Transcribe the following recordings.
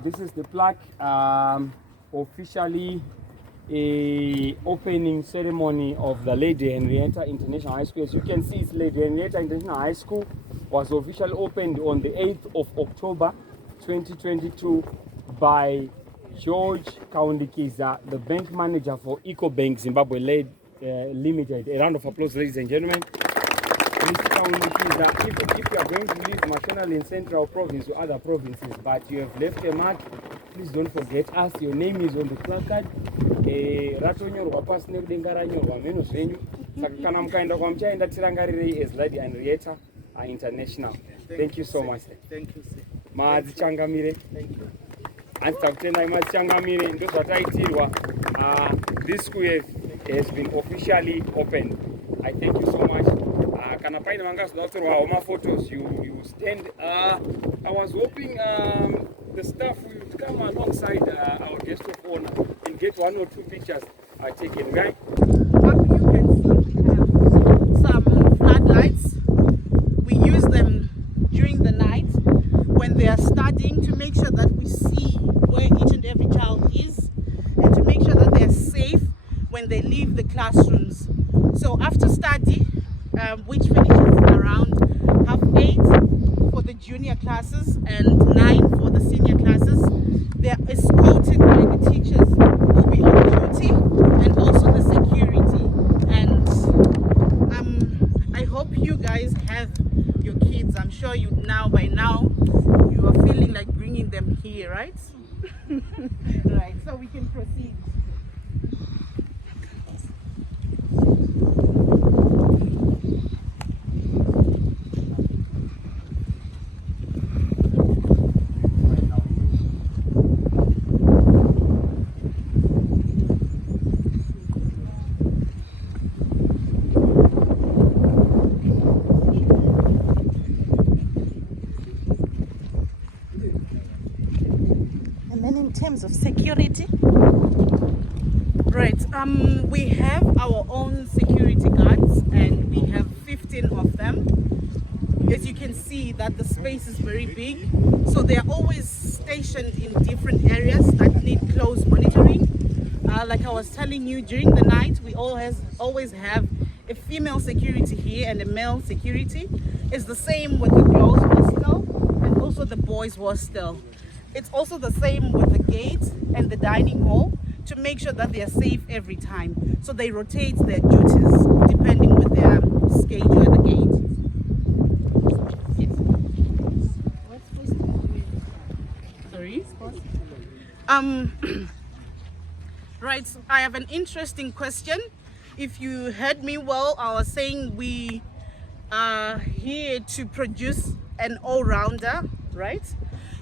This is the plaque, officially a opening ceremony of the Lady Enereta International High School. As you can see, it's Lady Enereta International High School was officially opened on the 8th of October 2022 by George Kaundikiza, the bank manager for EcoBank Zimbabwe Limited. A round of applause, ladies and gentlemen. Mr. Kaundikiza, if you are going to leave Mashonaland in Central Province or other provinces, but you have left a mark, please don't forget us. Your name is on the placard. Ratonyorwa pasi nekudenga ranyorwa mheno zvenyu. Saka kana mukaenda kwamuchaenda tirangarirei as Lady Enereta International. Thank you so much. Thank you, sir. Madzichangamire. Thank you. Anditakutendai madzichangamire ndozvataitirwa. This school has been officially opened. I thank you so much. Kana paine vangazoda kutorwawo maphotos, you stand. I was hoping the staff would come alongside our guest of honor and get one or two pictures taken, right? Up you can see some floodlights. We use them during the night when they are studying to make sure that we see where each and every child is and to make sure that they are safe when they leave the classrooms. So after study, which finishes around 8:30 for the junior classes and 9 for the senior classes, they are escorted by the teachers who will be on duty and also the security. And I hope you guys have your kids. I'm sure you by now you are feeling like bringing them here, right? Right, so we can proceed. In terms of security, right, we have our own security guards and we have 15 of them. As you can see that the space is very big, so they are always stationed in different areas that need close monitoring. Like I was telling you, during the night we always have a female security here and a male security. It's the same with the girls hostel and also the boys hostel. It's also the same with the gate and the dining hall to make sure that they are safe every time. So they rotate their duties depending with their schedule at the gate. Sorry? Right, so I have an interesting question. If you heard me well, I was saying we are here to produce an all-rounder, right?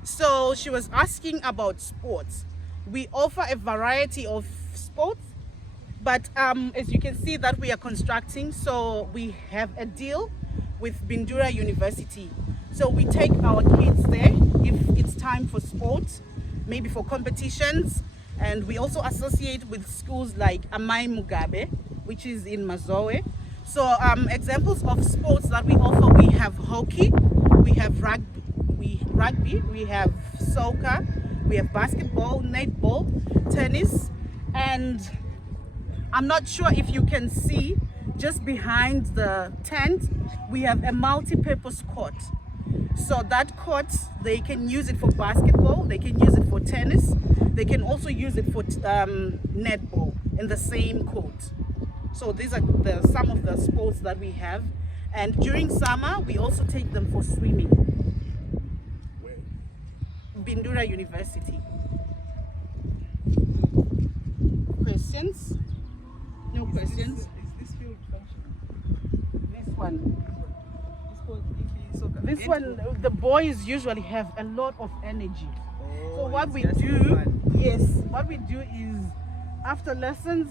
So she was asking about sports. We offer a variety of sports, but as you can see that we are constructing, so we have a deal with Bindura University. So we take our kids there if it's time for sports, maybe for competitions, and we also associate with schools like Amai Mugabe, which is in Mazoe. So examples of sports that we offer, we have hockey, we have rugby, we have soccer, we have basketball, netball, tennis, and I'm not sure if you can see just behind the tent we have a multi-purpose court. So that court, they can use it for basketball, they can use it for tennis, they can also use it for netball in the same court. So these are some of the sports that we have, and during summer we also take them for swimming. Bindura University. Questions? No questions? Is this field functional? This one. This one, the boys usually have a lot of energy. So what we do, yes, what we do is after lessons,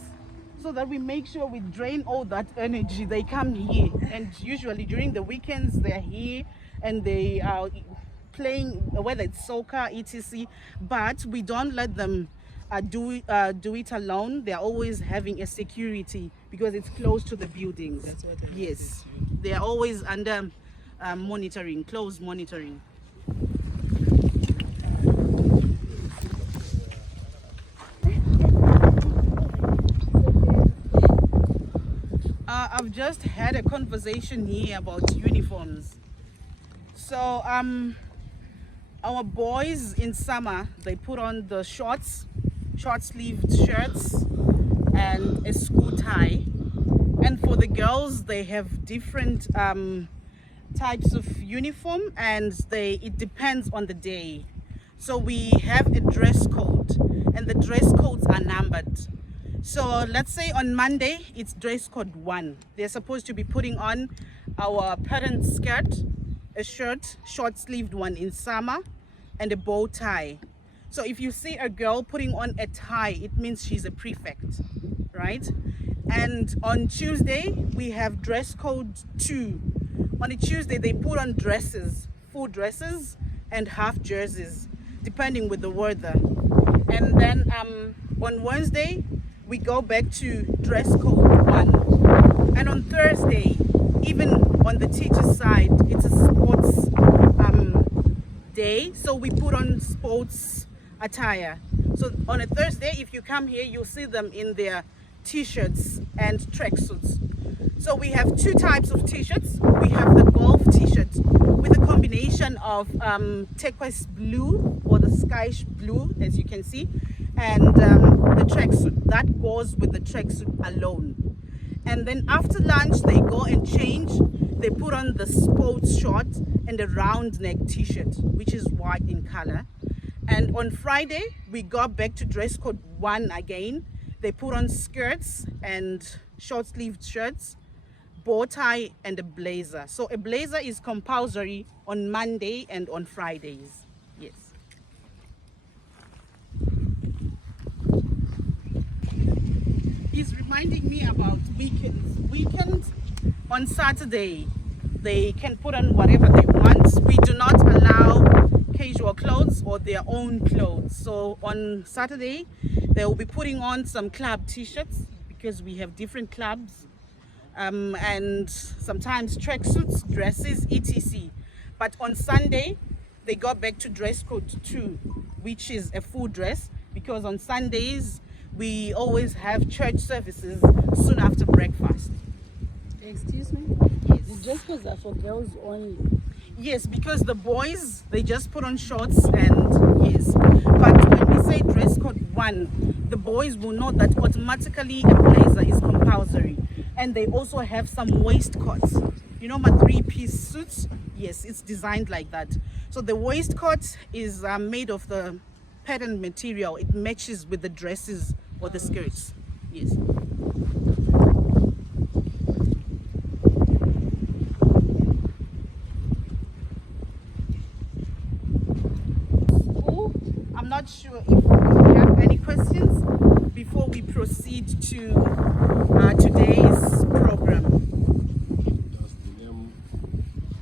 so that we make sure we drain all that energy, they come here. And usually during the weekends, they're here and they are playing, whether it's soccer, etc. But we don't let them do it alone. They're always having a security because it's close to the buildings. That's what I yes, they are always under monitoring, close monitoring. just had a conversation here about uniforms. So our boys in summer, they put on the short sleeved shirts and a school tie. And for the girls, they have different types of uniform, and it depends on the day. So we have a dress code, and the dress codes are numbered. So let's say on Monday, it's dress code 1. They're supposed to be putting on our parent skirt, a shirt, short sleeved one in summer, and a bow tie. So if you see a girl putting on a tie, it means she's a prefect, right? And on Tuesday, we have dress code 2. On a Tuesday, they put on dresses, full dresses and half jerseys, depending with the weather. And then on Wednesday, we go back to dress code 1. And on Thursday, even on the teacher's side, it's a sports day, so we put on sports attire. So on a Thursday, if you come here, you'll see them in their t-shirts and tracksuits. So we have 2 types of t-shirts. We have the golf t-shirt with a combination of turquoise blue or the sky blue, as you can see, and the tracksuit that goes with the tracksuit alone. And then after lunch, they go and change. They put on the sports short and a round neck t-shirt, which is white in color. And on Friday, we go back to dress code 1 again. They put on skirts and short sleeved shirts, bow tie, and a blazer. So a blazer is compulsory on Monday and on Fridays. Yes. He's reminding me about weekends. Weekends on Saturday, they can put on whatever they want. We do not allow casual clothes or their own clothes. So on Saturday, they will be putting on some club t-shirts because we have different clubs, and sometimes tracksuits, dresses, etc. But on Sunday, they go back to dress code 2, which is a full dress, because on Sundays, we always have church services soon after breakfast. Excuse me? Yes. The dress codes are for girls only. Yes, because the boys, they just put on shorts and yes. But when we say dress code 1, the boys will know that automatically a blazer is compulsory. And they also have some waistcoats. You know my 3-piece suits? Yes, it's designed like that. So the waistcoat is made of the patterned material. It matches with the dresses or the skirts. Yes. I'm not sure if you have any questions before we proceed to today's program. Does the name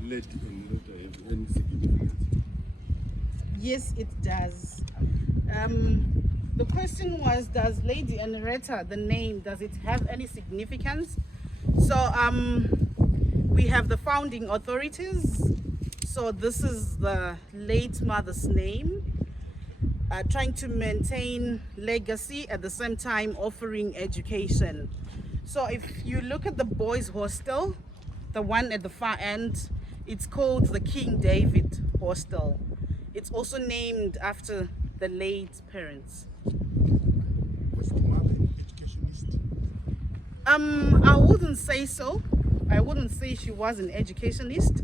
Lady Enereta have any significance? Yes, it does. The question was, does Lady Enereta, the name, does it have any significance? So we have the founding authorities. So this is the late mother's name. Trying to maintain legacy at the same time offering education. So if you look at the boys' hostel, the one at the far end, it's called the King David Hostel. It's also named after the late parents. Was the mother an educationist? I wouldn't say so. I wouldn't say she was an educationist,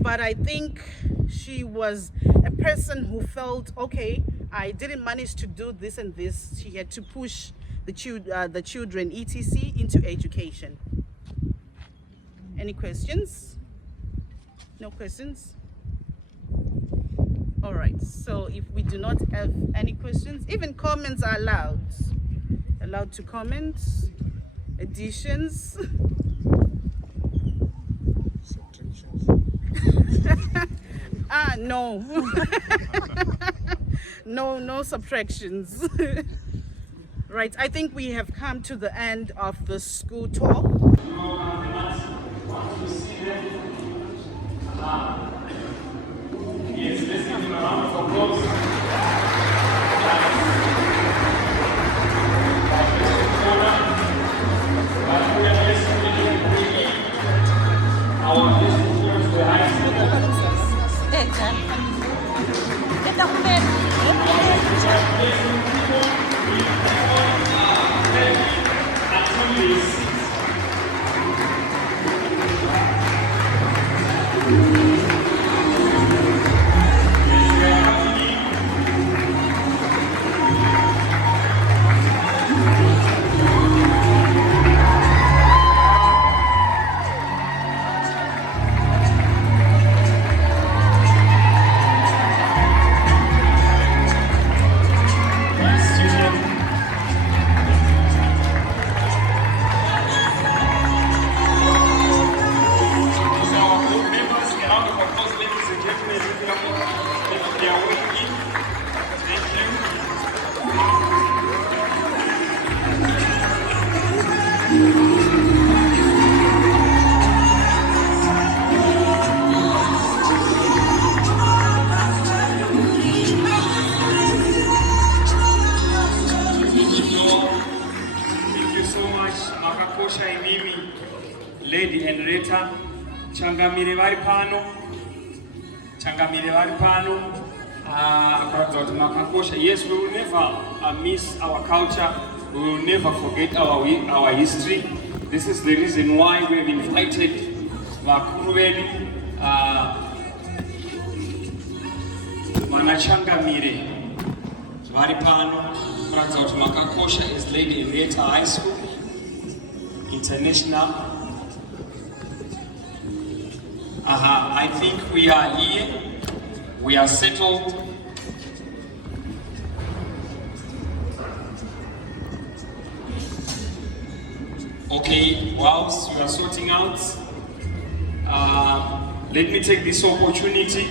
but I think she was a person who felt, okay, I didn't manage to do this and this. She had to push the children, etc., into education. Any questions? No questions? All right, so if we do not have any questions, even comments are allowed. Allowed to comment, additions. Subtractions. No. No subtractions. Right, I think we have come to the end of the school tour. Yes, let's give him a round of applause. But we are listening Makakosha imimi Lady Enereta changamire vari pano makakosha. Yes, we will never miss our culture, we will never forget our history. This is the reason why we have invited vakuru vedu vanachangamire vari pano kuratidza kuti makakosha is Lady Enereta High School International. I think we are here, we are settled. Okay, whilst you are sorting out, let me take this opportunity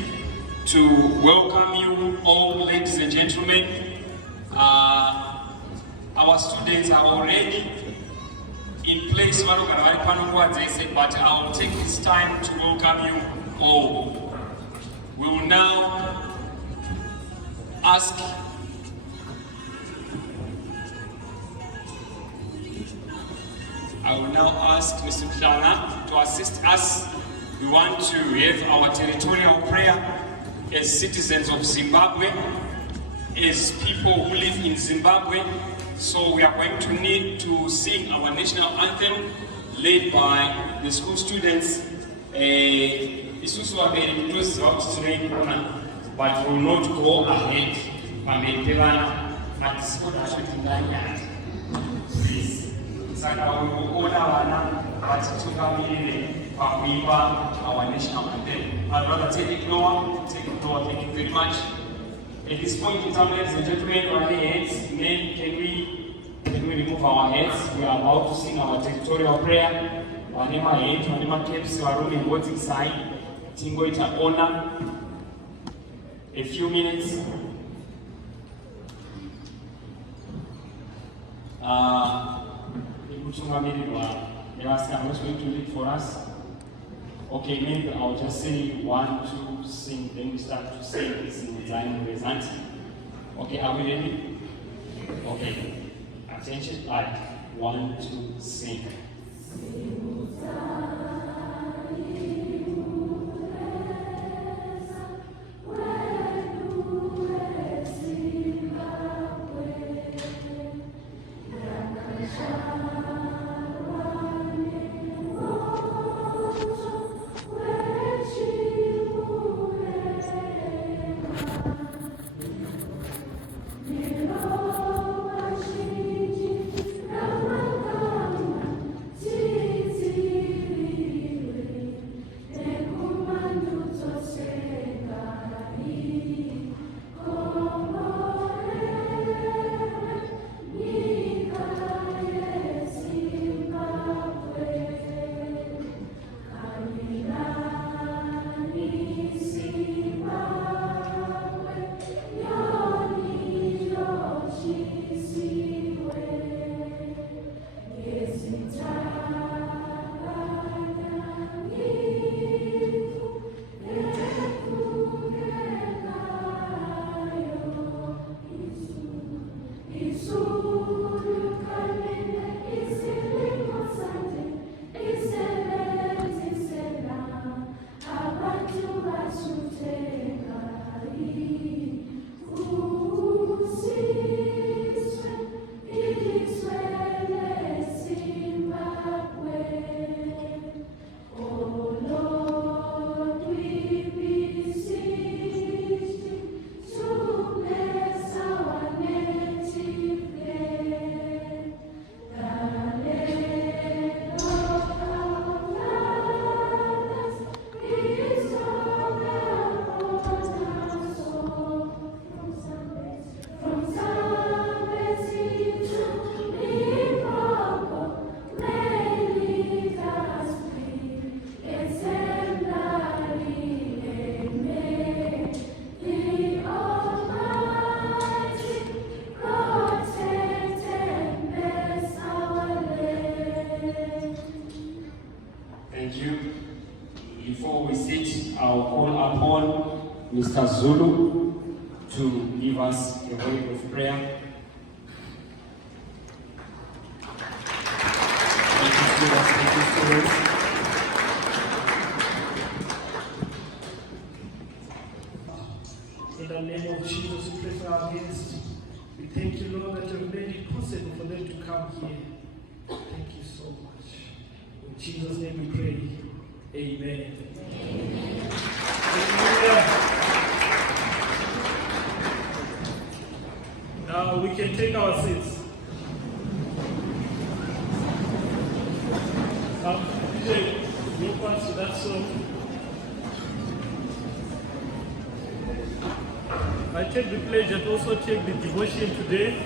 to welcome you all, ladies and gentlemen. Our students are already in place, but I will take this time to welcome you all. We will now ask Mr. Plana to assist us. We want to have our territorial prayer as citizens of Zimbabwe, as people who live in Zimbabwe. So we are going to need to sing our national anthem led by the school students. But we will not go ahead. Please. Saka we will order our national anthem. I'd rather take it lower. Thank you very much. At this point in time, ladies and gentlemen, on the heads, men, can we remove our heads? We are about to sing our territorial prayer. Wanema head, wanema caps, warumi voting sign. Tingo ita honor. A few minutes. Who's going to lead for us? Okay, maybe I'll just say 1, 2, sing, then we start to sing this in the time present. Okay, are we ready? Okay, attention, 1, 2, sing. Mr. Zulu to give us a word of prayer. Thank you, students. Thank you, students. In the name of Jesus, we pray for our guests. We thank you, Lord, that you've made it possible for them to come here. Thank you so much. In Jesus' name we pray. Amen. Hallelujah. Now we can take our seats. DJ, you want to that song? I take the pledge and also take the devotion today.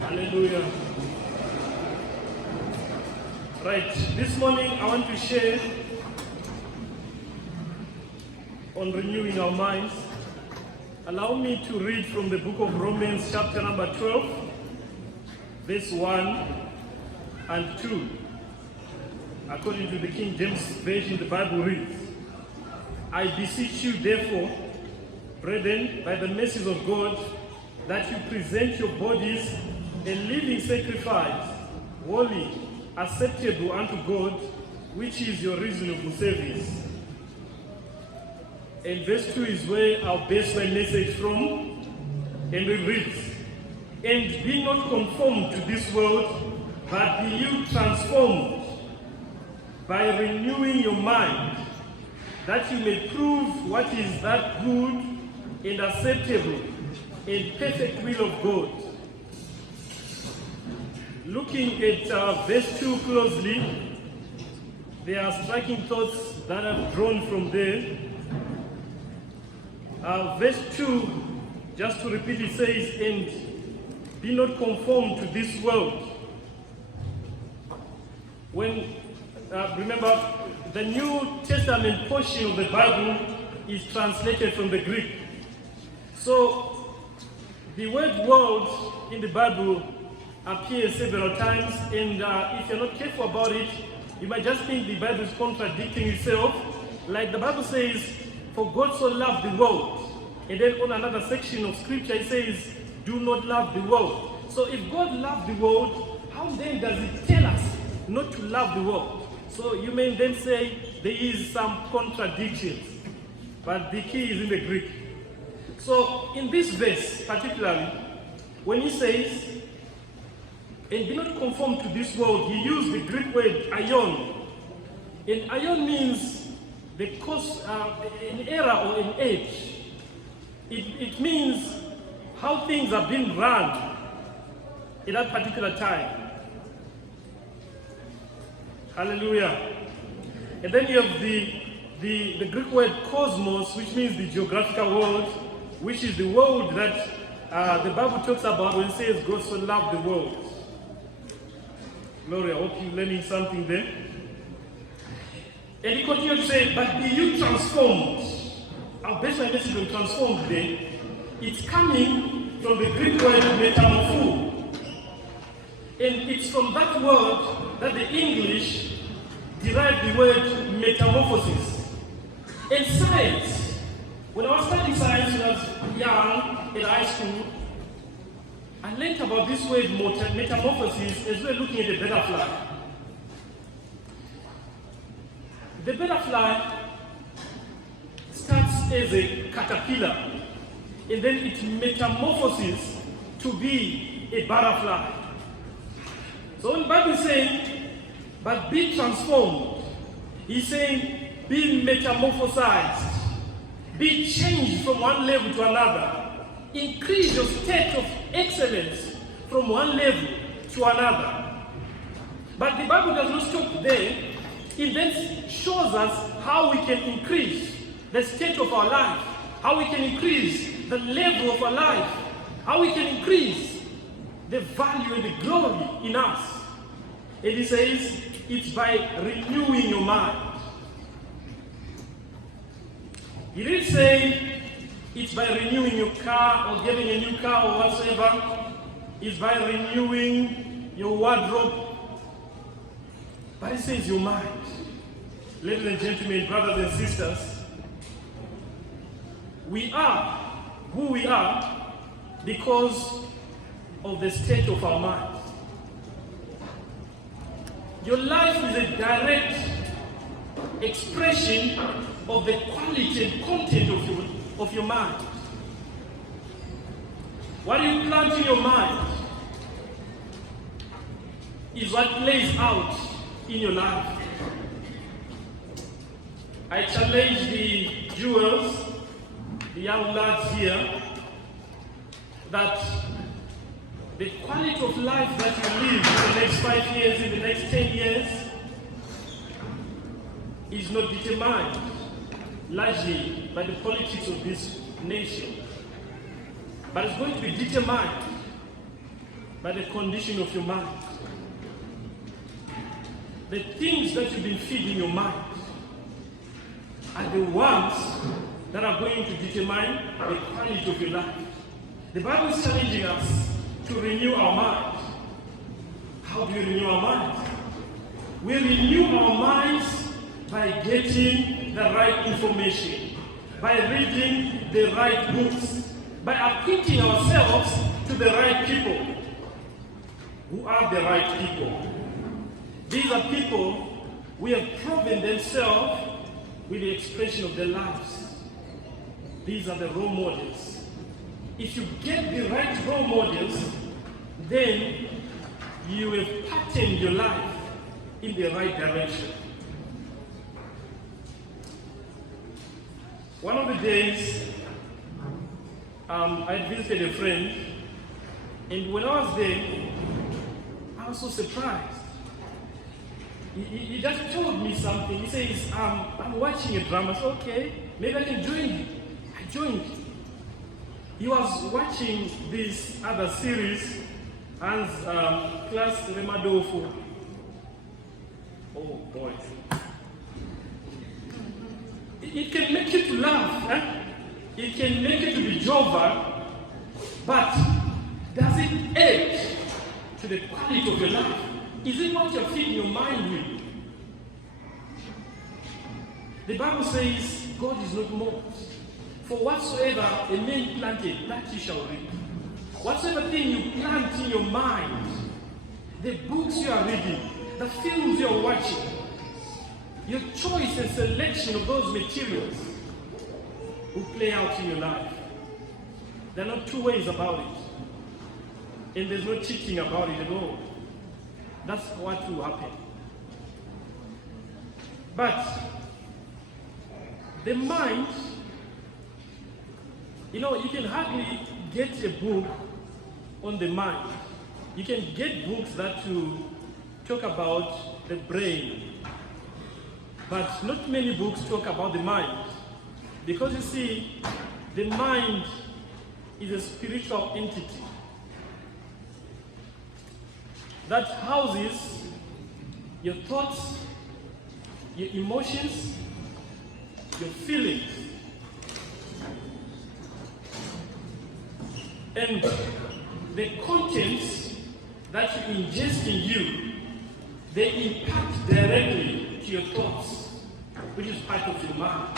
Hallelujah. Right, this morning I want to share on renewing our minds. Allow me to read from the book of Romans chapter number 12, verse 1 and 2. According to the King James Version, the Bible reads, I beseech you therefore, brethren, by the mercies of God, that you present your bodies a living sacrifice, holy, acceptable unto God, which is your reasonable service. And verse 2 is where I'll base my message from, and it reads, and be not conformed to this world, but be you transformed by renewing your mind, that you may prove what is that good and acceptable and perfect will of God. Looking at verse 2 closely, there are striking thoughts that I've drawn from there. Verse 2, just to repeat, it says, and be not conformed to this world. When, remember, the New Testament portion of the Bible is translated from the Greek. So, the word world in the Bible appears several times, and if you're not careful about it, you might just think the Bible is contradicting itself. Like the Bible says, for God so loved the world. And then on another section of scripture it says, do not love the world. So if God loved the world, how then does it tell us not to love the world? So you may then say there is some contradictions, but the key is in the Greek. So in this verse particularly, when he says, and be not conformed to this world, he used the Greek word aion. And aion means the course, an era or an age. It means how things are being run in that particular time. Hallelujah. And then you have the Greek word cosmos, which means the geographical world, which is the world that the Bible talks about when it says God so loved the world. Glory, I hope you're learning something there. And he continued to say, but be you transformed. I'll base my message on transformed there. It's coming from the Greek word metamorpho. And it's from that word that the English derived the word metamorphosis. And science, when I was studying science when I was young in high school, I learned about this word metamorphosis as we're looking at the butterfly. The butterfly starts as a caterpillar, and then it metamorphoses to be a butterfly. So when the Bible is saying, but be transformed, he's saying, be metamorphosized, be changed from one level to another, increase your state of excellence from one level to another. But the Bible does not stop there. It then shows us how we can increase the state of our life, how we can increase the level of our life, how we can increase the value and the glory in us. And he says, it's by renewing your mind. He didn't say it's by renewing your car or getting a new car or whatsoever. It's by renewing your wardrobe. But it says your mind. Ladies and gentlemen, brothers and sisters, we are who we are because of the state of our minds. Your life is a direct expression of the quality and content of your mind. What you plant in your mind is what plays out in your life. I challenge the jewels, the young lads here, that the quality of life that you live in the next 5 years, in the next 10 years, is not determined largely by the politics of this nation, but it's going to be determined by the condition of your mind. The things that you've been feeding your mind are the ones that are going to determine the quality of your life. The Bible is challenging us to renew our mind. How do we renew our mind? We renew our minds by getting the right information, by reading the right books, by acquainting ourselves to the right people. Who are the right people? These are people who have proven themselves with the expression of their lives. These are the role models. If you get the right role models, then you have patterned your life in the right direction. One of the days, I visited a friend, and when I was there, I was so surprised. He just told me something. He says, I'm watching a drama. I said, okay, maybe I can join you. I joined. He was watching this other series, and Class Remadofo. Oh boy. It can make you to laugh. Eh? It can make you to be jovial, but does it add to the quality of your life? Is it what you're feeding your mind with? The Bible says God is not mocked. For whatsoever a man planted, that he shall reap. Whatsoever thing you plant in your mind, the books you are reading, the films you are watching, your choice and selection of those materials will play out in your life. There are not two ways about it. And there's no cheating about it at all. That's what will happen. But the mind, you can hardly get a book on the mind. You can get books that will talk about the brain, but not many books talk about the mind. Because you see, the mind is a spiritual entity that houses your thoughts, your emotions, your feelings. And the contents that you ingest in you, they impact directly to your thoughts, which is part of your mind.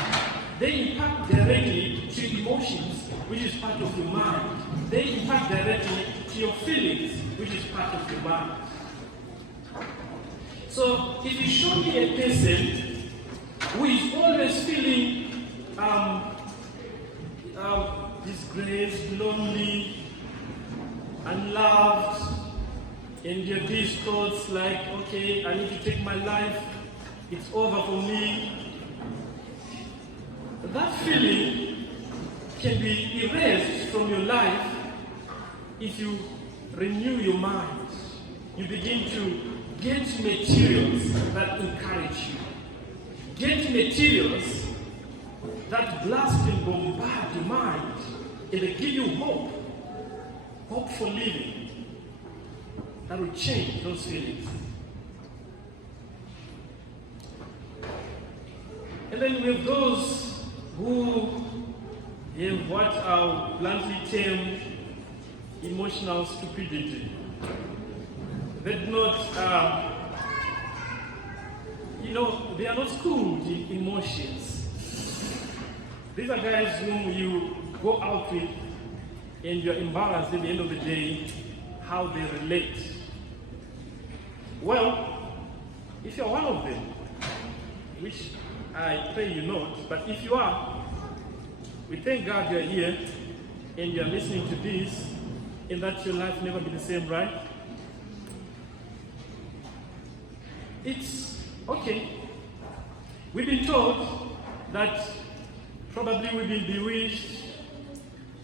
They impact directly to your emotions, which is part of your mind. They impact directly to your feelings, which is part of your mind. So if you show me a person who is always feeling disgraced, lonely, unloved, and you have these thoughts like, okay, I need to take my life, it's over for me. That feeling can be erased from your life if you renew your mind. You begin to get materials that encourage you. Get materials that blast and bombard your mind and they give you hope for living. That will change those feelings. And then we have those who have what are bluntly termed emotional stupidity. They do not, they are not schooled in emotions. These are guys whom you go out with and you're embarrassed at the end of the day how they relate. Well, if you're one of them, which I pray you're not, but if you are, we thank God you're here and you're listening to this and that your life never be the same, right? It's okay. We've been told that probably we've been bewitched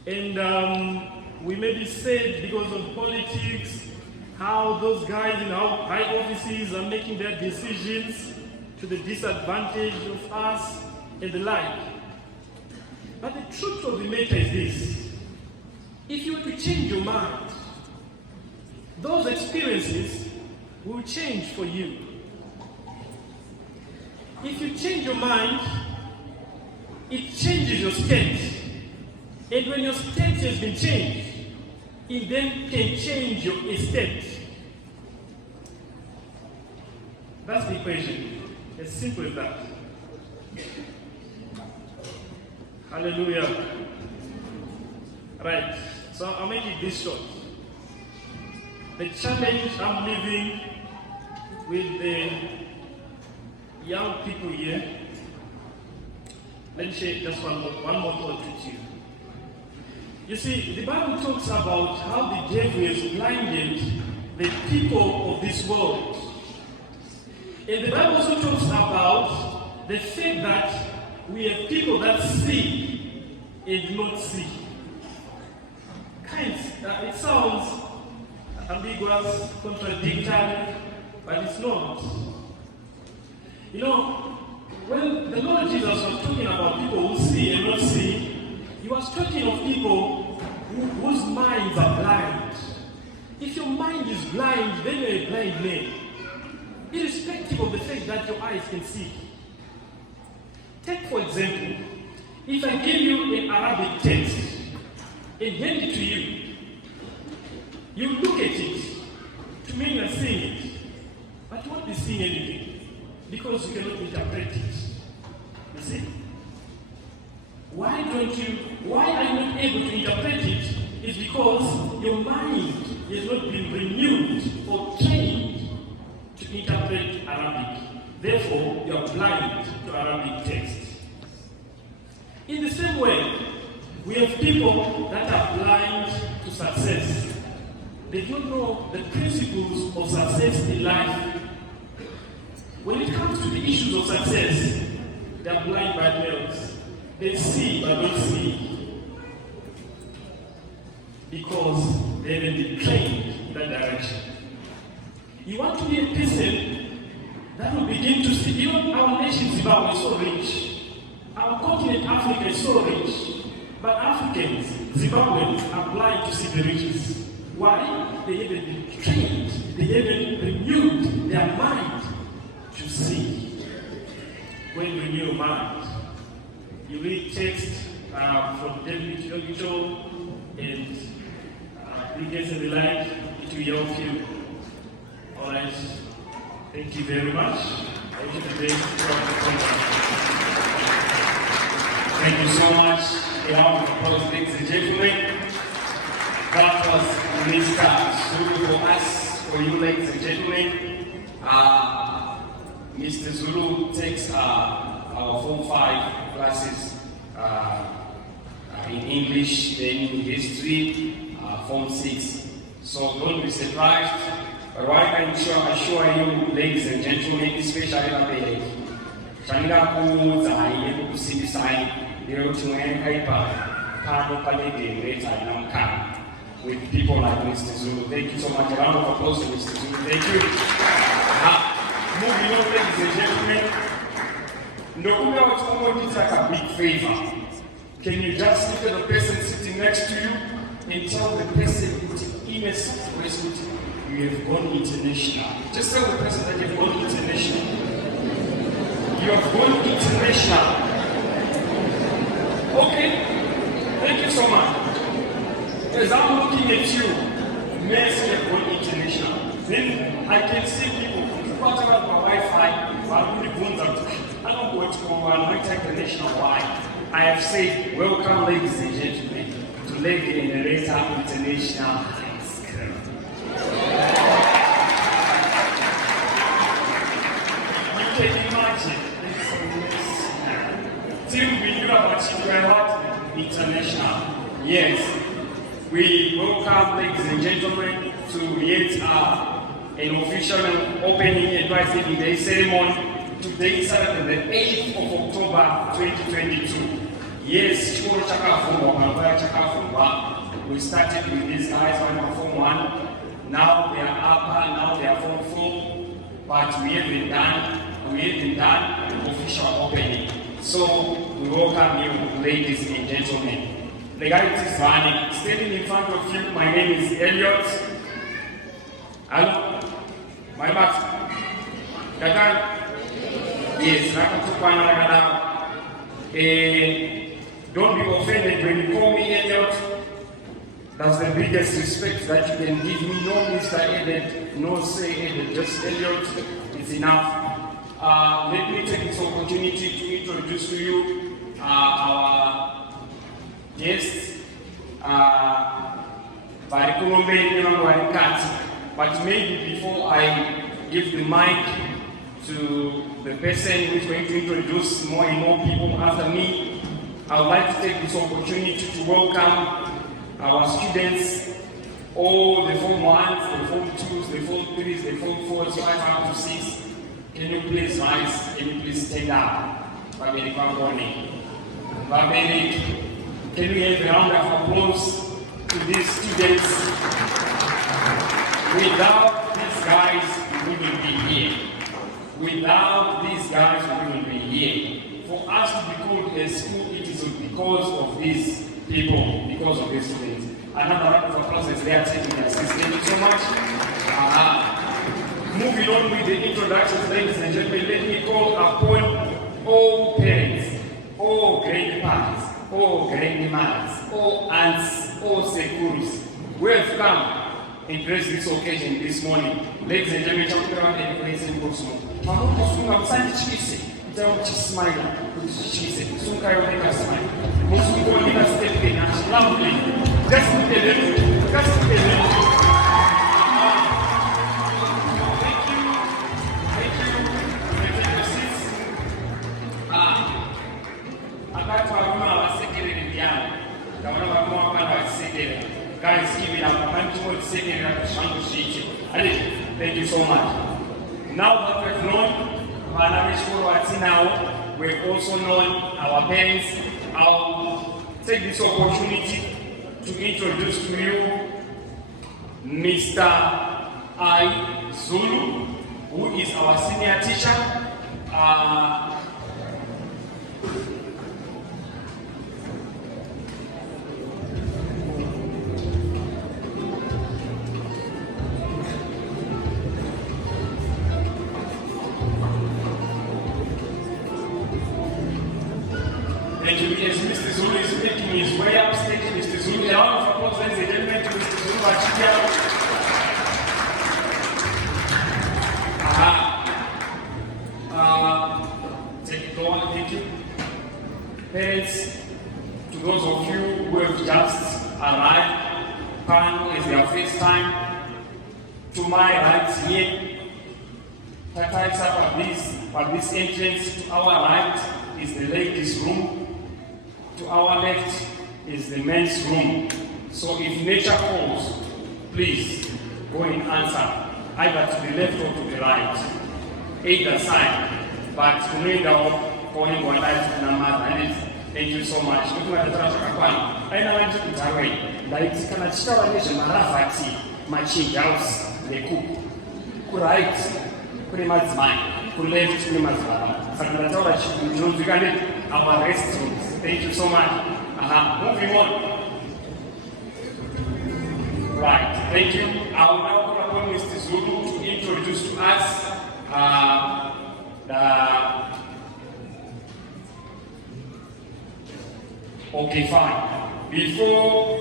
and we may be saved because of politics, how those guys in our high offices are making their decisions to the disadvantage of us and the like. But the truth of the matter is this: if you were to change your mind, those experiences will change for you. If you change your mind, it changes your state. And when your state has been changed, it then can change your estate. That's the equation. As simple as that. Hallelujah. Right. So I'll make it this short. The challenge I'm living with the young people here, let me share just one more thought with you. You see, the Bible talks about how the devil has blinded the people of this world. And the Bible also talks about the fact that we have people that see and do not see. It sounds ambiguous, contradictory, but it's not. You know, when the Lord Jesus was talking about people who see and not see, he was talking of people whose minds are blind. If your mind is blind, then you're a blind man, irrespective of the fact that your eyes can see. Take, for example, if I give you an Arabic text and hand it to you, you look at it to mean you're seeing it, but you won't be seeing anything because you cannot interpret it. You see? Why are you not able to interpret it? It's because your mind has not been renewed or trained to interpret Arabic. Therefore, you are blind to Arabic text. In the same way, we have people that are blind to success. They don't know the principles of success in life. When it comes to the issues of success, they are blind by males. They see but don't see. Because they haven't been trained in that direction. You want to be a person that will begin to see. You know, our nation Zimbabwe is so rich. Our continent Africa is so rich. But Africans, Zimbabweans, are blind to see the riches. Why? They haven't been trained. They haven't renewed their mind to see. When you renew your mind, you read text from David Yogicho and Brigades and the like, it will help you. All right. Thank you very much. I wish you Thank you so much. A round of applause, ladies and gentlemen. That was Mr. Zulu for us, for you, ladies and gentlemen. Mr. Zulu takes our Form 5 classes in English, then in history, Form 6. So don't be surprised. But what I can assure you, ladies and gentlemen, especially the Chanira Kuzai, Kusibisai, the Rotuan paper, Pano Palade, Reta, and Amkan, with people like Mr. Zulu. Thank you so much. A round of applause to Mr. Zulu. Thank you. Moving on, ladies and gentlemen, Ndokumia Watumo needs like a big favor. Can you just look at the person sitting next to you and tell the person in a soft voice, you have gone international. Just tell the person that you have gone international. You have gone international. Okay? Thank you so much. As I'm looking at you, men say you have gone international. Then I can see people, what about my Wi-Fi? I don't go to one international. Why? I have said, welcome, ladies and gentlemen, to Lady Enereta International High School. You can imagine, till we knew about you, international. Yes, we welcome, ladies and gentlemen, to yet an official opening advisory day ceremony. Today is Saturday, the 8th of October 2022. Yes, we started with these guys on Form 1. Now they are upper, now they are Form 4. But we haven't done an official opening. So we welcome you, ladies and gentlemen. The guy is running, standing in front of you. My name is Elliot. Hello? My master. Yes, don't be offended when you call me Elliot. That's the biggest respect that you can give me. No Mr. Elliot, no say Elliot, just Elliot is enough. Let me take this opportunity to introduce to you our guests. But maybe before I give the mic to the person who is going to introduce more and more people after me, I would like to take this opportunity to welcome our students, all the Form 1s, the Form 2s, the Form 3s, the Form 4s, 5 up to 6. Can you please rise? Can you please stand up? Babeli Kwangoni. Babeli, can we have a round of applause to these students? Without these guys, we wouldn't be here. Without these guys, we wouldn't be here. For us to be called a school, it is because of these people, because of these students. Another round of applause as they are taking their seats. Thank you so much. Moving on with the introductions, ladies and gentlemen, let me call upon all parents, all grandparents, all grandmothers, all aunts, all sekurus who have come and grace this occasion this morning. Ladies and gentlemen, I'm going to go small. I'm going to don't just smile. She said, soon I will make a smile. Most people will make a step in and lovely. Just look at them. Just look at them. Thank you. Thank you. Take your seats. I'm going to have our secretary in the arm. I want to have more about our secretary. Guys, give it up. I'm going to hold secretary at the Shango Sheet. Thank you so much. Now that we've known now, we've also known our parents. I'll take this opportunity to introduce to you Mr. I. Zulu, who is our senior teacher. Thank you. As Mr. Zulu is making his way upstage, Mr. Zulu, a round of applause, ladies and gentlemen, to Mr. Zulu Bachidia. Take it on, thank you. Parents, to those of you who have just arrived, Pan is their first time. To my right here, types up at this entrance. To our right is the ladies' room. To our left is the men's room. So if nature calls, please go and answer, either to the left or to the right, either side. But calling one life and thank you so much. Machinga house, the cook. Right, kune madzimai, kune left kune madzimai. Saka ndataura chinonzwikana our restrooms. Thank you so much. Moving on. Right, thank you. I will now call upon Mr. Zulu to introduce to us Okay, fine. Before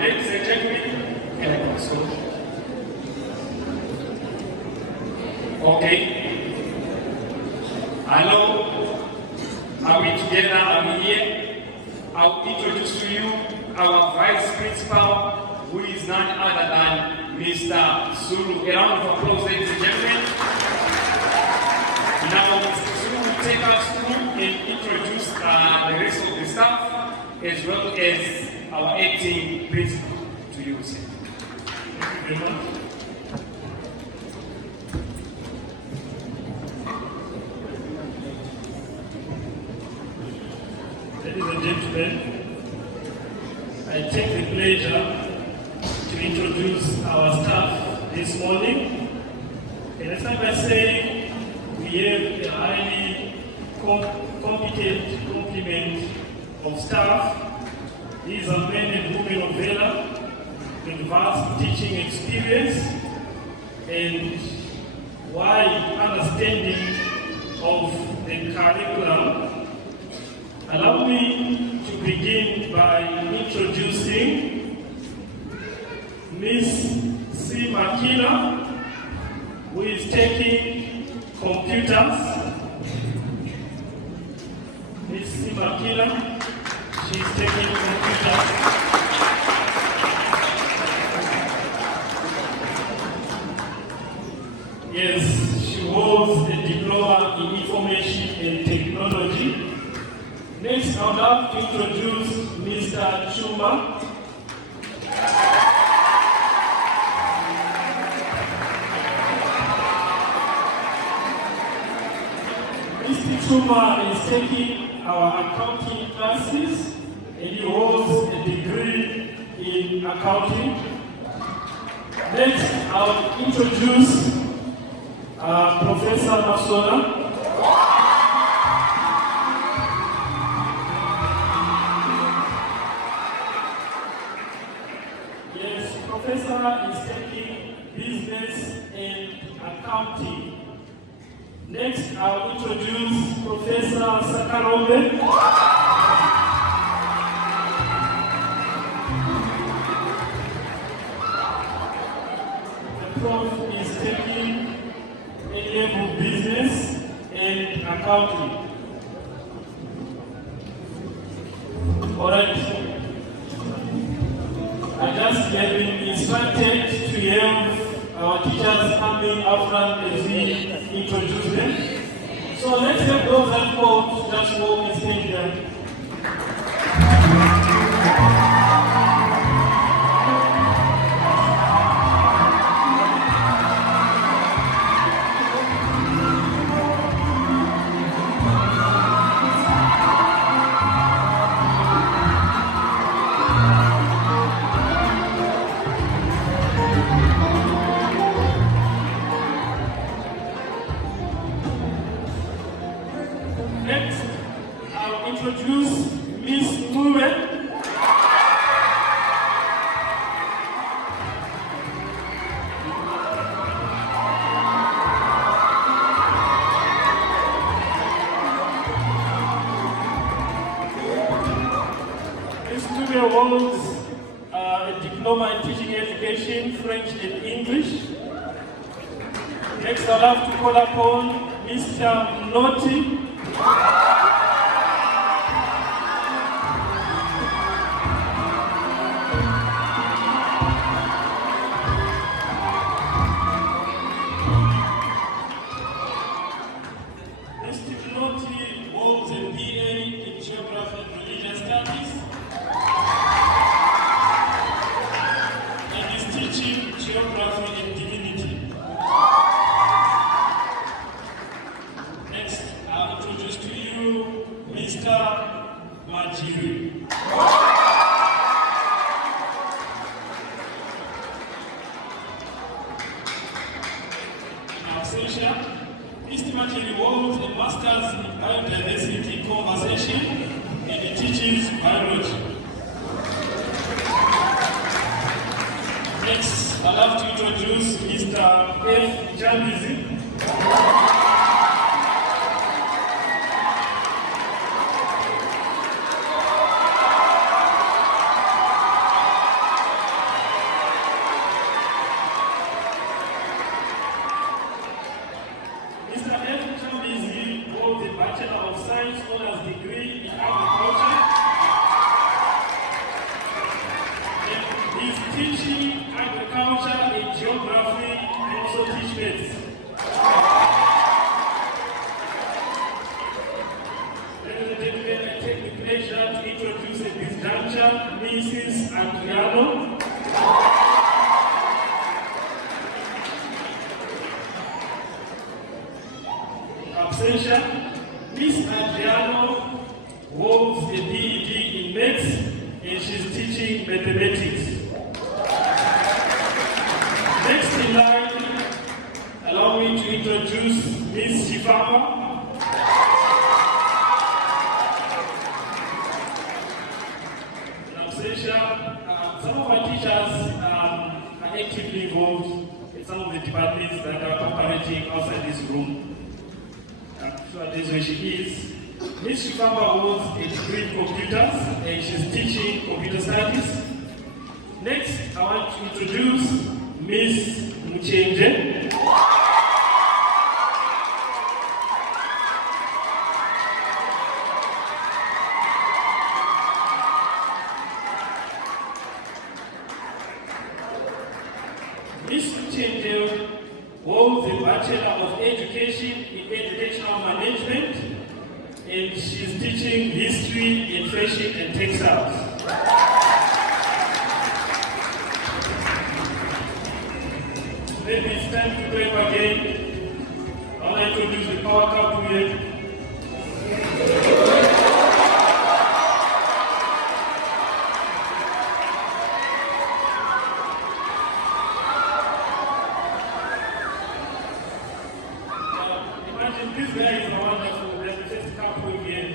ladies and gentlemen, okay. Hello, are we together? Are we here? I'll introduce to you our vice principal, who is none other than Mr. Zulu. A round of applause, ladies and gentlemen. Now, Mr. Zulu will take us through and introduce the rest of the staff, as well as our acting principal. To you, sir. Thank you very much. Ladies and gentlemen, I take the pleasure to introduce our staff this morning. And I start by saying we have a highly competent complement of staff. These are men and women of valor with vast teaching experience and wide understanding of the curriculum. Allow me to begin by introducing Ms. C. Makina, who is taking computers. Ms. C. Makina, she's taking computers. Yes, she holds a diploma in information and technology. Next, I would like to introduce Mr. Chuma. Mr. Chuma is taking our accounting classes, and he holds a degree in accounting. Next, I'll introduce Professor Masona. Yes, Professor is taking business and accounting. Next, I'll introduce Professor Sakarombe. The prof is taking A-level business and accounting. All right. I just have been instructed to have our teachers coming up front as we introduce them. So let's have those that called just walk and stand there. Next, I'll introduce Miss Mube. Miss Mube holds a diploma in teaching education, French and English. Next, I'll have to call upon Mr. Noti. Mr. Pinoti holds a BA in Geography and Religious Studies and is teaching Geography and Divinity. Next, I'll introduce to you Mr. Majiri. Mr. Majiri holds a Master's in Biodiversity Conservation and he teaches biology. Next, I'd love to introduce Mr. F. Jambizi. Bachelor of Science Honours Degree in Agriculture. And he's teaching agriculture and geography and also teach maths. Ladies and gentlemen, I take the pleasure to introduce at this juncture Mrs. Adriano. Absentia. Miss Adriano holds a DED in Maths and she's teaching mathematics. Next in line, allow me to introduce Miss Shifama. Some of our teachers are actively involved in some of the departments that are operating outside this room. So this is where she is. Miss Shifamba holds a degree in computers and she's teaching computer studies. Next, I want to introduce Miss Muchenje. Miss Muchenje holds a Bachelor of Education in Educational Management and she's teaching history in fashion and textiles. Then it's time to clap again. I'll introduce the power couple here. These guys are wonderful. They're the first couple here.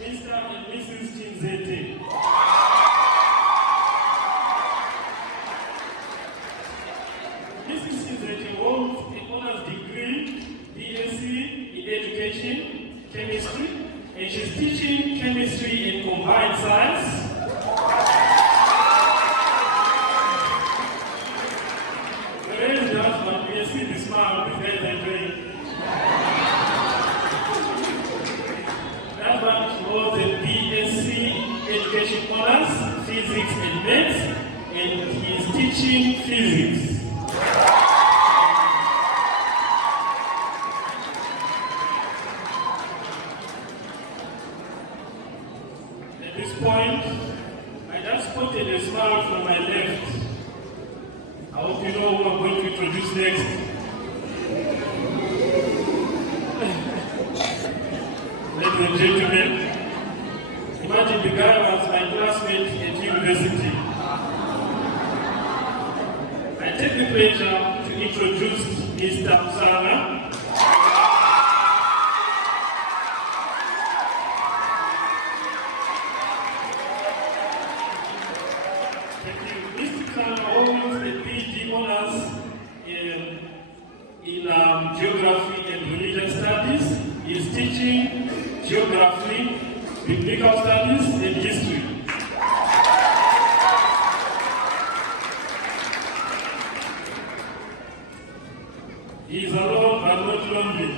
Mr. and Mrs. Chinzete. Mrs. Chinzete holds an honors degree, BSc in Education, Chemistry, and she's teaching Chemistry and Combined Science. Where is the husband? We see the smile, these guys are enjoying. That one holds a BSc Education Honors, Physics and Maths, and he is teaching physics. At this point, I just spotted a smile from my left. I hope you know who I'm going to introduce next. Ladies and gentlemen, imagine the guy was my classmate at university. I take the pleasure to introduce Mr. Sana. Thank you. Mr. Sana holds a PhD honors in Geography and Religious Studies. He is teaching Geography, biblical studies, and history. He is alone but not lonely.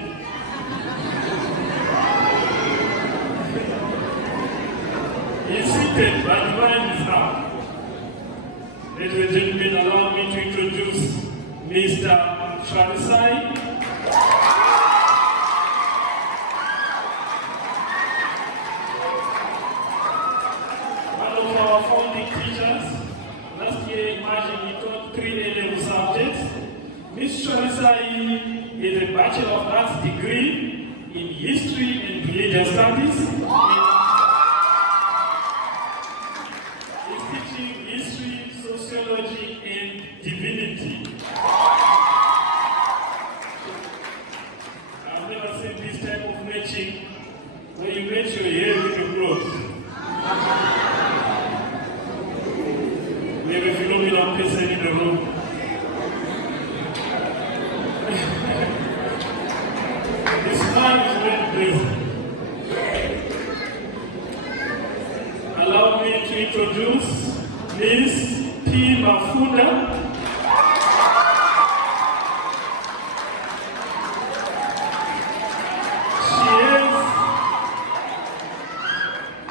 He is seated but the mind is up. Ladies and gentlemen, allow me to introduce Mr. Sharisai. One of our founding teachers. Last year, imagine he taught 3 A-level subjects. Ms. Sharisai is a Bachelor of Arts degree in History and Religious Studies. He's teaching History, Sociology, and Divinity. I've never seen this type of matching where you match your hair with your clothes. We have a phenomenal person in the room. This man is very blessed. Allow me to introduce Ms. P. Mafunda.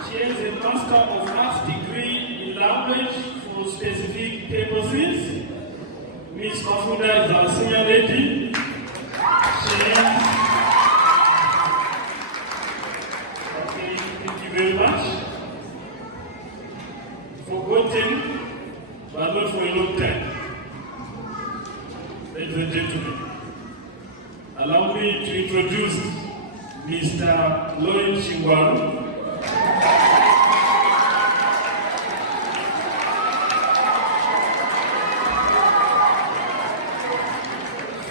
She has a Master of Arts degree in language for specific purposes. Ms. Mafunda is our senior lady. Okay, thank you very much. Forgotten, but not for a long time. Ladies and gentlemen, allow me to introduce Mr. Lloyd Chingwaru.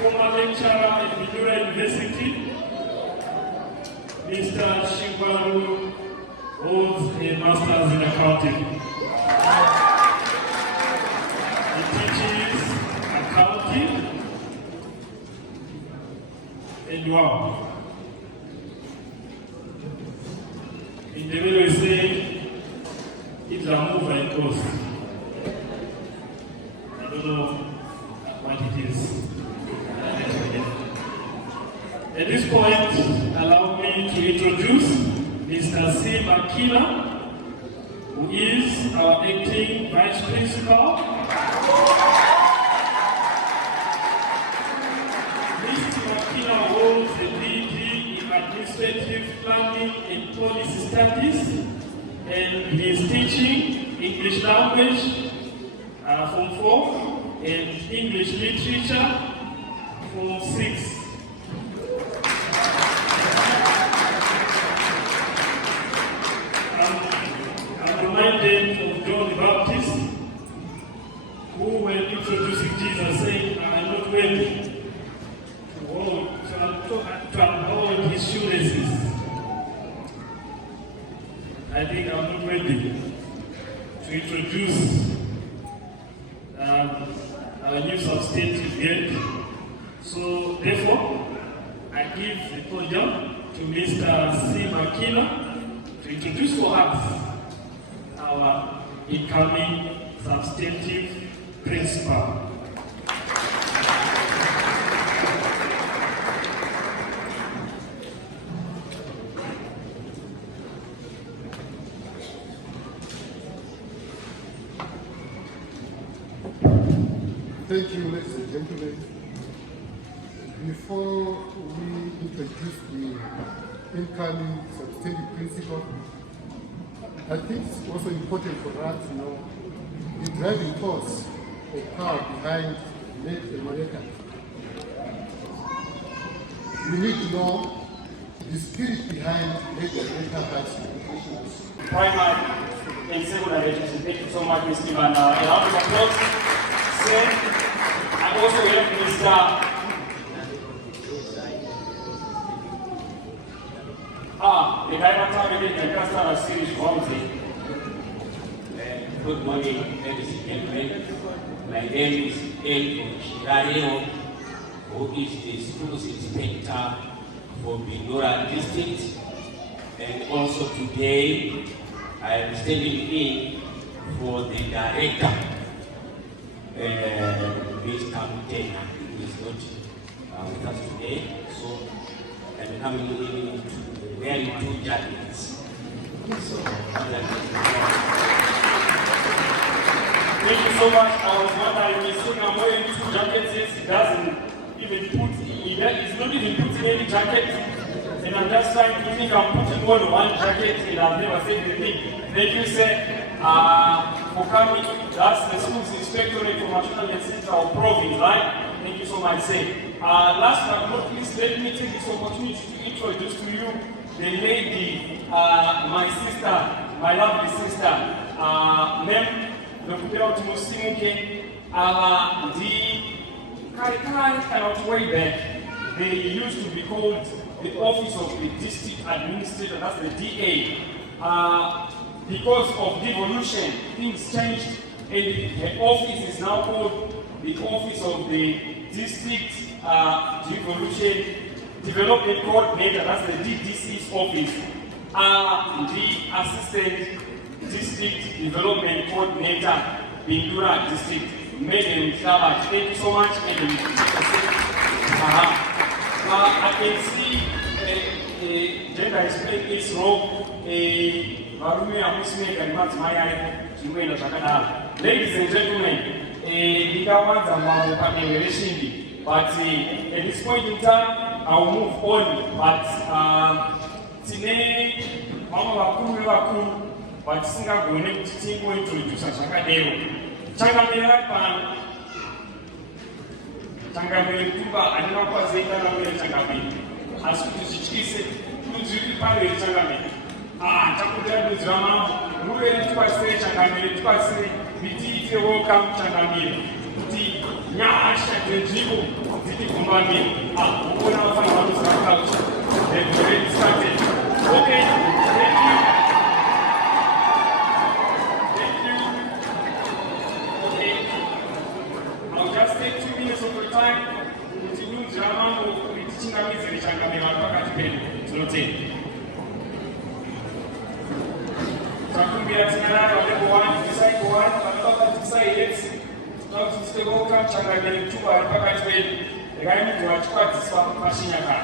Former lecturer at Victoria University. Mr. Chingwaru holds a master's in accounting. He teaches accounting, and wow. In the way we say, it's a move and cost. I don't know what it is. At this point, allow me to introduce Mr. C. Makina, who is our acting vice principal. Mr. Makina holds a PhD in administrative planning and policy studies, and he is teaching English language, Form 4, and English literature, Form 6. I'm reminded of John the Baptist, who, when introducing Jesus, said, I am not worthy to unhold his shoelaces. I think I'm not ready to introduce our new substantive yet. So, therefore, I give the podium to Mr. C. Makina to introduce for us our incoming substantive principal. Thank you, ladies and gentlemen. Before we introduce the incoming substantive principal, I think it's also important for us to know the driving force of power behind Enereta. We need to know the spirit behind Enereta High School. Primary and secondary education. Thank you so much, Ms. Kim. And a round of applause. I also have Mr. The guy series Good morning, ladies and gentlemen. My name is El Shirario, who is the Schools Inspector for Bindora District. And also today, I am standing in for the director, Mr. Kamutena, who is not with us today. So I'm coming in to wearing 2 jackets. So, thank you so much. I was wondering, I'm wearing 2 jackets. He doesn't even put, he's not even putting any jacket. And I'm just trying to think I'm putting on 1 jacket and I've never said anything. Thank you, sir, for coming. That's the school's inspectorate for National and Central Province, right? Thank you so much, sir. Last but not least, let me take this opportunity to introduce to you the lady, my sister, my lovely sister, Mem Lokupera Tumusimuke, the way back, they used to be called the Office of the District Administrator, that's the DA. Because of devolution, things changed, and the office is now called the Office of the District Development Coordinator, that's the DDC's office. The Assistant District Development Coordinator, Bindura District, Madam Shabat. Thank you so much, Madam. I can see gender is playing its role. Ladies and gentlemen, but at this point in time, I will move on. But today, but singa going to introduce Changamire Tuba, and now was a Changamire. As to Chichise, who's really part of Changamire. Chakudra Drama, who is to say Changamire, to say, Biti, welcome Changamire. The Yash and Jibu, Titi Kumbami, who now find out the couch. They've already started. Okay, thank you. I'll just take 2 minutes of your time to use drama or teaching a music and I'm going to Takumbia Tinara, level 1, decide 1, but decide it. Now to stay welcome, Changamire 2, and Packet, the guy to watch practice for Pashinaka.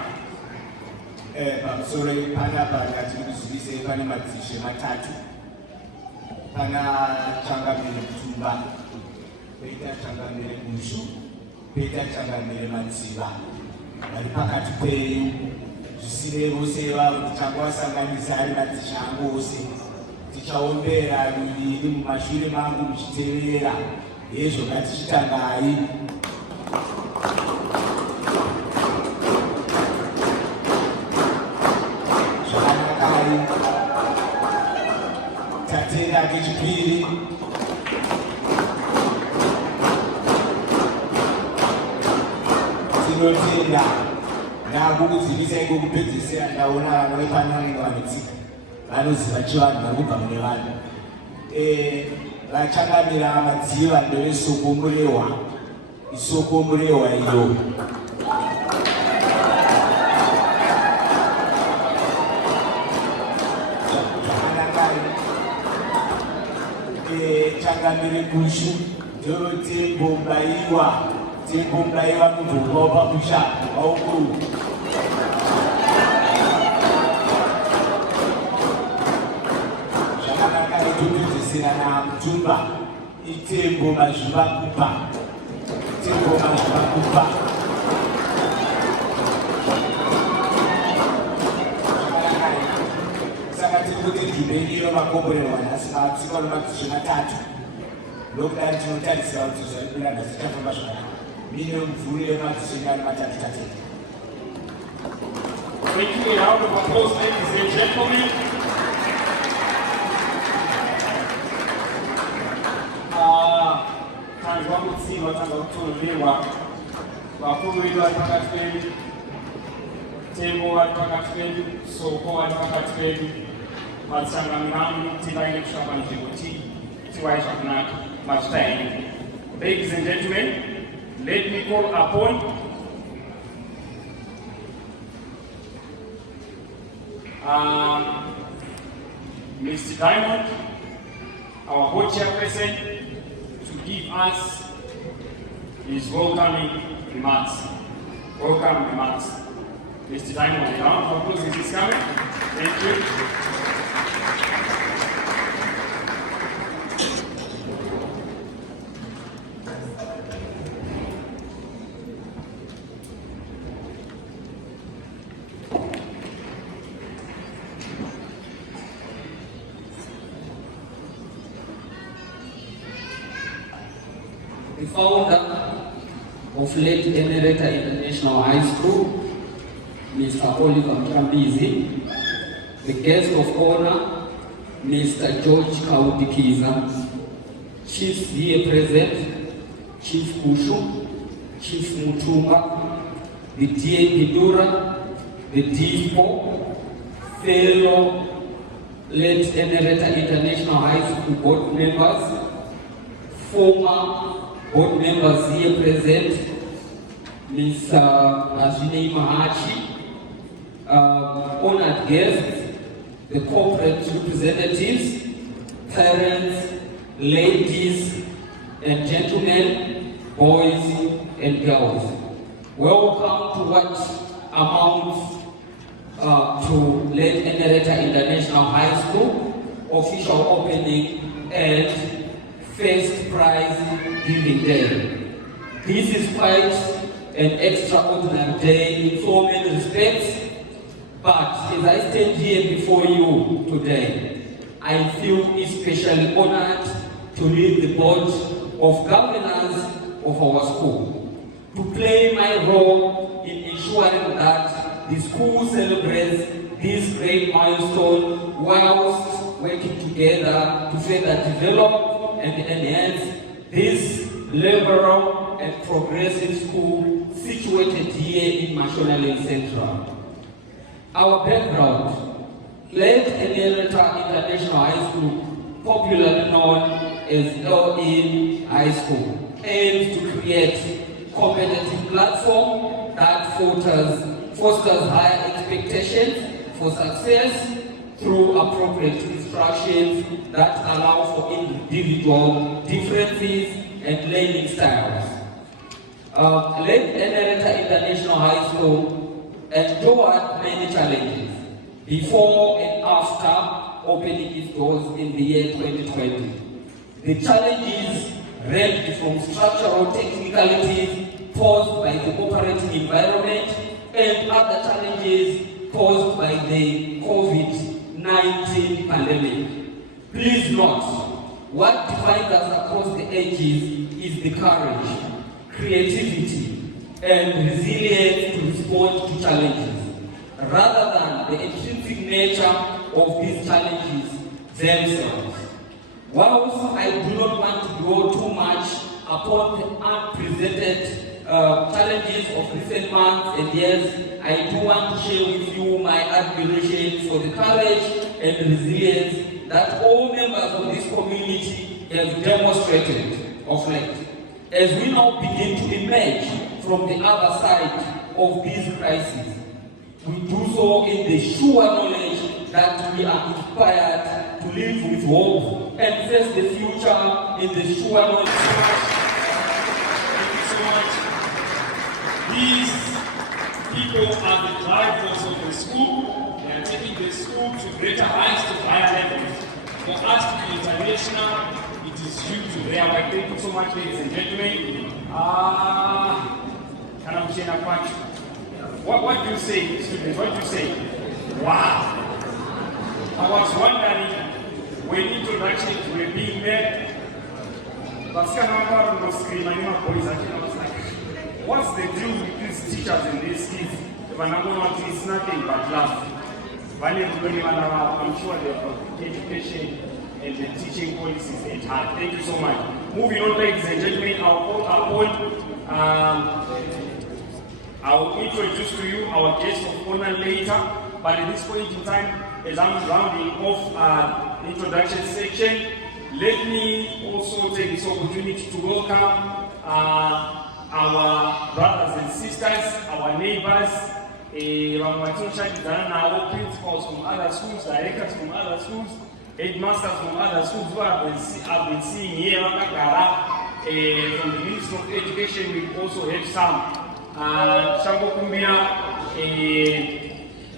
I'm sorry, Pana Bagaji, Pana Matisha Matatu, Pana Changamire 2. Peter Changamire Mushu, Peter Changamire Matsiba. Pakati penyu zvisire rose vavo tichangwasanganisa ari matishango ose tichaombera ruviri mumashure mangu muchitevera izvo ngatichitangai. Zvakanakai tatera kechipiri tinotenda ndakukuzivisai kokupedzisira ndaona vana vepanange vanotsika vanoziva chivanhu vari kubva mune vanhu vachangamira madziva ndevesoko murehwa isoko murehwa iyo zvakanakari changamire kushu ndoro tembombaiwa munhu pamusha maukuru zvakanaka itopedzisira namutumba itembo mazviva kupa zvakanaka saka tiri kuti jubeniro makomborerwa nhasi matsika nomadzisvo matatu nokudari tinotarisira kuti zvaibira nhasi chafamba zvakanaka mine mvuri yemadziso ari matatu tatete. Thank you, a round of applause, ladies and gentlemen. Tangu wakutsiva tanga kutolewa vakuru vedu vari pakati pedu, tembo vari pakati pedu, soko vari pakati pedu, matsangamiramu tingaine kusvamba nzvimbo tiwai zvakanaka machitaini. Ladies and gentlemen, let me call upon Mr. Diamond, our board chairperson, to give us his welcoming remarks. Welcome remarks. Mr. Diamond, a round of applause is coming. Thank you. The founder of late Enereta International High School, Mr. Oliver Mkambizi, the guest of honor, Mr. George Kaudikiza, Chiefs here present, Chief Kushu, Chief Mutumba, the DA Pidura, the DISPO, fellow late Enereta International High School board members, former board members here present, Ms. Azunei Mahachi, honored guests, the corporate representatives, parents, ladies and gentlemen, boys and girls. Welcome to what amounts to late Enereta International High School official opening and first prize giving day. This is quite an extraordinary day in so many respects, but as I stand here before you today, I feel especially honored to lead the board of governors of our school, to play my role in ensuring that the school celebrates this great milestone whilst working together to further develop and enhance this liberal and progressive school situated here in Mashonaland Central. Our background, late Enereta International High School, popularly known as LE High School, aims to create competitive platform that fosters higher expectations for success through appropriate instructions that allow for individual differences and learning styles. Late Enereta International High School endured many challenges before and after opening its doors in the year 2020. The challenges ranged from structural technicalities posed by the operating environment and other challenges posed by the COVID-19 pandemic. Please note, what defines us across the ages is the courage, creativity, and resilience to respond to challenges, rather than the intrinsic nature of these challenges themselves. Whilst I do not want to dwell too much upon the unprecedented challenges of recent months and years, I do want to share with you my admiration for the courage and resilience that all members of this community have demonstrated of late. As we now begin to emerge from the other side of this crisis, we do so in the sure knowledge that we are inspired to live with hope and face the future in the sure knowledge. Thank you so much. These people are the drivers of the school. They are taking the school to greater heights, to higher levels. For us to be international, it is due to their work. Thank you so much, ladies and gentlemen. What do you say, students? What do you say? Wow! I was wondering when introductions were being made, but I was like, what's the deal with these teachers and these kids? It's nothing but love. I'm sure they've got education and the teaching policies at heart. Thank you so much. Moving on, ladies and gentlemen, I'll introduce to you our guest of honor later, but at this point in time, as I'm rounding off the introduction section, let me also take this opportunity to welcome our brothers and sisters, our neighbors, vamwe vatinoshandidzana navo, principals from other schools, directors from other schools, headmasters from other schools who I've been seeing here vakagara. From the Ministry of Education, we also have some. Shangokumbira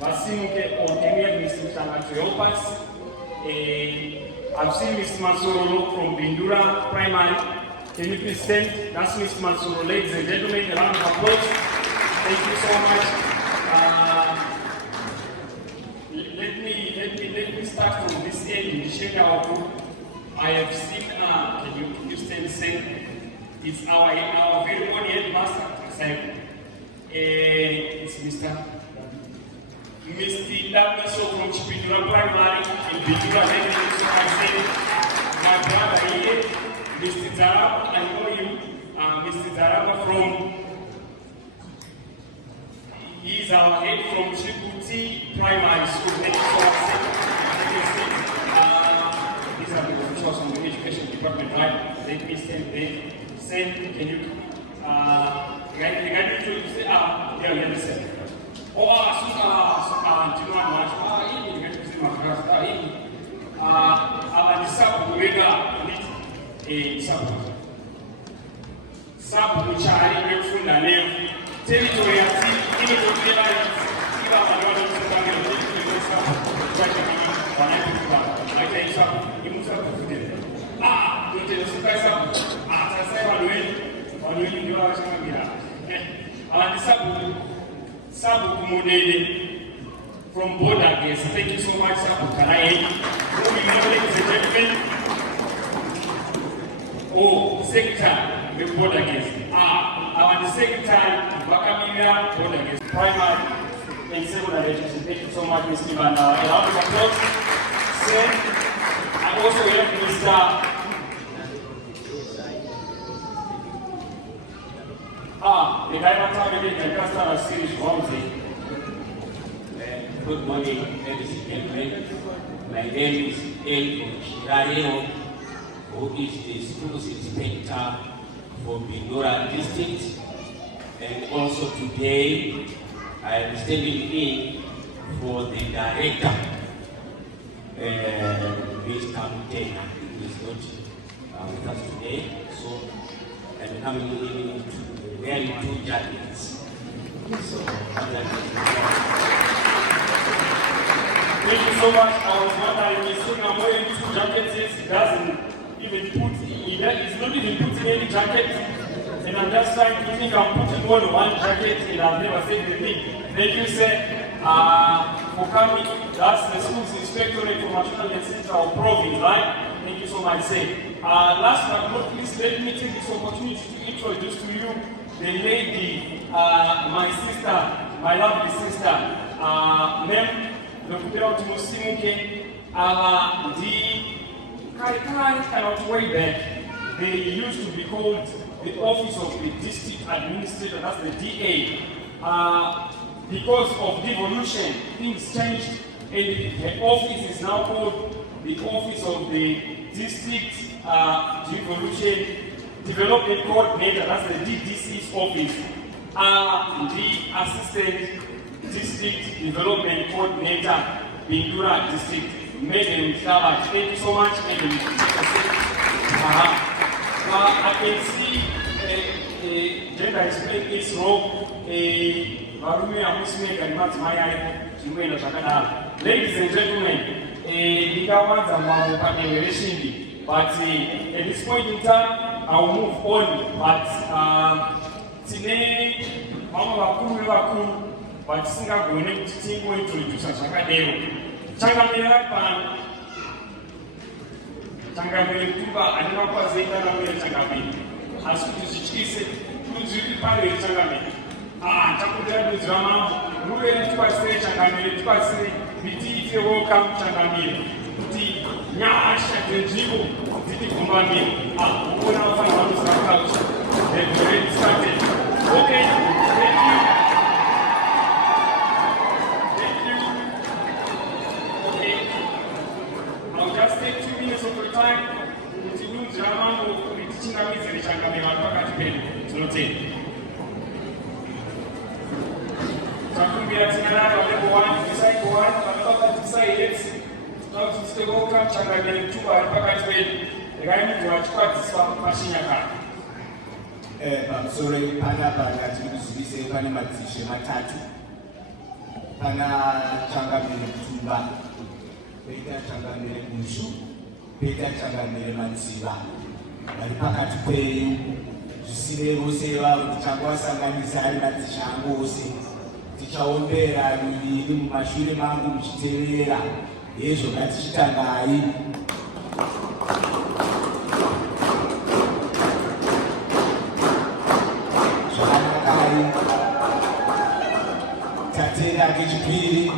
Vasimuke or Emir Mr. Tanga to help us. I've seen Mr. Mansorolo from Bindura Primary. Can you please stand? That's Mr. Mansorolo, ladies and gentlemen. A round of applause. Thank you so much. Let me start from this end in the Sheka. I have seen, can you stand the same? It's our very own headmaster. It's Mr. Damiso from Chipindura Primary in Bindura. My brother here, Mr. Zaraba, I know him, Mr. Zaraba from, he's our head from Chiputi Primary School. Thank you so much. These are the officials from the Education Department, right? Let me stand there. Send, can you, yeah, listen. Oh, Sabu Kumudede from Border Guest. Thank you so much, Sabu Karaye. Moving on, ladies and gentlemen. Oh, sector, the Border Guest. Our sector, Bakamilia, Border Guest. Primary and secondary education. Thank you so much, Mr. Ivana. A round of applause. I also have Mr. The guy was talking the customer series Good morning, ladies and gentlemen. My name is Elko Shirayo, who is the Schools Inspector for Bindura District. And also today, I am standing in for the Director, Mr. Mutena, who is not with us today. So I'm coming in to wearing two jackets. So, thank you so much. I was wondering, Mr. I'm wearing two jackets. He doesn't even put, he's not even putting any jacket. And I'm just trying to think I'm putting on one jacket and I've never said anything. Thank you, sir, for coming. That's the Schools Inspectorate for National and Central Province, right? Thank you so much, sir. Last but not least, let me take this opportunity to introduce to you the lady, my sister, my lovely sister, named Dr. Musimuke, the cannot way back. They used to be called the Office of the District Administrator, that's the DA. Because of devolution, things changed, and the office is now called the Office of the District Development Coordinator, that's the DDC's office. The Assistant District Development Coordinator, Bindura District, Madam Shabat. Thank you so much, Madam. I can see gender is playing its role. Ladies and gentlemen, but at this point in time, I will move on. But today, but singa going to introduce Shakadeo. Changamira Pan Changamira Tuba, and not was a Changami. As you see, you pay Changami. Chakuda Drama, Ruel Twase, Changamira Twase, Viti, welcome Changamira. Nyash and Jibu, Titi Kumbani, one of our house. They've already started. Okay, thank you. I'll just take 2 minutes of your time to do drama or teaching a music and coming out back at the pen. So, dates, now to stay welcome Changamire to our package way, the guy who was quite some machine. I'm sorry, Pana tiri pane madzishe matatu. Pana Changamire Tumba, Peter Changamire Mushu, Peter Changamire Matsiva. Vari pakati penyu zvisire vose vanhu tichangwasanganisa ari madzishe angu ose tichaombera ruviri mumashure mangu muchitevera yezvo ngatichitangai. Zvakanakai tatera kechipiri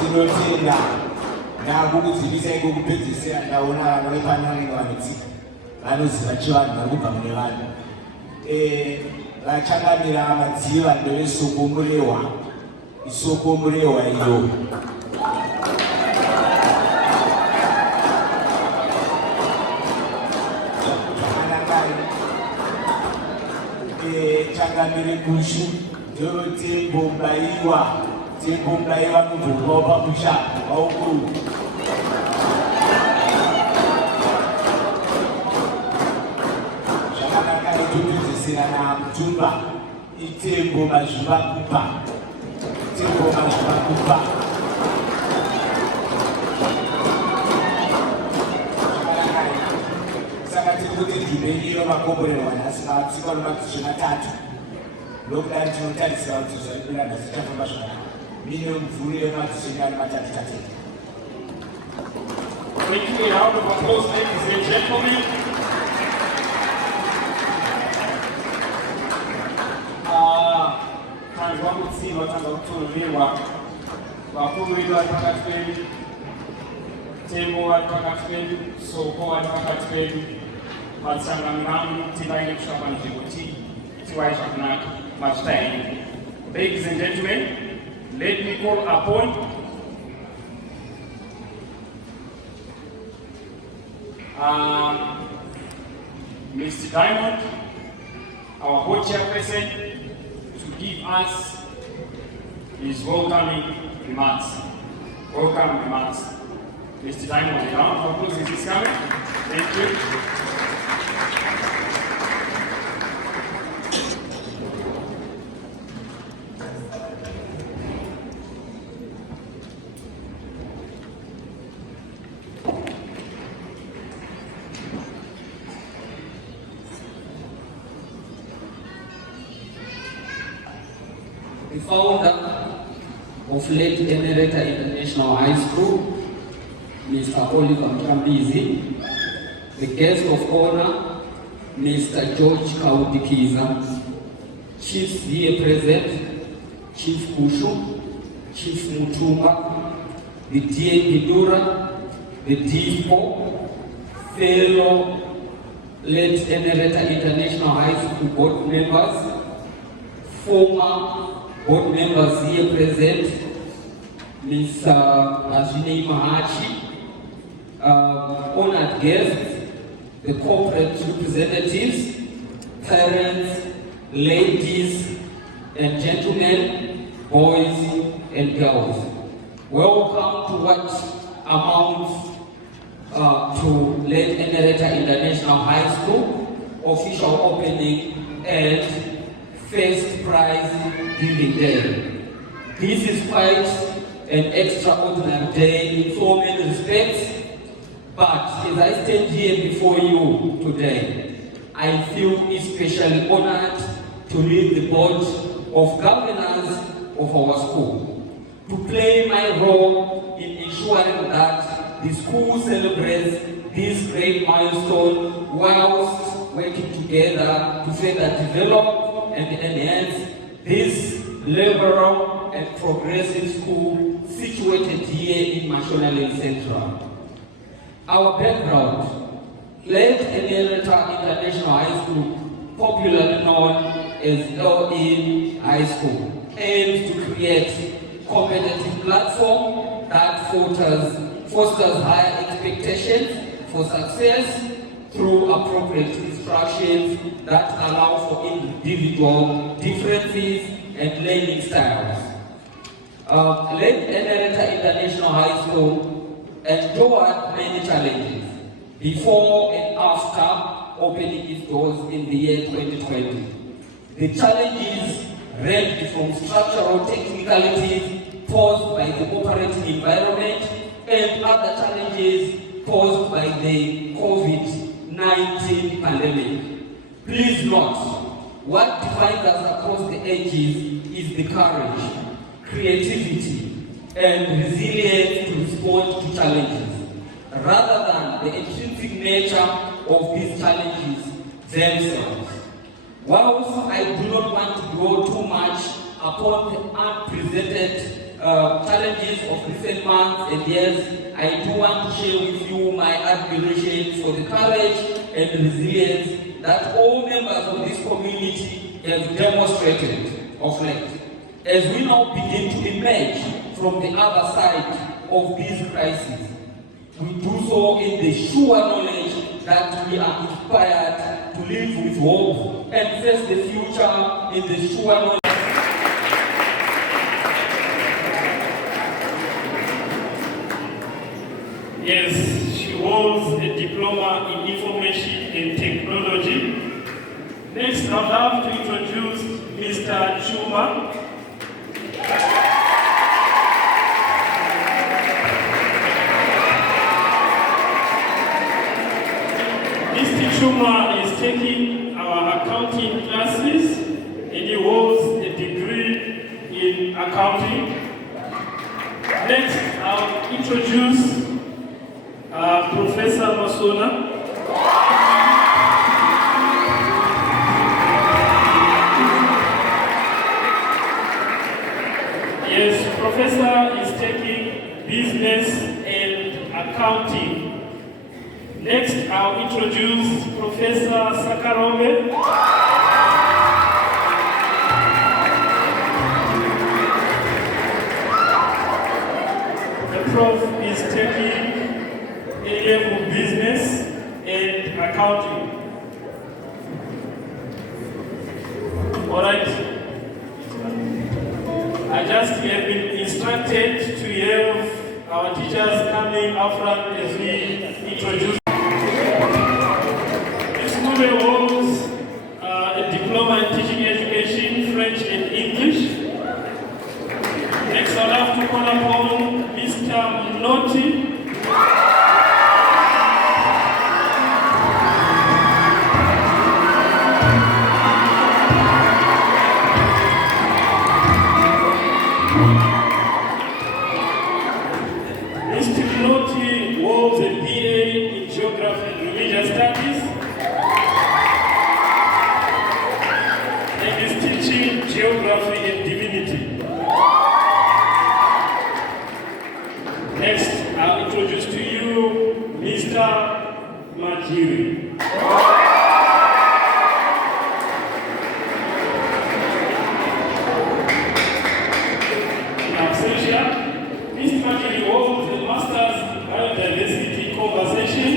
tinotenda ndakukudzivisai kokupedzisira ndaona vanhu vepanange vanotsika vanoziva chivanhu vari kubva mune vanhu vachangamira madziva ndevesoko murehwa isoko murehwa iyo zvakanakai changamire kushu ndotembombayiwa tembombayiwa mubvurwa pamusha aukuru na Mtumba itembo mazuva kupa saka tiri kuti ndibeliro makomborero vanhasi matsika nomadzishe matatu nokudai tinotarisira kuti zvaibira nhasi tichafamba zvakanaka mine mvuri yemadzishe ngani matatu tatete. Thank you, round of applause, ladies and gentlemen. Tangu wakutsiva watanga kutolewa vakuru vedu vari pakati pedu, tembo vari pakati pedu, soko vari pakati pedu, vatsangamiramu tivaine kusvika panzvimbo tiwai zvakanaka machitaini. Ladies and gentlemen, let me call upon Mr. Diamond, our board chairperson, to give us his welcoming remarks. Welcome remarks. Mr. Diamond, a round of applause is coming. Thank you. The founder of late Enereta International High School, Mr. Oliver Mtambizi, the guest of honor, Mr. George Kaudikiza, Chiefs here present, Chief Kushu, Chief Mutumba, the DA Bidura, the DIFO, fellow late Enereta International High School board members, former board members here present, Ms. Ajini Mahachi, honored guests, the corporate representatives, parents, ladies and gentlemen, boys and girls. Welcome to what amounts to late Enereta International High School official opening and first prize giving day. This is quite an extraordinary day in so many respects, but as I stand here before you today, I feel especially honored to lead the board of governors of our school, to play my role in ensuring that the school celebrates this great milestone whilst working together to further develop and enhance this liberal and progressive school situated here in Mashonaland Central. Our background, late Enereta International High School, popularly known as LE High School, aims to create a competitive platform that fosters higher expectations for success through appropriate instructions that allow for individual differences and learning styles. Enereta International High School endured many challenges before and after opening its doors in the year 2020. The challenges ranged from structural technicalities posed by the operating environment and other challenges posed by the COVID-19 pandemic. Please note, what defines us across the ages is the courage, creativity, and resilience to respond to challenges, rather than the intrinsic nature of these challenges themselves. Whilst I do not want to dwell too much upon the unprecedented challenges of recent months and years, I do want to share with you my admiration for the courage and resilience that all members of this community have demonstrated of late. As we now begin to emerge from the other side of these crises, we do so in the sure knowledge that we are inspired to live with hope and face the future in the sure knowledge. Yes, she holds a diploma in information and technology. Next, I'd love to introduce Mr. Chuma. Mr. Chuma is taking our accounting classes and he holds a degree in accounting. Next, I'll introduce Professor Masona. Yes, Professor is taking business and accounting. Next, I'll introduce Professor Sakarome. The prof is taking A-level business and accounting. All right. I just have been instructed to have our teachers coming up front as we introduce. This student holds a diploma in teaching education, French and English. Next, I'll have to call upon Mr. Mnoti. Holds a BA in Geography and Religious Studies and is teaching Geography and Divinity. Next, I'll introduce to you Mr. Majiri. In absentia, Mr. Majiri holds a Master's Biodiversity Conversation.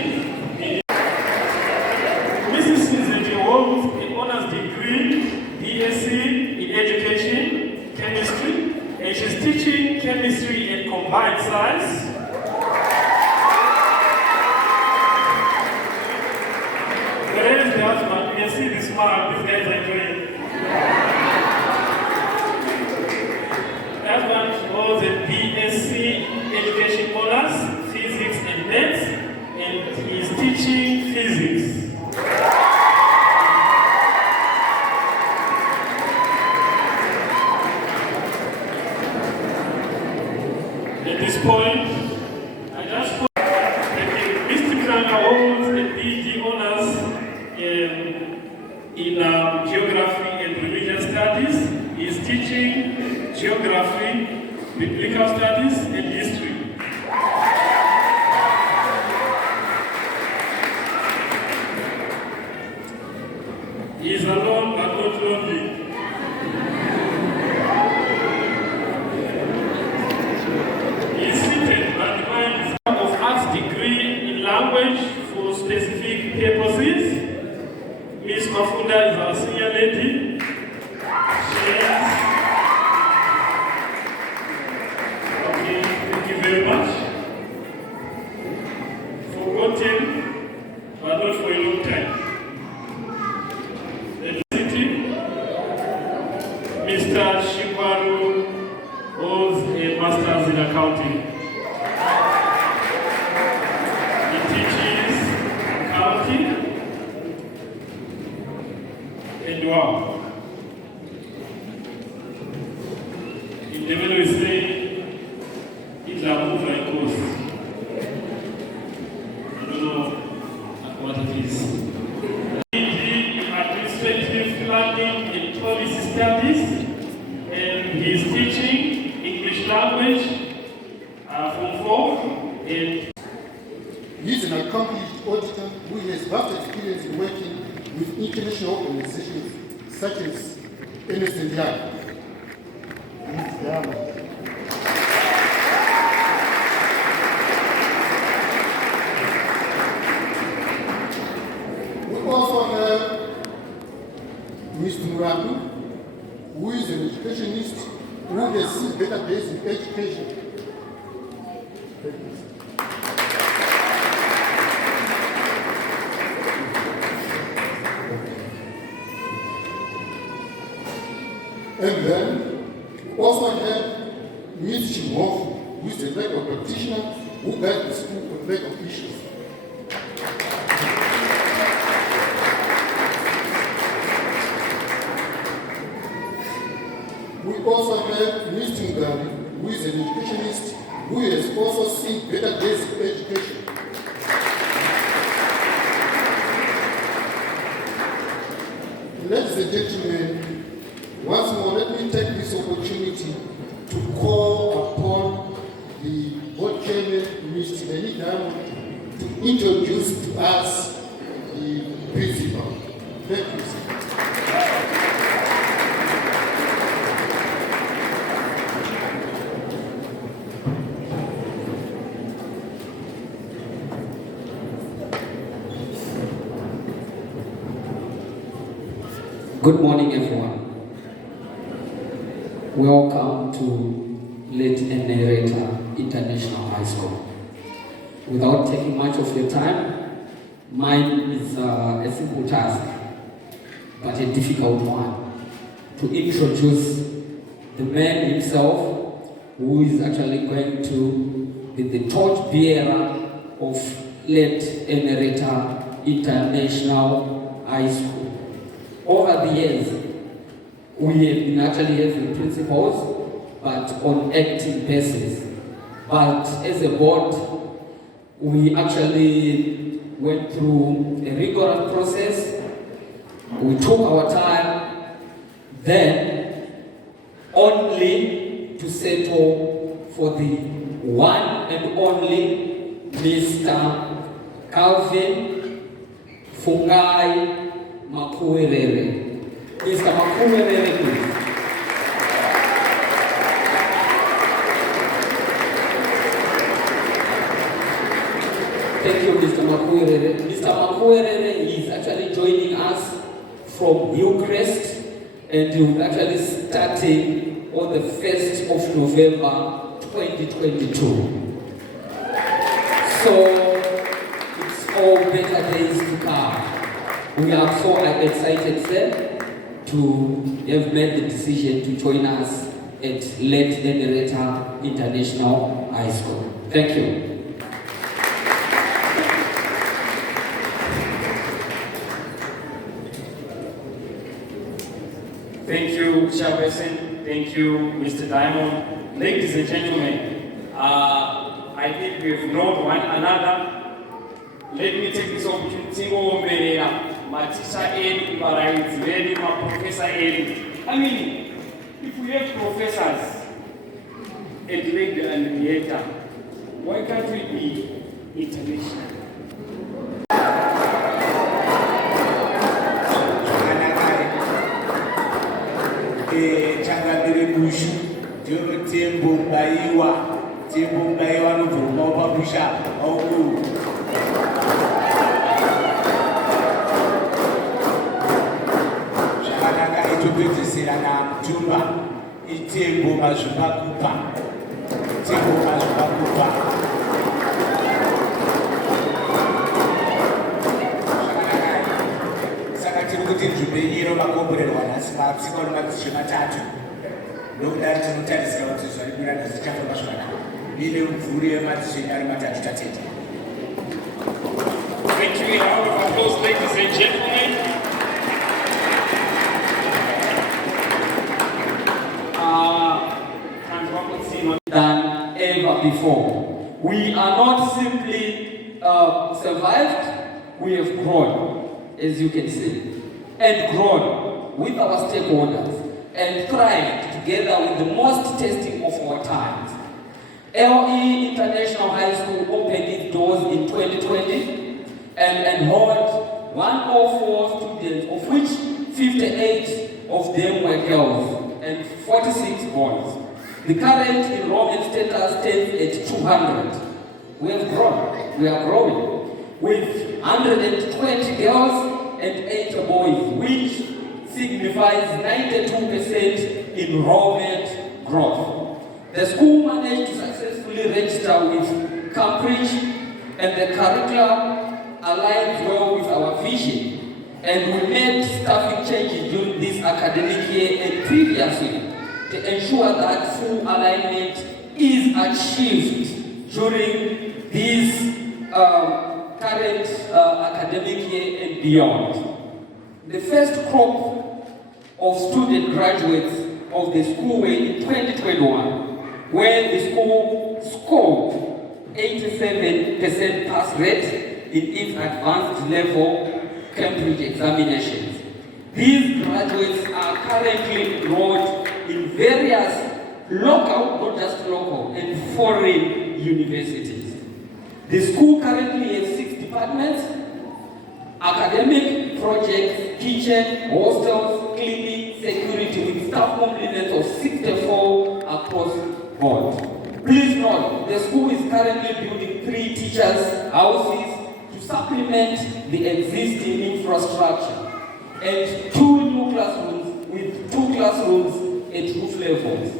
Mrs. Sinzeti holds an honors degree, BSc in Education, Chemistry, and she's teaching Chemistry and Combined Science. Where is the husband? You can see the smile, these guys are enjoying. The husband holds a BSc Education honors, Physics and Maths, and he is teaching physics. At this point, I just put Mr. Kranga holds a PhD honors in Geography and Religious Studies. He is teaching Geography, Biblical Studies, and History. He is alone but not lonely. He is seated but the mind is of arts degree in language for specific purposes. very much. Forgotten, but not for a long time. The city, Mr. Shibaru holds a master's in accounting. He teaches accounting, and wow. In the middle, we say, it's a move like course. I don't know what it is. He did administrative planning and policy studies, and he's teaching English language from 4. And He is an accomplished auditor who has vast experience in working with international organizations such as Ernest & Young. We also have Mr. Murandu, who is an educationist who has seen better days in education. Thank you. And then we also have Ms. Chimofu, who is a legal practitioner who guides the school on legal issues. We also have Ms. Ngari, who is an educationist who has also seen better days in education. Ladies and gentlemen, once more, let me take this opportunity to call upon the board chairman, Mr. Benny Diamond, to introduce to us the principal. Thank you, sir. Good morning, everyone. Welcome to Enereta International High School. Without taking much of your time, mine is a simple task, but a difficult one, to introduce the man himself, who is actually going to be the torch bearer of Enereta International High School. Over the years, we have been actually having principals, but on active basis. But as a board, we actually went through a rigorous process. We took our time, then only to settle for the one and only Mr. Calvin Fungai Makuerere. Mr. Makuerere, please. Thank you, Mr. Makuerere. Mr. Makuerere is actually joining us from Hillcrest, and he will actually starting on the 1st of November 2022. So it's all better days to come. We are so excited, sir, to have made the decision to join us at Enereta International High School. Thank you. Thank you, Chairperson. Thank you, Mr. Diamond. Ladies and gentlemen, I think we have known one another. Let me take this opportunity to my teacher Ed, my professor Ed. I mean, if we have professors at Lady and Theatre, why can't we be international? Tembo Baiwa no Vuma Babusha, oh, Shanaga Etubiti Sirana, Jumba, Itembo Majuba Kupa, Tembo Majuba Kupa, matsiko nemadziso matatu nokudari tinotarisira kuti zvari kuranda zvichafamba zvakanaka ine mvuri yemadziso ari matatu tatete. Thank you. A round of applause, ladies and gentlemen. Than ever before. We are not simply survived, we have grown, as you can see, and grown with our stakeholders and thrived together with the most testing of our times. LE International High School opened its doors in 2020 and enrolled 104 students, of which 58 of them were girls and 46 boys. The current enrollment status stands at 200. We have grown, we are growing, with 120 girls and 8 boys, which signifies 92% enrollment growth. The school managed to successfully register with Cambridge, and the curriculum aligns well with our vision. And we made staffing changes during this academic year and previously to ensure that full alignment is achieved during this current academic year and beyond. The first crop of student graduates of the school were in 2021, where the school scored 87% pass rate in its advanced level Cambridge examinations. These graduates are currently enrolled in various local, not just local, and foreign universities. The school currently has 6 departments: academic, projects, kitchen, hostels, cleaning, security, with staff complements of 64 across board. Please note, the school is currently building 3 teachers' houses to supplement the existing infrastructure and 2 new classrooms with 2 classrooms at roof levels.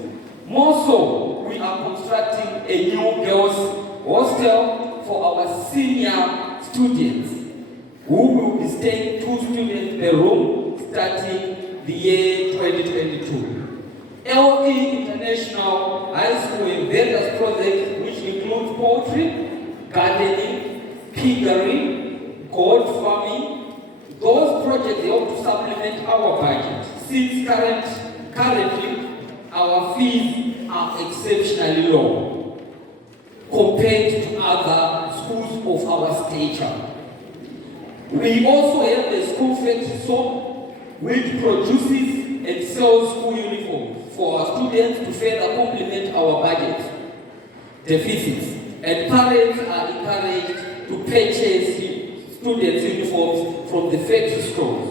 More so, we are constructing a new girls' hostel for our senior students, who will be staying 2 students per room starting the year 2022. LE International High School has various projects which include poultry, gardening, piggery, goat farming. Those projects help to supplement our budget, since currently our fees are exceptionally low compared to other schools of our stature. We also have a school factory soap which produces and sells school uniforms for our students to further complement our budget deficits, and parents are encouraged to purchase students' uniforms from the factory stores.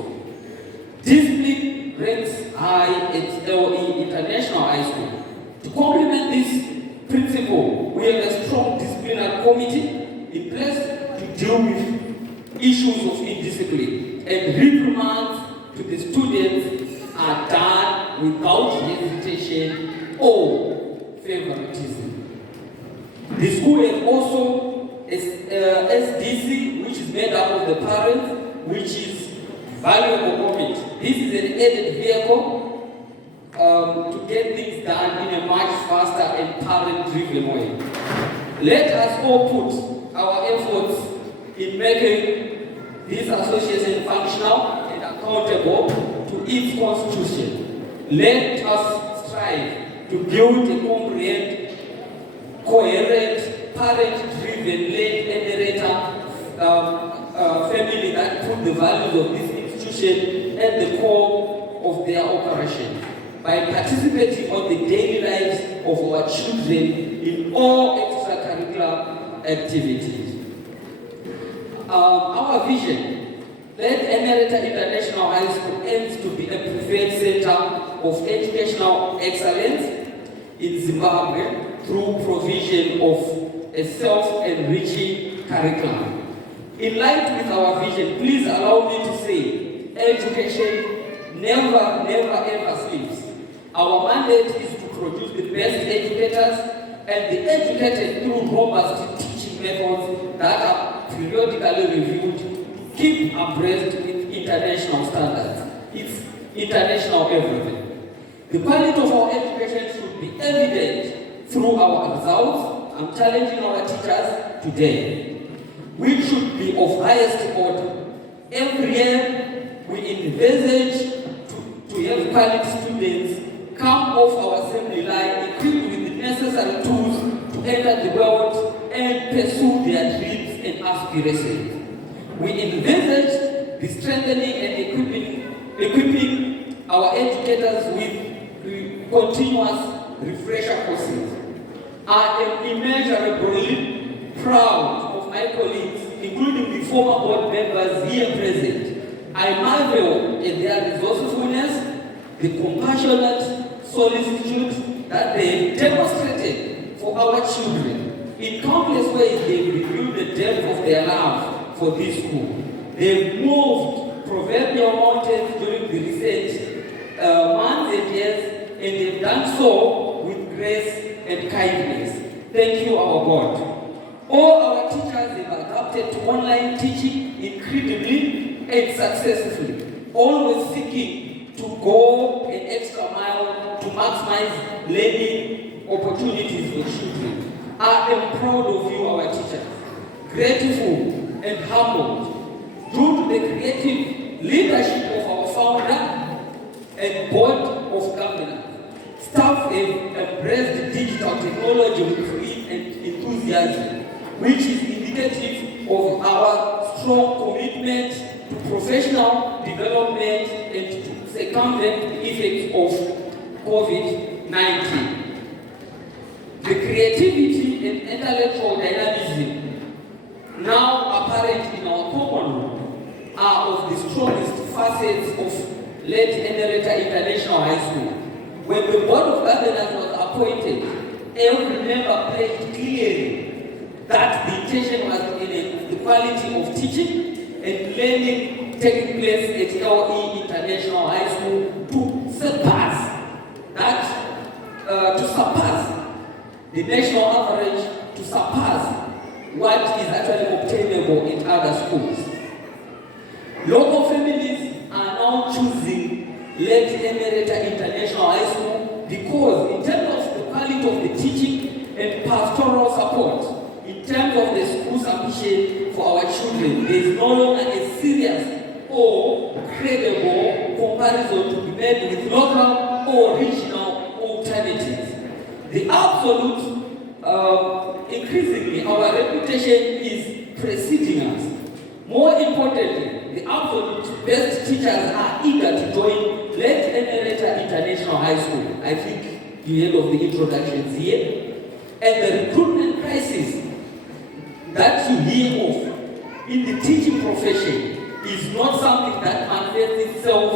Discipline ranks high at LE International High School. To complement this principle, we have a strong disciplinary committee in place to deal with issues of indiscipline, and reprimands to the students are done without hesitation or favoritism. The school has also a SDC, which is made up of the parents, which is valuable comment. This is an added vehicle to get things done in a much faster and parent-driven way. Let us all put our efforts in making this association functional and accountable to its constitution. Let us strive to build a coherent, parent-driven, led Enereta family that put the values of this institution at the core of their operation, by participating on the daily lives of our children in all extracurricular activities. Our vision, that Enereta International High School aims to be a preferred center of educational excellence in Zimbabwe through provision of a self-enriching curriculum. In line with our vision, please allow me to say, education never ever sleeps. Our mandate is to produce the best educators, and the educated through robust teaching methods that are periodically reviewed, keep abreast with international standards. It's international everything. The quality of our education should be evident through our results. I'm challenging our teachers today. We should be of highest order. Every year, we envisage to have quality students come off our assembly line equipped with the necessary tools to enter the world and pursue their dreams and aspirations. We envisage the strengthening and equipping our educators with continuous refresher courses. I am immeasurably proud of my colleagues, including the former board members here present. I marvel at their resourcefulness, the compassionate solicitude that they have demonstrated for our children. In countless ways, they have revealed the depth of their love for this school. They have moved proverbial mountains during the recent months and years, and they have done so with grace and kindness. Thank you, our God. All our teachers have adapted to online teaching incredibly and successfully, always seeking to go an extra mile to maximize learning opportunities for children. I am proud of you, our teachers, grateful and humbled due to the creative leadership of our founder and board of governors. Staff have embraced digital technology with faith and enthusiasm, which is indicative of our strong commitment to professional development and to circumvent the effects of COVID-19. The creativity and intellectual dynamism now apparent in our common room are of the strongest facets of late Enereta International High School. When the Board of Governors was appointed, every member pledged clearly that the intention was in the quality of teaching and learning taking place at LE International High School to surpass the national average, to surpass what is actually obtainable in other schools. Local families are now choosing late Enereta International High School because in terms of the quality of the teaching and pastoral support, in terms of the school's ambition for our children, there is no longer a serious or credible comparison to be made with local or regional alternatives. The absolute, increasingly, our reputation is preceding us. More importantly, the absolute best teachers are eager to join late Enereta International High School. I think you heard of the introductions here. And the recruitment crisis that you hear of in the teaching profession is not something that manifests itself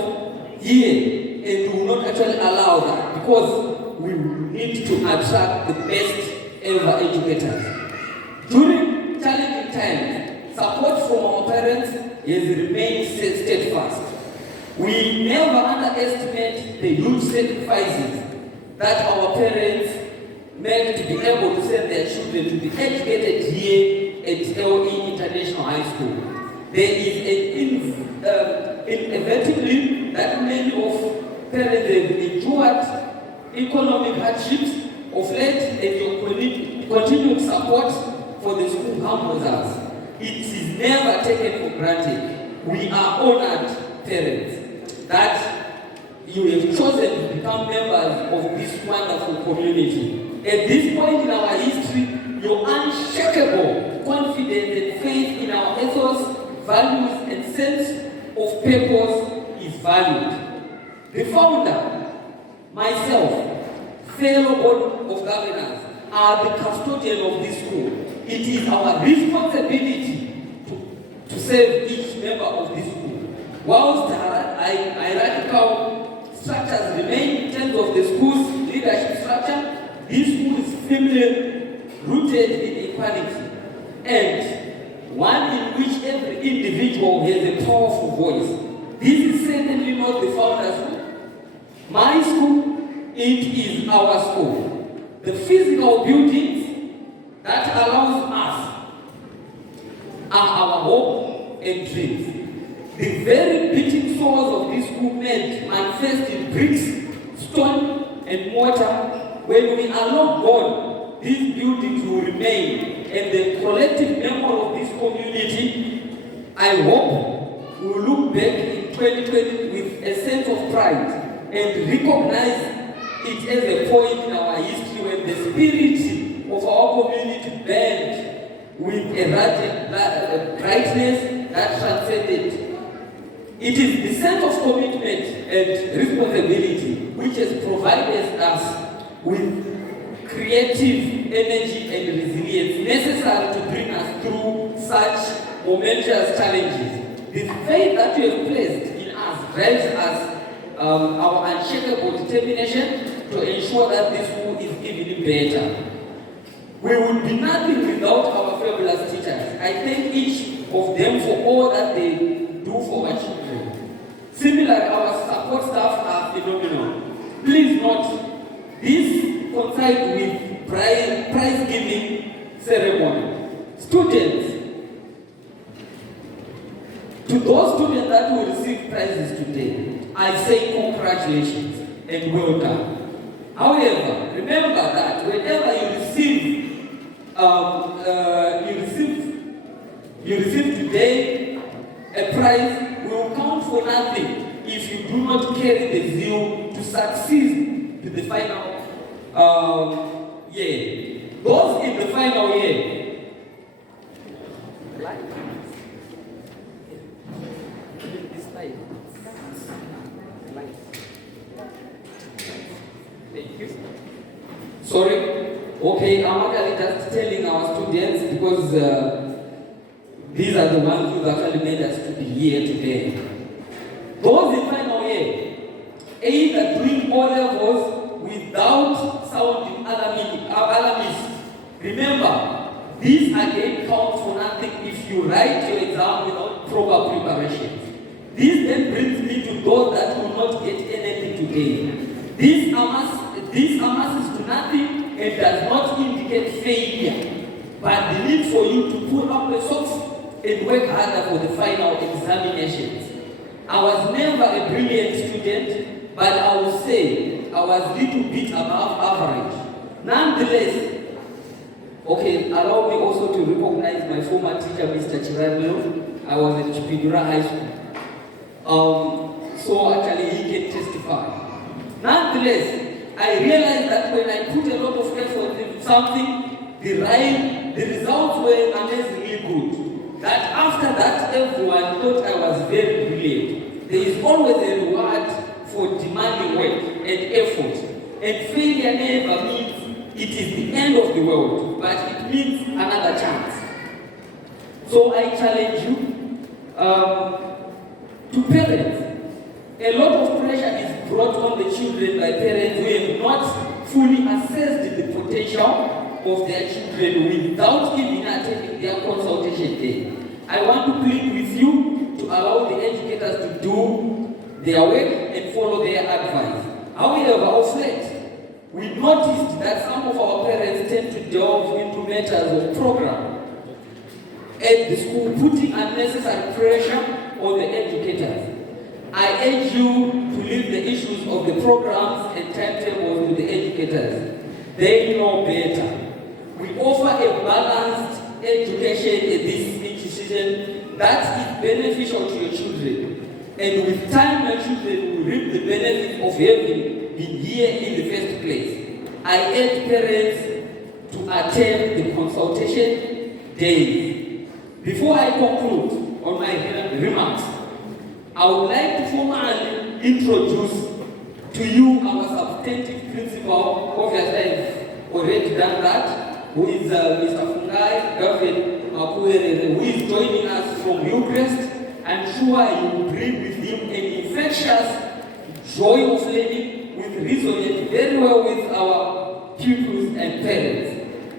here, and we will not actually allow that because we need to attract the best ever educators. During challenging times, support from our parents has remained steadfast. We never underestimate the huge sacrifices that our parents made to be able to send their children to be educated here at LE International High School. There is inevitably that many of parents have endured economic hardships of late, and your continued support for the school humbles us. It is never taken for granted. We are honored parents that you have chosen to become members of this wonderful community. At this point in our history, your unshakable confidence and faith in our ethos, values, and sense of purpose is valued. The founder, myself, fellow board of governors are the custodian of this school. It is our responsibility to serve each member of this school. Whilst the hierarchical structures remain in terms of the school's leadership structure, this school is firmly rooted in equality and one in which every individual has a powerful voice. This is certainly not the founder's school. My school, it is our school. The physical buildings that allows us are our hope and dreams. The very beating souls of this school meant bricks, stone, and mortar. When we are long gone, these buildings will remain, and the collective memory of this community, I hope, will look back in 2020 with a sense of pride and recognize it as a point in our history when the spirit of our community burned with a radiant brightness that transcended. It is the sense of commitment and responsibility which has provided us with creative energy and resilience necessary to bring us through such momentous challenges. The faith that you have placed in us drives us our unshakable determination to ensure that this school is even better. We would be nothing without our fabulous teachers. I thank each of them for all that they do for our children. Similarly, our support staff are phenomenal. Please note, this coincides with prize giving ceremony. Students, to those students that will receive prizes today, I say congratulations and well done. However, remember that whenever you receive today a prize will count for nothing if you do not carry the zeal to succeed to the final year. Those in the final year, sorry. Okay, I'm actually just telling our students because these are the ones who actually made us to be here today. Those in final year, either doing all levels without sounding alarmist. Remember, these again count for nothing if you write your exam without proper preparation. This then brings me to those that will not get anything today. This amasses to nothing and does not indicate failure, but the need for you to pull up the socks and work harder for the final examinations. I was never a brilliant student, but I will say I was a little bit above average. Nonetheless, okay, allow me also to recognize my former teacher, Mr. Chirano. I was at Chipidura High School. So actually he can testify. Nonetheless, I realized that when I put a lot of effort into something, the results were amazingly good. That after that, everyone thought I was very brilliant. There is always a reward for demanding work and effort. And failure never means it is the end of the world, but it means another chance. So I challenge you to parents. A lot of pressure is brought on the children by parents who have not fully assessed the potential of their children without even attending their consultation day. I want to plead with you to allow the educators to do their work and follow their advice. However, of late, we noticed that some of our parents tend to delve into matters of program at the school, putting unnecessary pressure on the educators. I urge you to leave the issues of the programs and timetables to the educators. They know better. We offer a balanced education at this institution that is beneficial to your children. And with time, your children will reap the benefit of having been here in the first place. I urge parents to attend the consultation days. Before I conclude on my remarks, I would like to formally introduce to you our substantive principal. Obviously, I've already done that, who is Mr. Fungai David Makuere, who is joining us from Eucharist. I'm sure you will bring with him an infectious joy of learning, which resonates very well with our pupils and parents.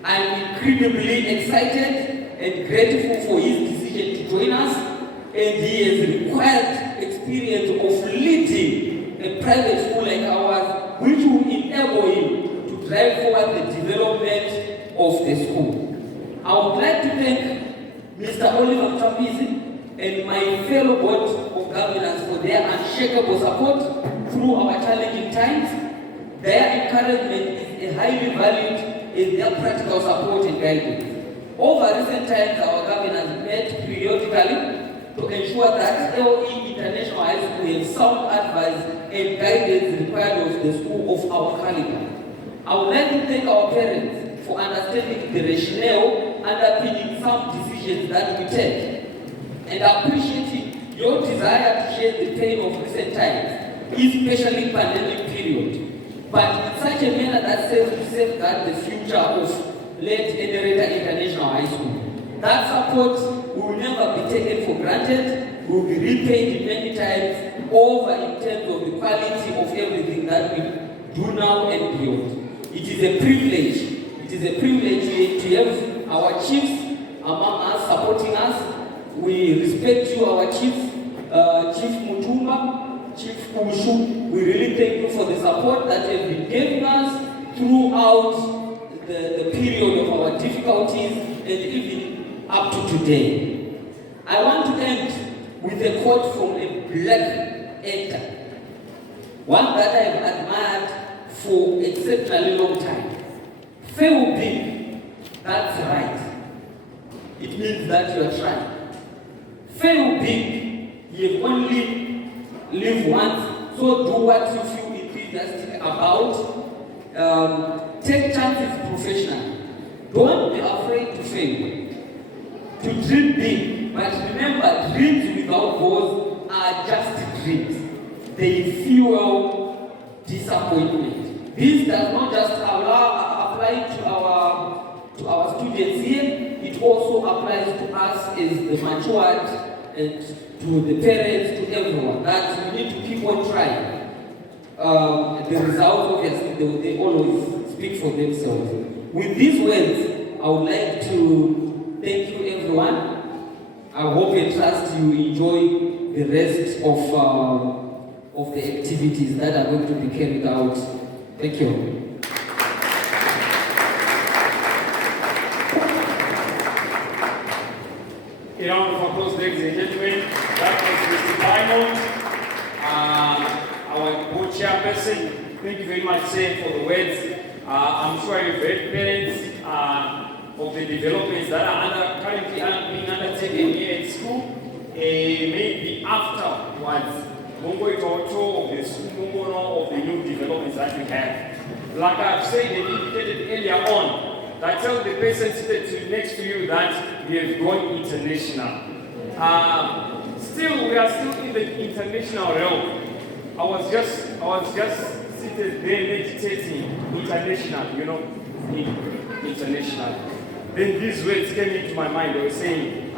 I'm incredibly excited and grateful for his decision to join us, and he has required experience of leading a private school like ours, which will enable him to drive forward the development of the school. I would like to thank Mr. Oliver Trapizi and my fellow board of governors for their unshakable support through our challenging times. Their encouragement is highly valued in their practical support and guidance. Over recent times, our government has met periodically to ensure that LE International High School has sound advice and guidance required of the school of our caliber. I would like to thank our parents for understanding the rationale underpinning some decisions that we take, and appreciating your desire to share the pain of recent times, especially pandemic period, but in such a manner that serves to safeguard the future of late Enereta International High School. That support will never be taken for granted, will be repaid many times over in terms of the quality of everything that we do now and beyond. It is a privilege. It is a privilege to have our chiefs among us supporting us. We respect you, our chief, Chief Mutumba, Chief Kushu. We really thank you for the support that you have been giving us throughout the period of our difficulties and even up to today. I want to end with a quote from a black actor, one that I have admired for an exceptionally long time. Fail big, that's right. It means that you are trying. Fail big, you only live once, so do what you feel enthusiastic about. Take chances professionally. Don't be afraid to fail. To dream big, but remember, dreams without goals are just dreams. They fuel disappointment. This does not just apply to our students here, it also applies to us as the matured and to the parents, to everyone, that we need to keep on trying. The results, obviously, they always speak for themselves. With these words, I would like to thank you, everyone. I hope and trust you enjoy the rest of the activities that are going to be carried out. Thank you. A round of applause, ladies and gentlemen. That was Mr. Diamond, our board chairperson. Thank you very much, sir, for the words. I'm sure you've heard parents of the developments that are currently being undertaken here at school. Maybe afterwards, we'll go into a tour of the school, of the new developments that we have. Like I've said and indicated earlier on, I tell the person seated next to you that we have gone international. We are still in the international realm. I was just seated there meditating, international, international. Then these words came into my mind. They were saying,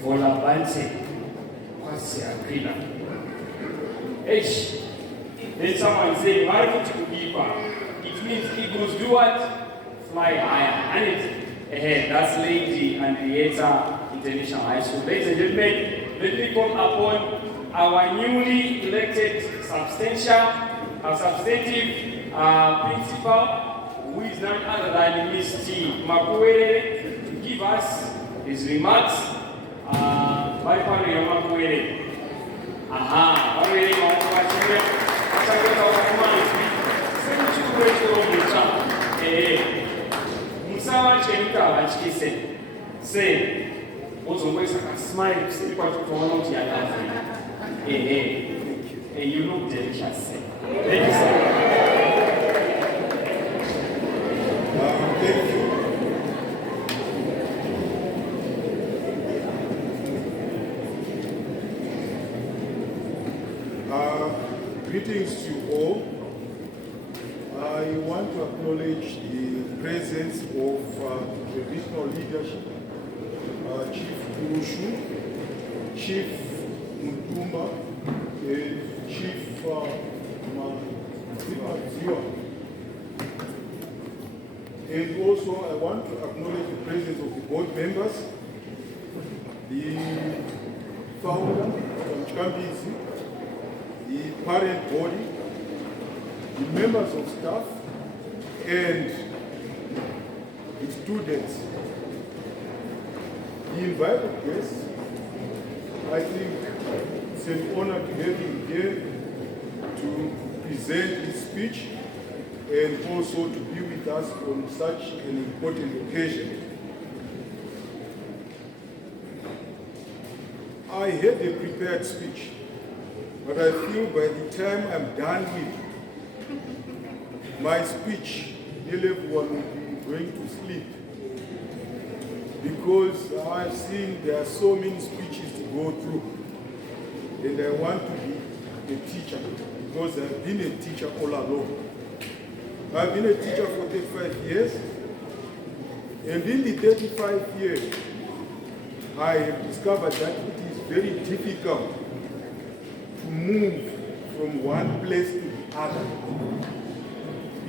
Volabante, Kwasi Agrina. Then someone saying, why would you give up? It means eagles do what? Fly higher. And that's Lady Enereta International High School. Ladies and gentlemen, let me call upon our newly elected substantive principal, who is none other than Mr. Makuere, to give us his remarks. By Makuere. Musawa Chenka Vachkise say, smile, say, you look delicious. Thank you, sir. Thank you. Greetings to you all. I want to acknowledge the presence of the regional leadership, Chief Kurushu, Chief Mutumba, and Chief Ziwa. And also I want to acknowledge the presence of the board members, the founder, Mchkambizi, the parent body, the members of staff, and the students. The invited guests, I think It's an honor to have him here to present his speech and also to be with us on such an important occasion. I had a prepared speech, but I feel by the time I'm done with my speech, nearly everyone will be going to sleep, because I've seen there are so many speeches to go through, and I want to be a teacher because I've been a teacher all along. I've been a teacher for 35 years, and in the 35 years, I have discovered that it is very difficult to move from one place to the other.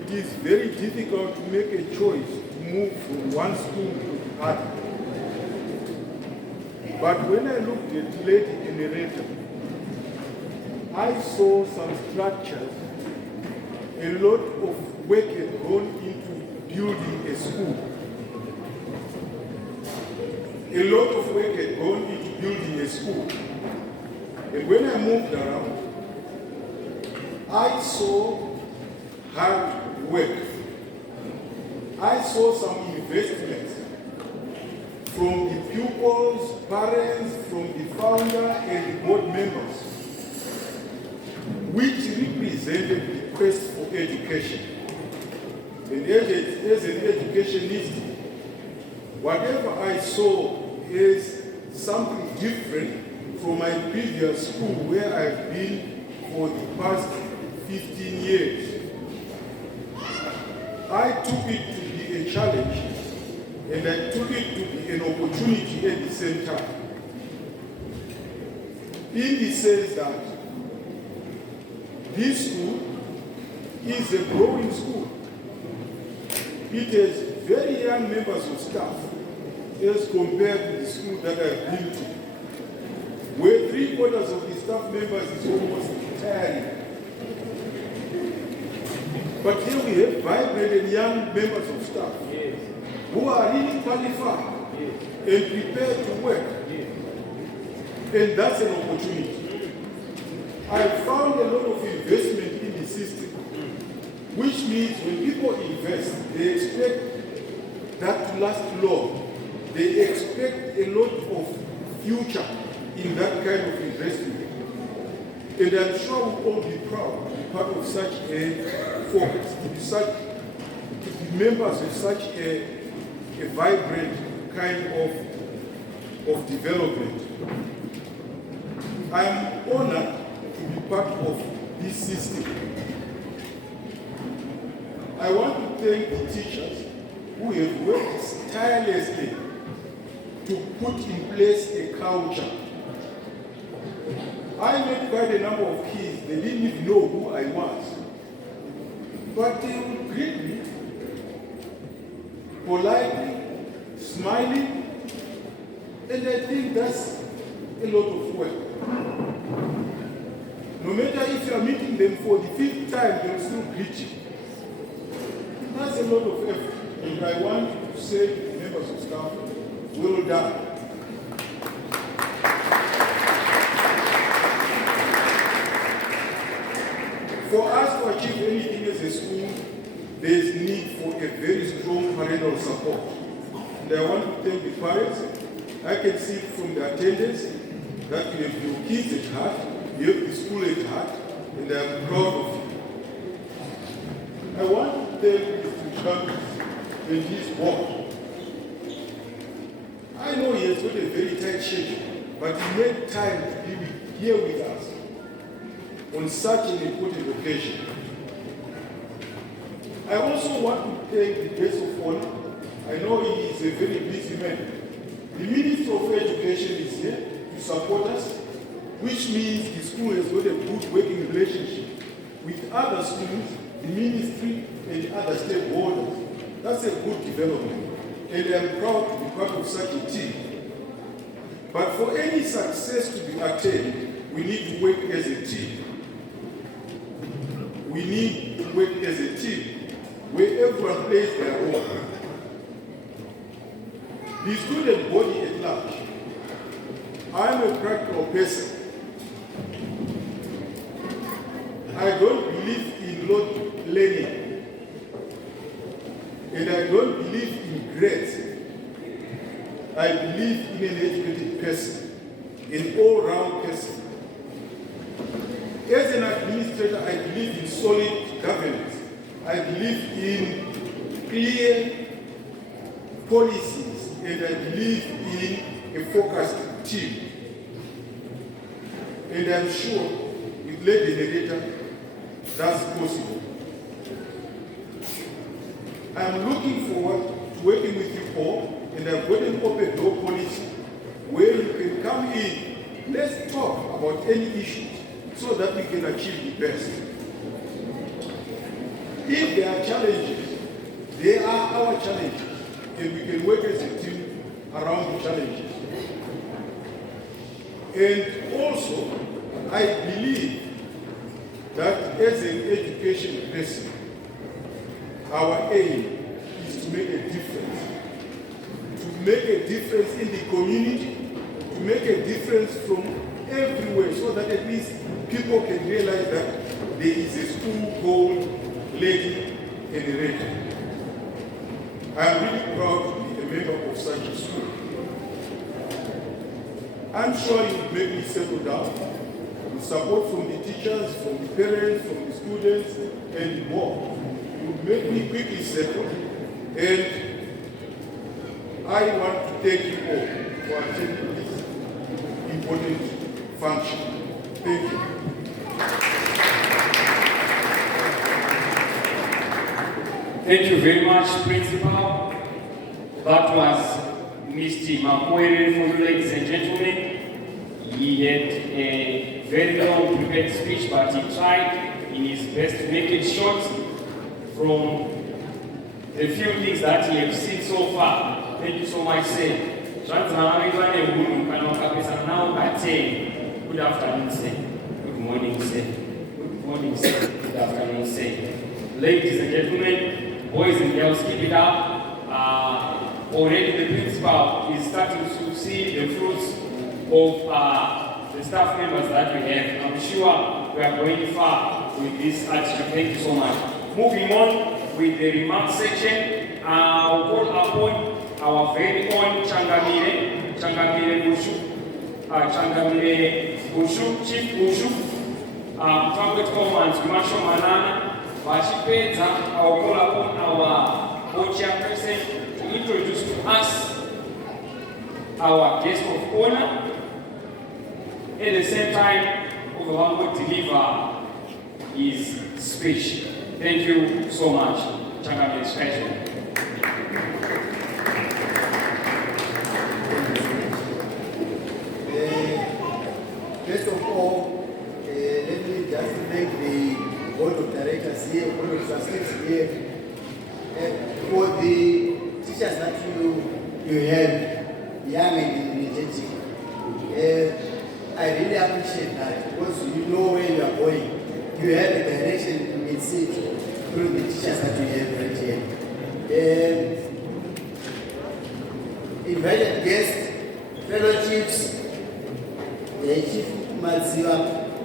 It is very difficult to make a choice to move from one school to the other. But when I looked at Lady Enereta, I saw some structures, a lot of work had gone into building a school. A lot of work had gone into building a school. And when I moved around, I saw hard work. I saw some investments from the pupils, parents, from the founder and the board members, which represented the quest for education. And as an educationist, whatever I saw is something different from my previous school where I've been for the past 15 years. I took it to be a challenge, and I took it to be an opportunity at the same time. In the sense that this school is a growing school. It has very young members of staff as compared to the school that I've been to, where 3/4 of the staff members is almost retiring. But here we have vibrant and young members of staff who are really qualified and prepared to work. And that's an opportunity. I found a lot of investment in the system, which means when people invest, they expect that to last long. They expect a lot of future in that kind of investment. And I'm sure we'll all be proud to be part of such a focus, to be members of such a vibrant kind of development. I'm honored to be part of this system. I want to thank the teachers who have worked tirelessly to put in place a culture. I met quite a number of kids, they didn't even know who I was. But they would greet me politely, smiling, and I think that's a lot of work. No matter if you are meeting them for the 5th time, they'll still greet you. That's a lot of effort, and I want to say to the members of staff, well done. For us to achieve anything as a school, there is need for a very strong parental support. And I want to thank the parents. I can see from the attendance that you have your kids at heart, you have the school at heart, and I am proud of you. I want to thank Mr. Trump and his board. I know he has got a very tight schedule, but he made time to be here with us on such an important occasion. I also want to thank the guest of honor. I know he is a very busy man. The Minister of Education is here to support us, which means the school has got a good working relationship with other schools, the ministry, and other stakeholders. That's a good development, and I'm proud to be part of such a team. But for any success to be attained, we need to work as a team. We need to work as a team where everyone plays their role. The student body at large, I'm a practical person. I believe in an educated person, an all-round person. As an administrator, I believe in solid governance. I believe in clear policies, and I believe in a focused team. And I'm sure with Lady Enereta, that's possible. I'm looking forward to working with you all, and I've got an open door policy where you can come in. Let's talk about any issues so that we can achieve the best. If there are challenges, they are our challenges, and we can work as a team around the challenges. And also, I believe that as an education person, our aim is to make a difference. To make a difference in the community, to make a difference from everywhere, so that at least people can realize that there is a school called Lady Enereta. I'm really proud to be a member of such a school. I'm sure it will make me settle down, with support from the teachers, from the parents, from the students, and more. It will make me quickly settle, and I want to thank you all for attending this important function. Thank you. Thank you very much, Principal. That was Mr. Makwere for you, ladies and gentlemen. He had a very long prepared speech, but he tried in his best to make it short from the few things that he has seen so far. Thank you so much, sir. Good afternoon, sir. Good morning, sir. Good morning, sir. Good afternoon, sir. Ladies and gentlemen, boys and girls, keep it up. Already the principal is starting to see the fruits of the staff members that we have. I'm sure we are going far with this attitude. Thank you so much. Moving on with the remarks section, I'll call upon our very own Changamire Bushu, Chief Bushu, Trumpet Command, Marshal Manana, Vashipeta. I'll call upon our co-chairperson to introduce to us our guest of honor. At the same time, Ogawan will deliver his speech. Thank you so much, Changamire Special. First of all, let me just thank the board of directors here, board of trustees here, for the teachers that you have, young and energetic. I really appreciate that, because you know where you are going. You have a direction in sight through the teachers that you have right here. Invited guests, fellowships, Chief Maziwa,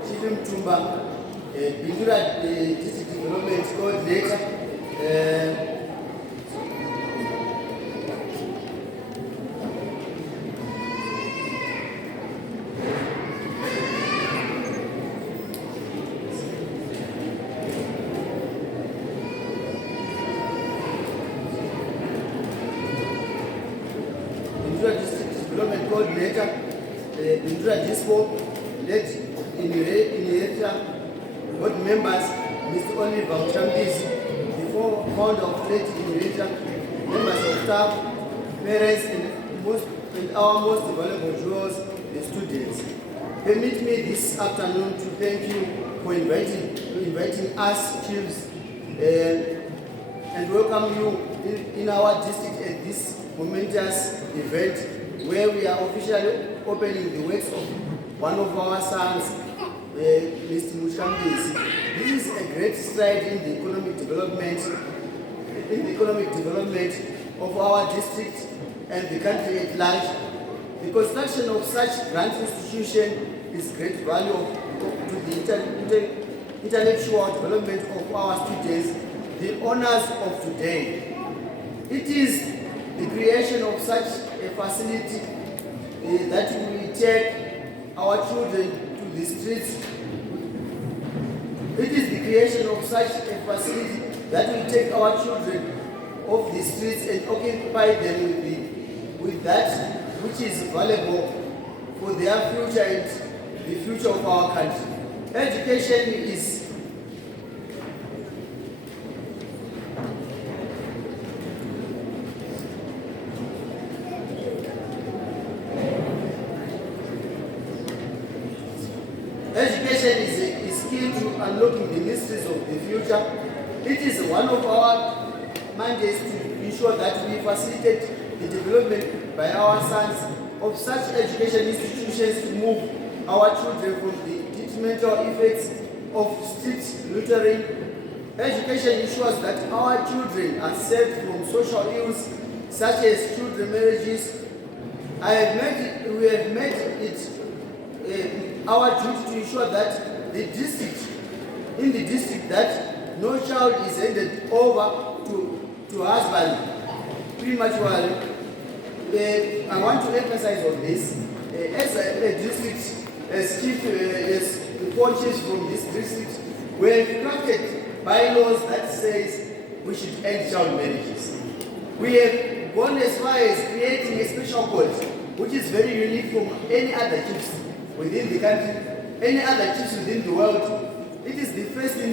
Chief Mtumba, Bindura District Development Coordinator, Indra Dispo, led Enereta, board members, Mr. Oliver Chambis, the founder of led Enereta, members of staff, parents, and our most valuable jewels, the students. Permit me this afternoon to thank you for inviting us, chiefs, and welcome you in our district at this momentous event, where we are officially opening the works of one of our sons, Mr. Mushambisi. This is a great stride in the economic development of our district and the country at large. The construction of such grand institution is great value to the intellectual development of our students, the honors of today. It is the creation of such a facility that will take our children to the streets. It is the creation of such a facility that will take our children off the streets and occupy them with that which is valuable for their future and the future of our country. Education is key to unlocking the mysteries of the future. It is one of our mandates to ensure that we facilitate the development by our sons of such education institutions to move our children from the detrimental effects of street littering. Education ensures that our children are saved from social ills such as children marriages. We have made it our duty to ensure that in the district that no child is handed over to husband prematurely. I want to emphasize on this. As a district, as the four chiefs from this district, we have crafted bylaws that says we should end child marriages. We have gone as far as creating a special code, which is very unique from any other chiefs within the country, any other chiefs within the world. It is the first in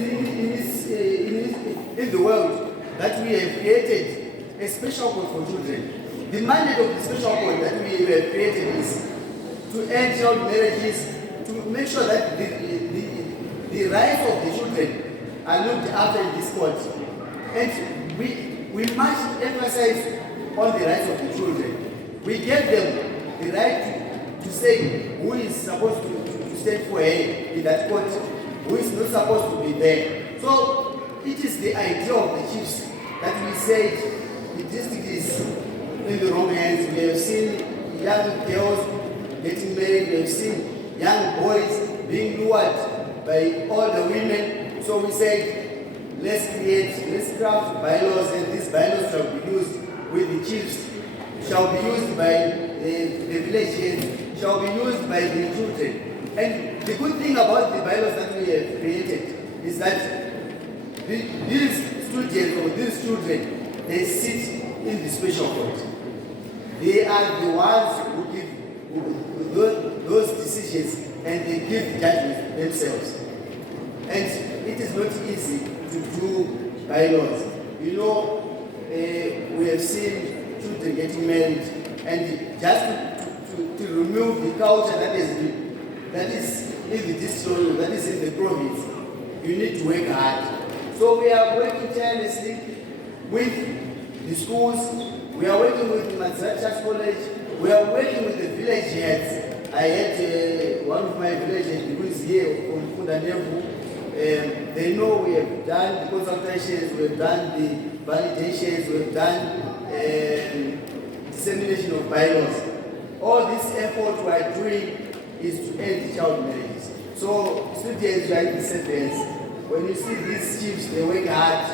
the world that we have created a special code for children. The mandate of the special code that we have created is to end child marriages, to make sure that the rights of the children are looked after in this court. And we must emphasize on the rights of the children. We give them the right to say who is supposed to stand for her in that court, who is not supposed to be there. So it is the idea of the chiefs that we said the district is in the wrong hands. We have seen young girls getting married, we have seen young boys being lured by older women. So we said, let's craft bylaws, and these bylaws shall be used with the chiefs, shall be used by the village heads, shall be used by the children. And the good thing about the bylaws that we have created is that these students or these children, they sit in the special court. They are the ones who give those decisions, and they give judgment themselves. And it is not easy to do bylaws. You know, we have seen children getting married, and just to remove the culture that is in the district, that is in the province, you need to work hard. So we are working tirelessly with the schools. We are working with Matsachas College. We are working with the village heads. I had one of my village heads who is here from Fundanevu. They know we have done the consultations, we have done the validations, we have done dissemination of bylaws. All this effort we are doing is to end child marriages. So students like the sentence, when you see these chiefs, they work hard.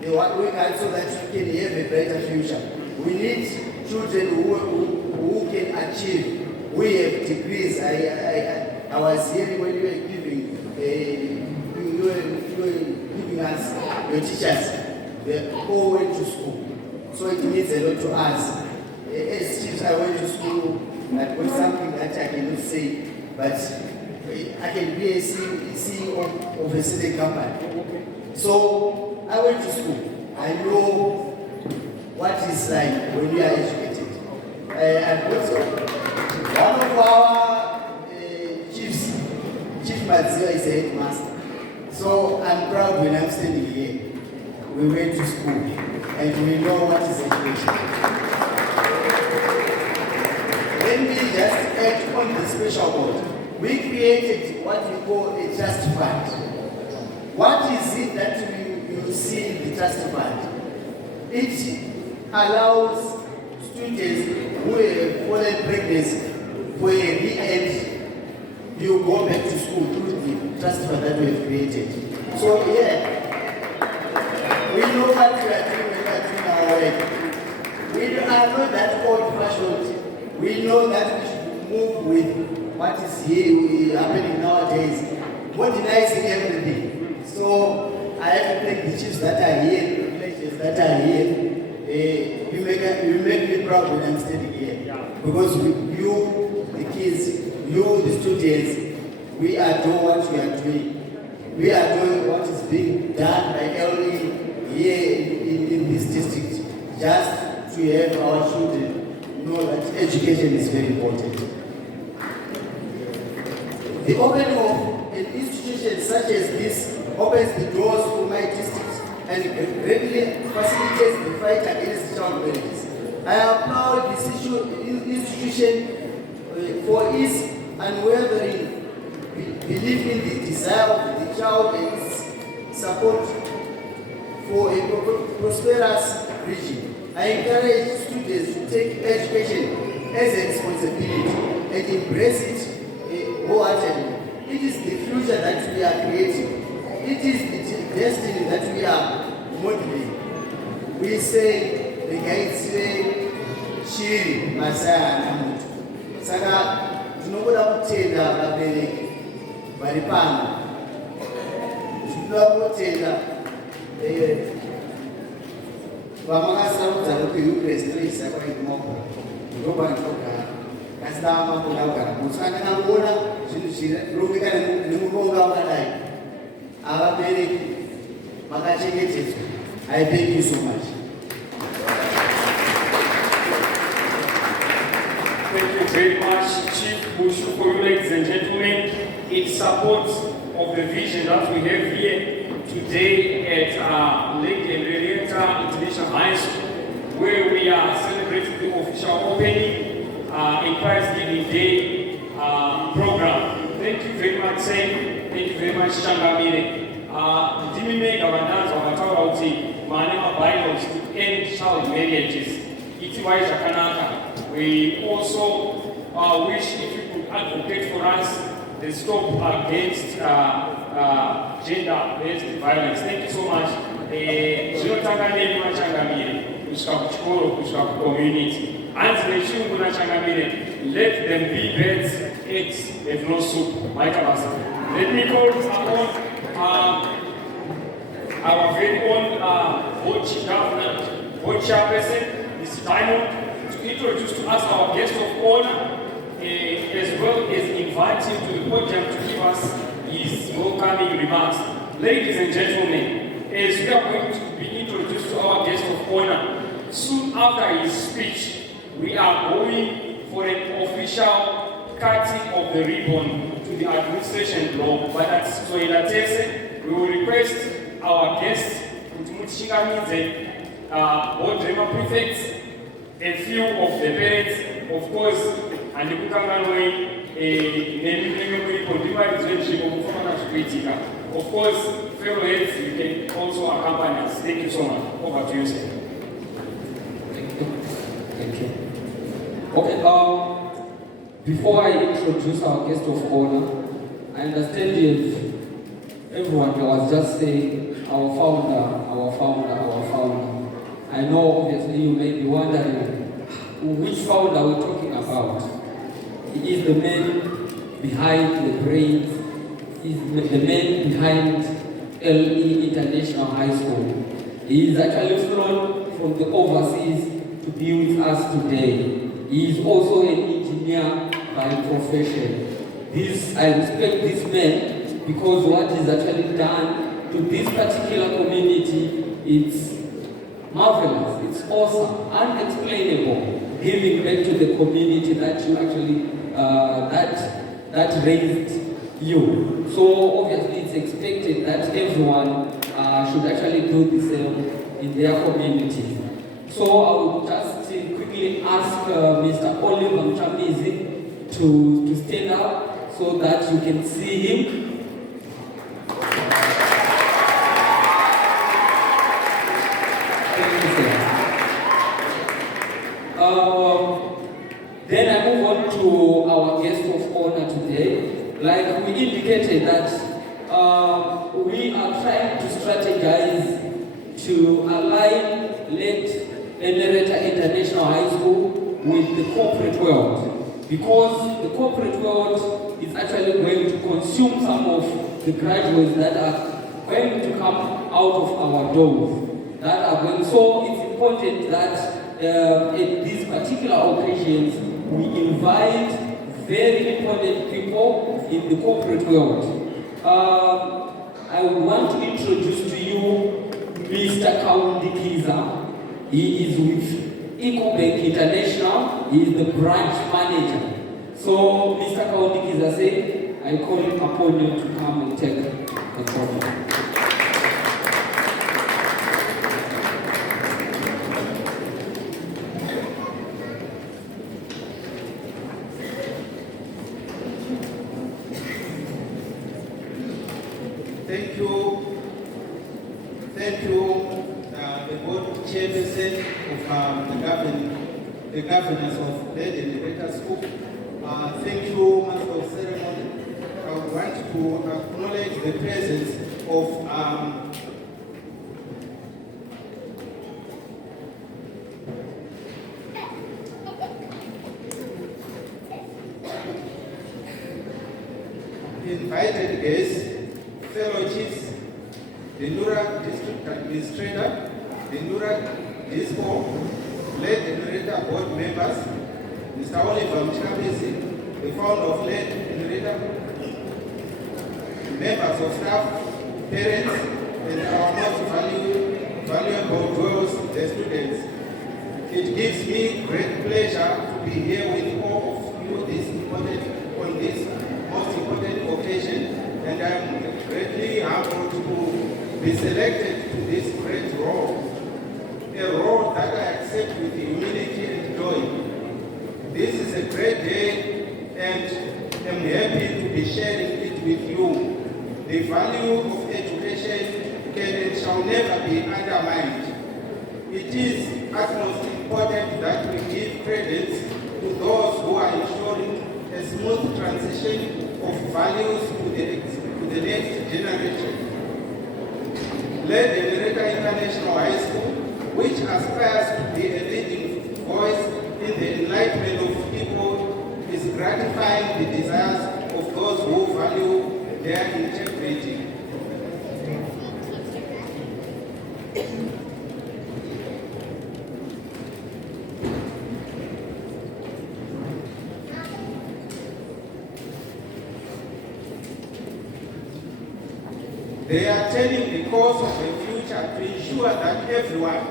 They work hard so that you can have a better future. We need children who can achieve. We have degrees. I was hearing when you were giving us your teachers. They all went to school, so it means a lot to us. As chiefs, I went to school. That was something that I cannot say, but I can be a CEO of a certain company. So I went to school. I know what it's like when you are educated. And also, one of our chiefs, Chief Matzia, is a headmaster. So I'm proud when I'm standing here. We went to school and we know what is education. Let me just add on the special board. We created what we call a trust fund. What is it that you see in the trust fund? It allows students who have fallen pregnancy for a re-end, you go back to school through the trust fund that we have created. So yeah, we know what we are doing when we are doing our work. We are not that old-fashioned we know that we should move with what is here happening nowadays, modernizing everything. So I have to thank the chiefs that are here, the villages that are here. You make me proud when I'm standing here. Because you, the kids, you, the students, we are doing what we are doing. We are doing what is being done by LE here in this district, just to have our children know that education is very important. The opening of an institution such as this opens the doors for my district and greatly facilitates the fight against child marriages. I applaud this institution for its unwavering belief in the desire of the child and its support for a prosperous region. I encourage students to take education as a responsibility and embrace it wholeheartedly. It is the future that we are creating. It is the destiny that we are modeling. We say, the guides say, Shiri, Masaya, and Amutu. Saka, tunoboda kutenda vabereki vari pano. Tinoda kutenda vamakasarudza nekuukrestisa kwaigumoko. Ndokwa ndinogara. Kasina makonda kugara. Saka ndakangona zvinhu zvirongeka nemuronga wakadai. Avabereki makachengetedzwa. I thank you so much. Thank you very much, Chief Bushu, for you, ladies and gentlemen, in support of the vision that we have here today at Lady Enereta International High School, where we are celebrating the official opening in Prize Giving Day program. Thank you very much, Sam. Thank you very much, Changamire. Ndimime gavananzwa vakataura kuti mane maBibles to end child marriages. Itiwai zvakanaka. We also wish if you could advocate for us the stop against gender-based violence. Thank you so much. Zvinotanga nemi machangamire kusvika kuchikoro kusvika kucommunity. Hanzi nechirungu nachangamire, let them be birds, eggs, have no soup. Let me call upon our very own board chairperson, Mr. Diamond, to introduce to us our guest of honor, as well as invite him to the podium to give us his welcoming remarks. Ladies and gentlemen, as we are going to be introduced to our guest of honor, soon after his speech, we are going for an official cutting of the ribbon to the administration block. But at Soila Tese, we will request our guests to Mutshingaminze, Bodrema prefects, a few of the parents, of course, and the Bukanganway, of course, fellow heads, you can also accompany us. Thank you so much. Over to you, sir. Thank you. Okay, before I introduce our guest of honor, I understand if everyone was just saying our founder, our founder, our founder. I know obviously you may be wondering which founder we're talking about. He is the man behind the brains. He is the man behind LE International High School. He is actually flown from the overseas to be with us today. He is also an engineer by profession. I respect this man because what he's actually done to this particular community, it's marvelous, it's awesome, unexplainable, giving back to the community that you actually, that raised you. So obviously it's expected that everyone should actually do the same in their communities. So I would just quickly ask Mr. Oliver Mchamizi to stand up so that you can see him. Thank you, sir. Then I move on to our guest of honor today. Like we indicated that we are trying to strategize to align Enereta International High School with the corporate world, because the corporate world is actually going to consume some of the graduates that are going to come out of our doors. That are going. So it's important that at these particular occasions we invite very important people in the corporate world. I would want to introduce to you Mr. Kaundikiza. He is with EcoBank International. He is the branch manager. So Mr. Kaundikiza said, I call upon you to come and take the photo. Thank you, the board chairperson of the governors of the Enereta School. Thank you, Master of Ceremony. I would want to acknowledge the presence of invited guests, fellow chiefs, the Nura District Administrator, the Nura Disco, led Enereta board members, Mr. Oliver Mchabisi, the founder of led Enereta, members of staff, parents, and our most valuable jewels, the students. It gives me great pleasure to be here with all of you on this most important occasion, and I am greatly humbled to be selected to this great role, a role that I accept with humility and joy. This is a great day, and I'm happy to be sharing it with you. The value of education can and shall never be undermined. It is utmost important that we give credit to those who are ensuring a smooth transition of values to the next generation. Led Enereta International High School, which aspires to be a leading voice in the enlightenment of people, is gratifying the desires of those who value their integrity. They are turning the course of the future to ensure that everyone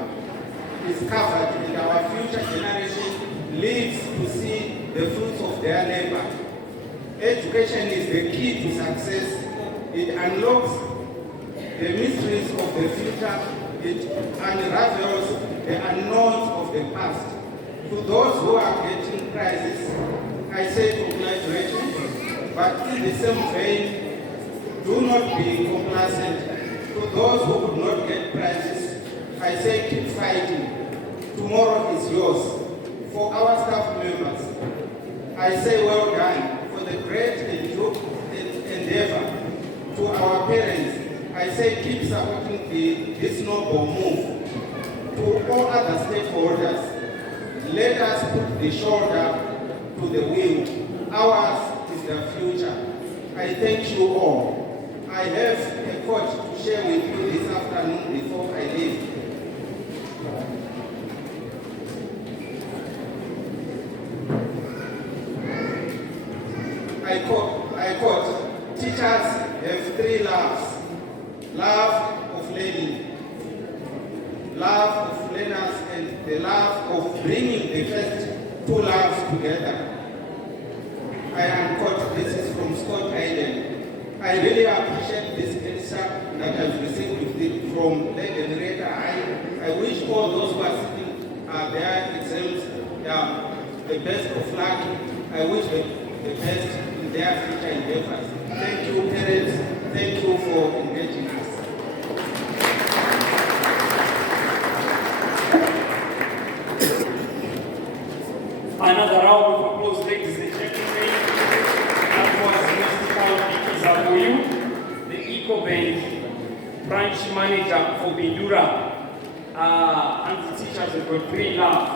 is covered and our future generation lives to see the fruits of their labor. Education is the key to success. It unlocks the mysteries of the future. It unravels the unknowns of the past. To those who are getting prizes, I say congratulations, but in the same vein, do not be complacent. To those who could not get prizes, I say keep fighting. Tomorrow is yours. For our staff members, I say well done for the great endeavor. To our parents, I say keep supporting this noble move. To all other stakeholders, let us put the shoulder to the wheel. Ours is the future. I thank you all. I have a quote to share with you this afternoon before I leave. I quote, teachers have three loves: love of learning, love of learners, and the love of bringing the first two loves together. I unquote, this is from Scott Hayden. I really appreciate this answer that I've received from the Enereta. I wish all those who are sitting their exams the best of luck. I wish the best in their future endeavors. Thank you, parents. Thank you for engaging us. Another round of applause, ladies and gentlemen. That was Mr. for you, the EcoBank branch manager for Bindura. And the teachers have got 3 love.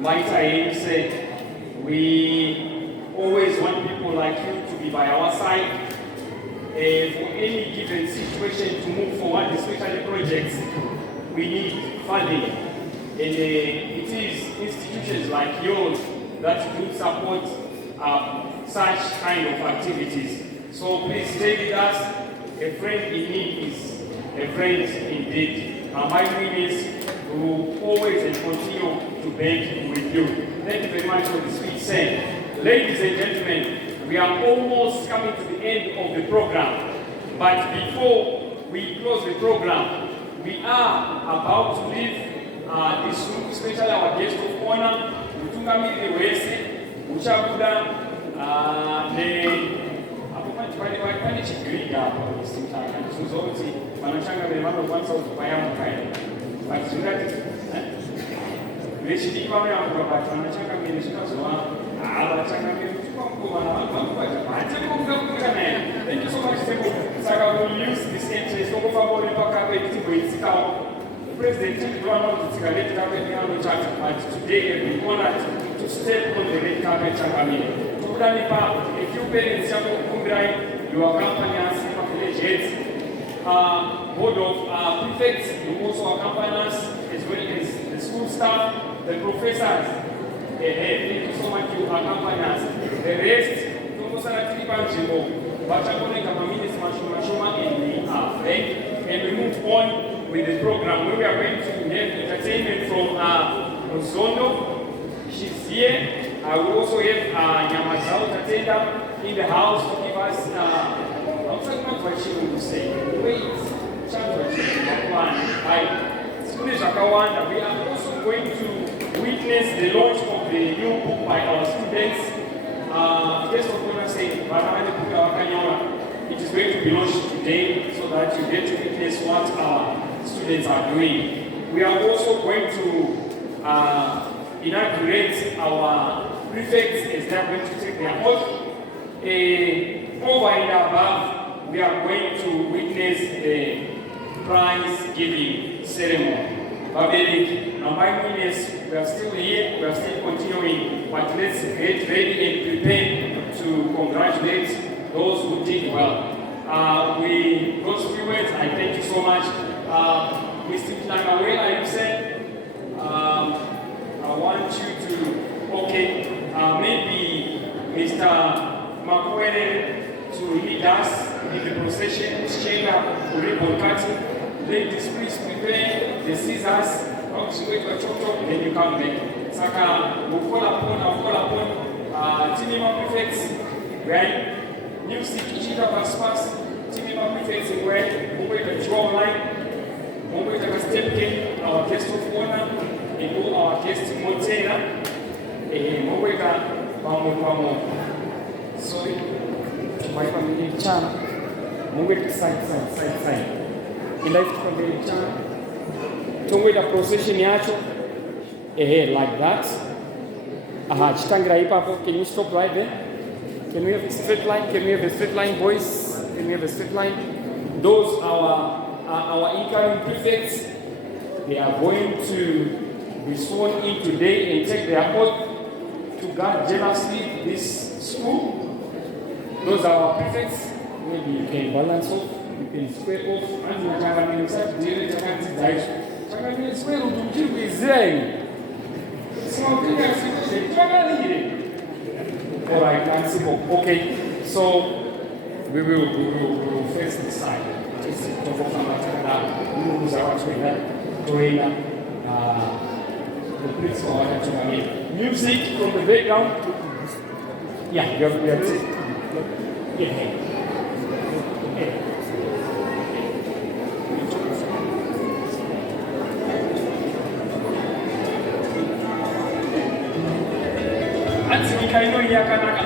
Maita said, we always want people like you to be by our side. For any given situation to move forward, especially projects, we need funding. And it is institutions like yours that do support such kind of activities. So please stay with us. A friend in need is a friend indeed. My witness will always and continue to beg with you. Thank you very much for the speech saying. Ladies and gentlemen, we are almost coming to the end of the program. But before we close the program, we are about to leave this room, especially our guest of honor, Mutungamiri Wese, Uchabuda, pane chigiriga apa simtaka tuzoti vanachanga vevanokwanisa kupayamukai but zvingati vechidiki vanoyambura but vanachanga miri zvikazowa havachanga miri kuchikwamukuvana vanokwanisa hatekokukakuka naye. Thank you so much Temple. Saka we'll use this interest okufamba uri pakapeti tigoitsikawo. President Timothy Tsika red carpet Church, but today we are honored to step on the red carpet Chakamine. A few parents, you accompany us, village heads, board of prefects, who also accompany us, as well as the school staff, the professors. Thank you so much, you accompany us. The rest, and we move on with the program where we are going to have entertainment from Ozondo. She's here. I will also have Nyamazao Tatenda in the house to give us, I'm talking about what she will say. Wait, we are also going to witness the launch of the new book by our students. Just for what I'm saying, it is going to be launched today so that you get to witness what our students are doing. We are also going to inaugurate our prefects as they are going to take their oath. Over and above, we are going to witness the prize giving ceremony. Babeli, now my witness, we are still here, we are still continuing, but let's get ready and prepare to congratulate those who did well. Those few words, I thank you so much. Mr. Kinangawela, you said, I want you to, maybe Mr. Makwere to lead us in the procession, exchange of ribbon cutting. Ladies, please prepare the scissors, then you come back. Saka, we'll call upon Tinima prefects, right? Music, Ichita Paspas, Tinima prefects, where we will draw line, we will step in our guest of honor, and all our guests in Montana. Sorry, my family channel. Move side. In life family channel. Don't wait a procession yacho. Like that. Chitangira Ipapo, can you stop right there? Can we have a straight line? Can we have a straight line, boys? Can we have a straight line? Those our incoming prefects, they are going to be sworn in today and take their oath to guard jealously this school. Those are our prefects. Maybe you can balance off, you can square off, and you can square off to give Israel. Alright, okay, so we will face this side. Music from the background. Yeah, you have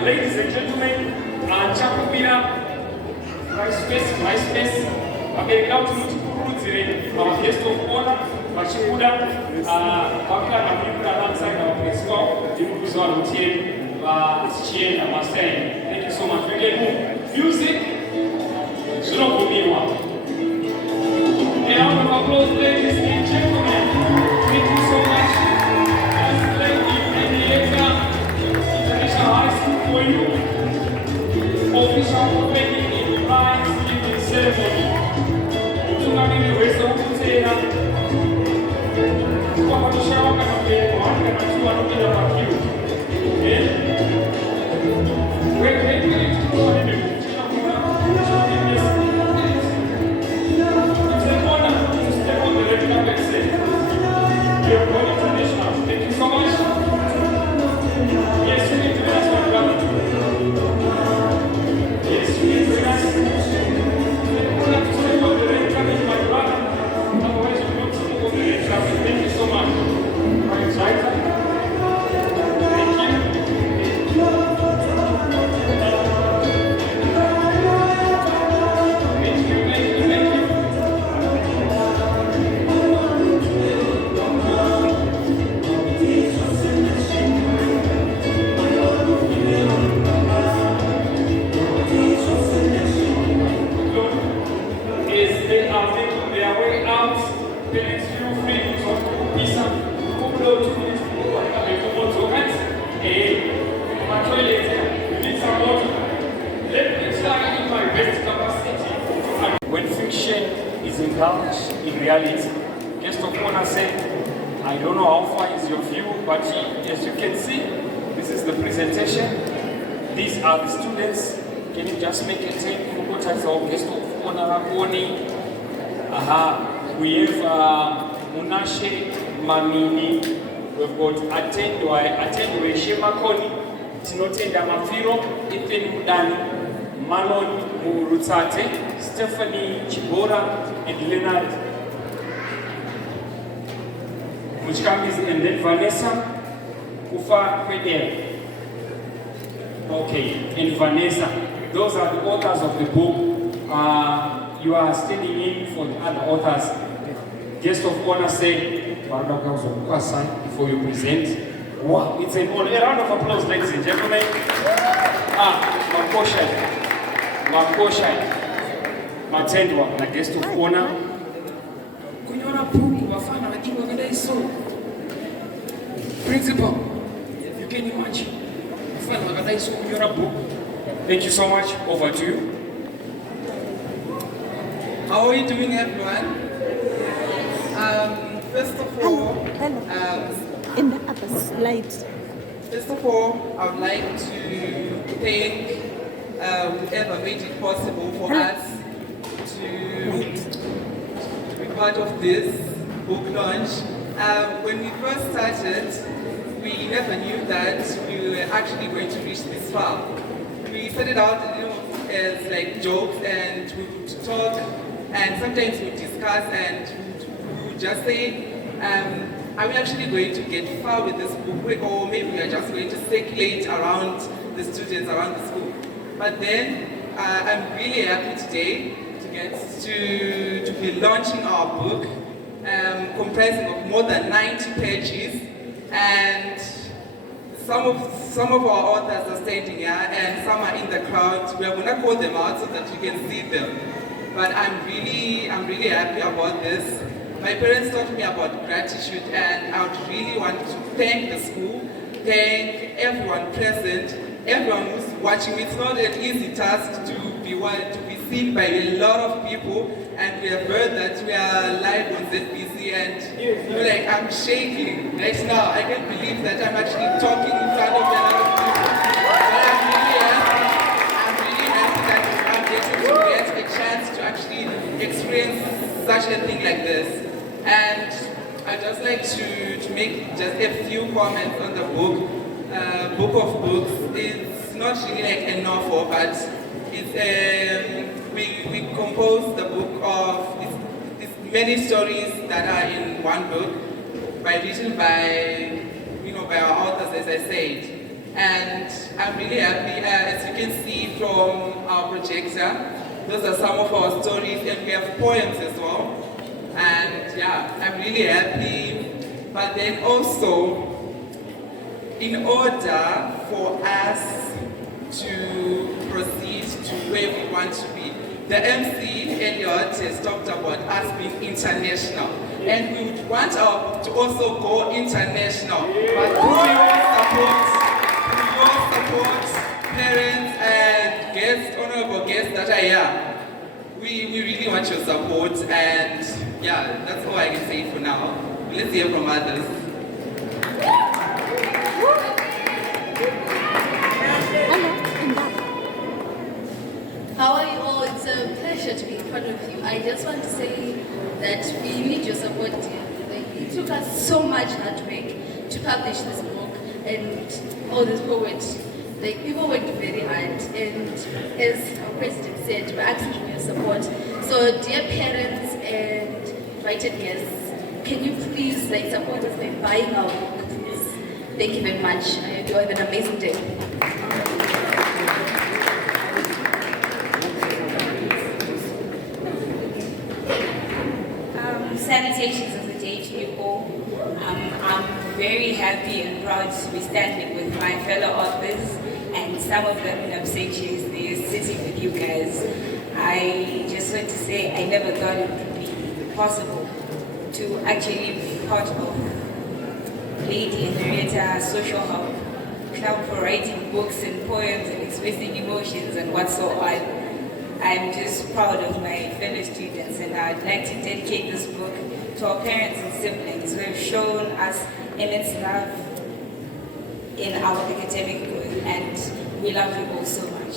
Ladies and gentlemen, Chakubira, my space, I'm going to our guest of honor, Machikuda, Bakla, and alongside our principal, Dimukuzwa Lutien, and Mustang. Thank you so much. We can move. Music, Zunokumiwa. A round of applause, ladies and gentlemen. Thank you so much. When fiction is indulged in reality, guest of honor said, I don't know how far is your view, but as you can see, this is the presentation. These are the students. Can you just make a tape? What is our guest of honor? We have Munashe Mamini. We've got Attendwe Shemakoni, Tinotenda Mafiro, Ethan Mudani, Malon Murutsate, Stephanie Chibora, and Leonard Muchkambis, and then Vanessa Ufa Pedel. Okay, and Vanessa. Those are the authors of the book. You are standing in for the other authors. Guest of honor said, before you present. Wow, it's an honor. A round of applause, ladies and gentlemen. Makosha, Matendwa, the guest of honor. Principal, you can imagine. Thank you so much. Over to you. How are you doing, everyone? First of all, in the other slide. First of all, I would like to thank whoever made it possible for us to be part of this book launch. When we first started, we never knew that we were actually going to reach this far. We started out as like jokes, and we would talk, and sometimes we would discuss, and we would just say, are we actually going to get far with this book, or maybe we are just going to circulate around the students around the school. But then I'm really happy today to get to be launching our book, comprising of more than 90 pages, and some of our authors are standing here and some are in the crowd. We are going to call them out so that you can see them. But I'm really happy about this. My parents taught me about gratitude, and I would really want to thank the school, thank everyone present, everyone who's watching. It's not an easy task to be seen by a lot of people, and we have heard that we are live on ZBC, and I'm shaking right now. I can't believe that I'm actually talking in front of a lot of people. But I'm really happy that I'm getting to get a chance to actually experience such a thing like this. And I'd just like to make just a few comments on the book. Book of Books. It's not really like a novel, but it's we composed the book of these many stories that are in one book, written by our authors, as I said. And I'm really happy, as you can see from our projector, those are some of our stories, and we have poems as well. And yeah, I'm really happy. But then also, in order for us to proceed to where we want to be, the MC, Elliot, has talked about us being international. And we would want to also go international. But through your support, parents and guests, honorable guests that are here, we really want your support. And yeah, that's all I can say for now. Let's hear from others. I just want to say that we need your support, dear. Like, it took us so much hard work to publish this book and all this poetry. Like, people worked very hard, and as our president said, we're asking for your support. So, dear parents and invited guests, can you please support us by buying our book, please? Thank you very much. I hope you have an amazing day. Salutations of the day to you all. I'm very happy and proud to be standing with my fellow authors, and some of them in absentia they're sitting with you guys. I just want to say I never thought it would be possible to actually be part of Lady Enereta Social Hub Club for writing books and poems and expressing emotions and whatsoever. I'm just proud of my fellow students, and I'd like to dedicate this book to our parents and siblings who have shown us immense love in our academic growth, and we love you all so much.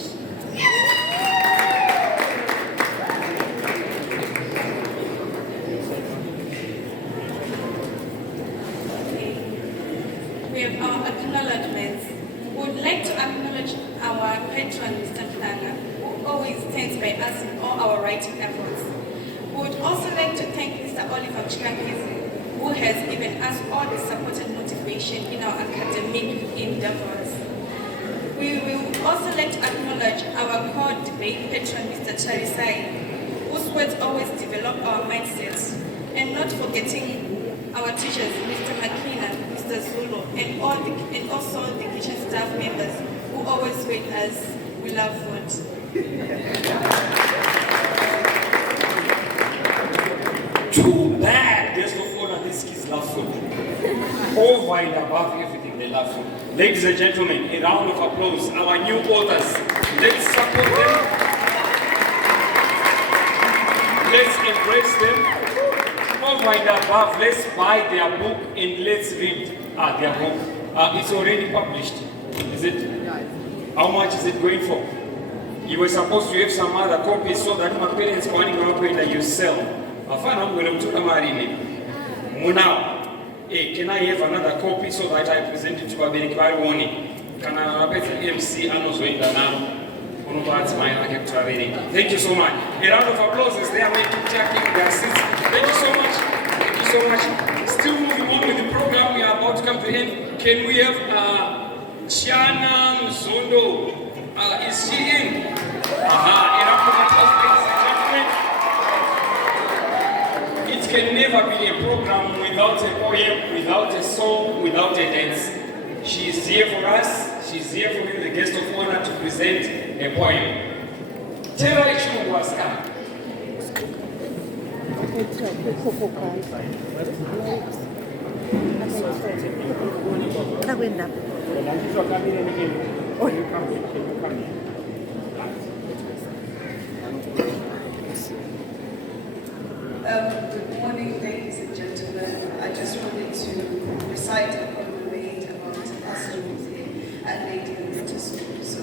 We have our acknowledgements. We would like to acknowledge our patron, Mr. Plana, who always stands by us in all our writing efforts. We would also like to thank Mr. Oliver Chikamezi, who has given us all the support and motivation in our academic endeavors. We will also like to acknowledge our core debate patron, Mr. Charisai, whose words always develop our mindsets, and not forgetting our teachers, Mr. Makina, Mr. Zulu, and also the kitchen staff members who always with us. We love food. Too bad there's no phone and these kids love food. Over and above everything, they love food. Ladies and gentlemen, a round of applause. Our new authors. Let's support them. Let's embrace them. Over and above, let's buy their book and let's read their book. It's already published. Is it? How much is it going for? You were supposed to have some other copies so that my parents going to you sell. I'm going to now. Can I have another copy so that I present it to Babeni Kwaroni? Can I have MC Anozoinda now? Thank you so much. A round of applause is there making checking their seats. Thank you so much. Thank you so much. Still moving on with the program, we are about to come to the end. Can we have Chiana Mzondo? Is she in? A round of applause, ladies and gentlemen. It can never be a program without a poem, without a song, without a dance. She is here for us. She's here for you, the guest of honor, to present a poem. Tera Ichu was come. Good morning, ladies and gentlemen. I just wanted to recite a poem made about us students here at Lady Enereta School. So,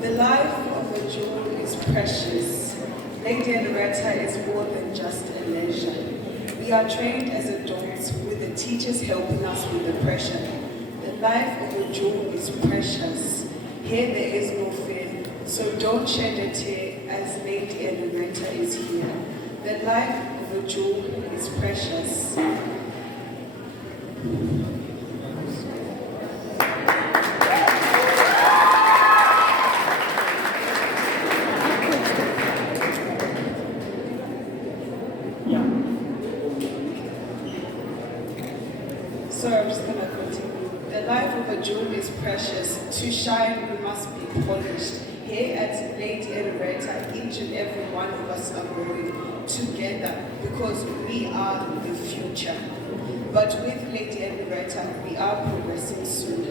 the life of a jewel is precious. Lady Enereta is more than just a leisure. We are trained as adults with the teachers helping us with the pressure. The life of a jewel is precious. Here there is no fear, so don't shed a tear as Lady Enereta is here. The life of a jewel is precious. So I'm just going to continue. The life of a jewel is precious. To shine, we must be polished. Here at Lady Enereta, each and every one of us are growing together because we are the future. But with Lady Enereta, we are progressing soon.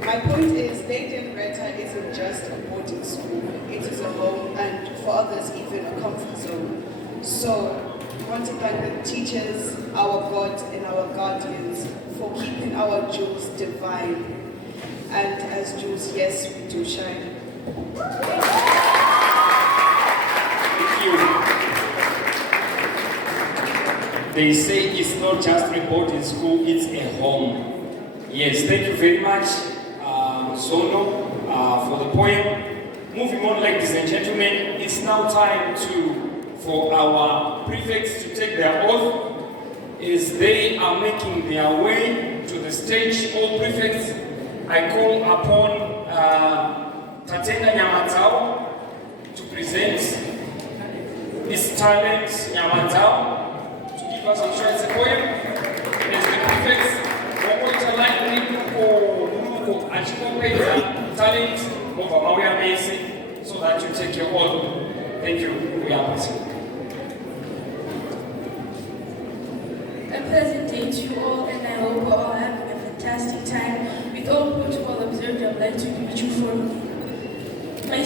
My point is, Lady Enereta isn't just a boarding school. It is a home, and for others, even a comfort zone. So, we want to thank the teachers, our God, and our guardians for keeping our jewels divine. And as Jews, yes, we do shine. Thank you. They say it's not just a boarding school, it's a home. Yes, thank you very much, Sono, for the poem. Moving on, ladies and gentlemen, it's now time for our prefects to take their oath. As they are making their way to the stage, all prefects, I call upon Tatenda Nyamatao to present his talent, Nyamatao, to give us a choice of poem. As the prefects, Mokoita Lightning or Achikopeta talent of Amawea Mesi, so that you take your oath. Thank you. We are listening. A pleasant day to you all, and I hope you all have a fantastic time. With all protocol observed, I'd like to greet you formally. My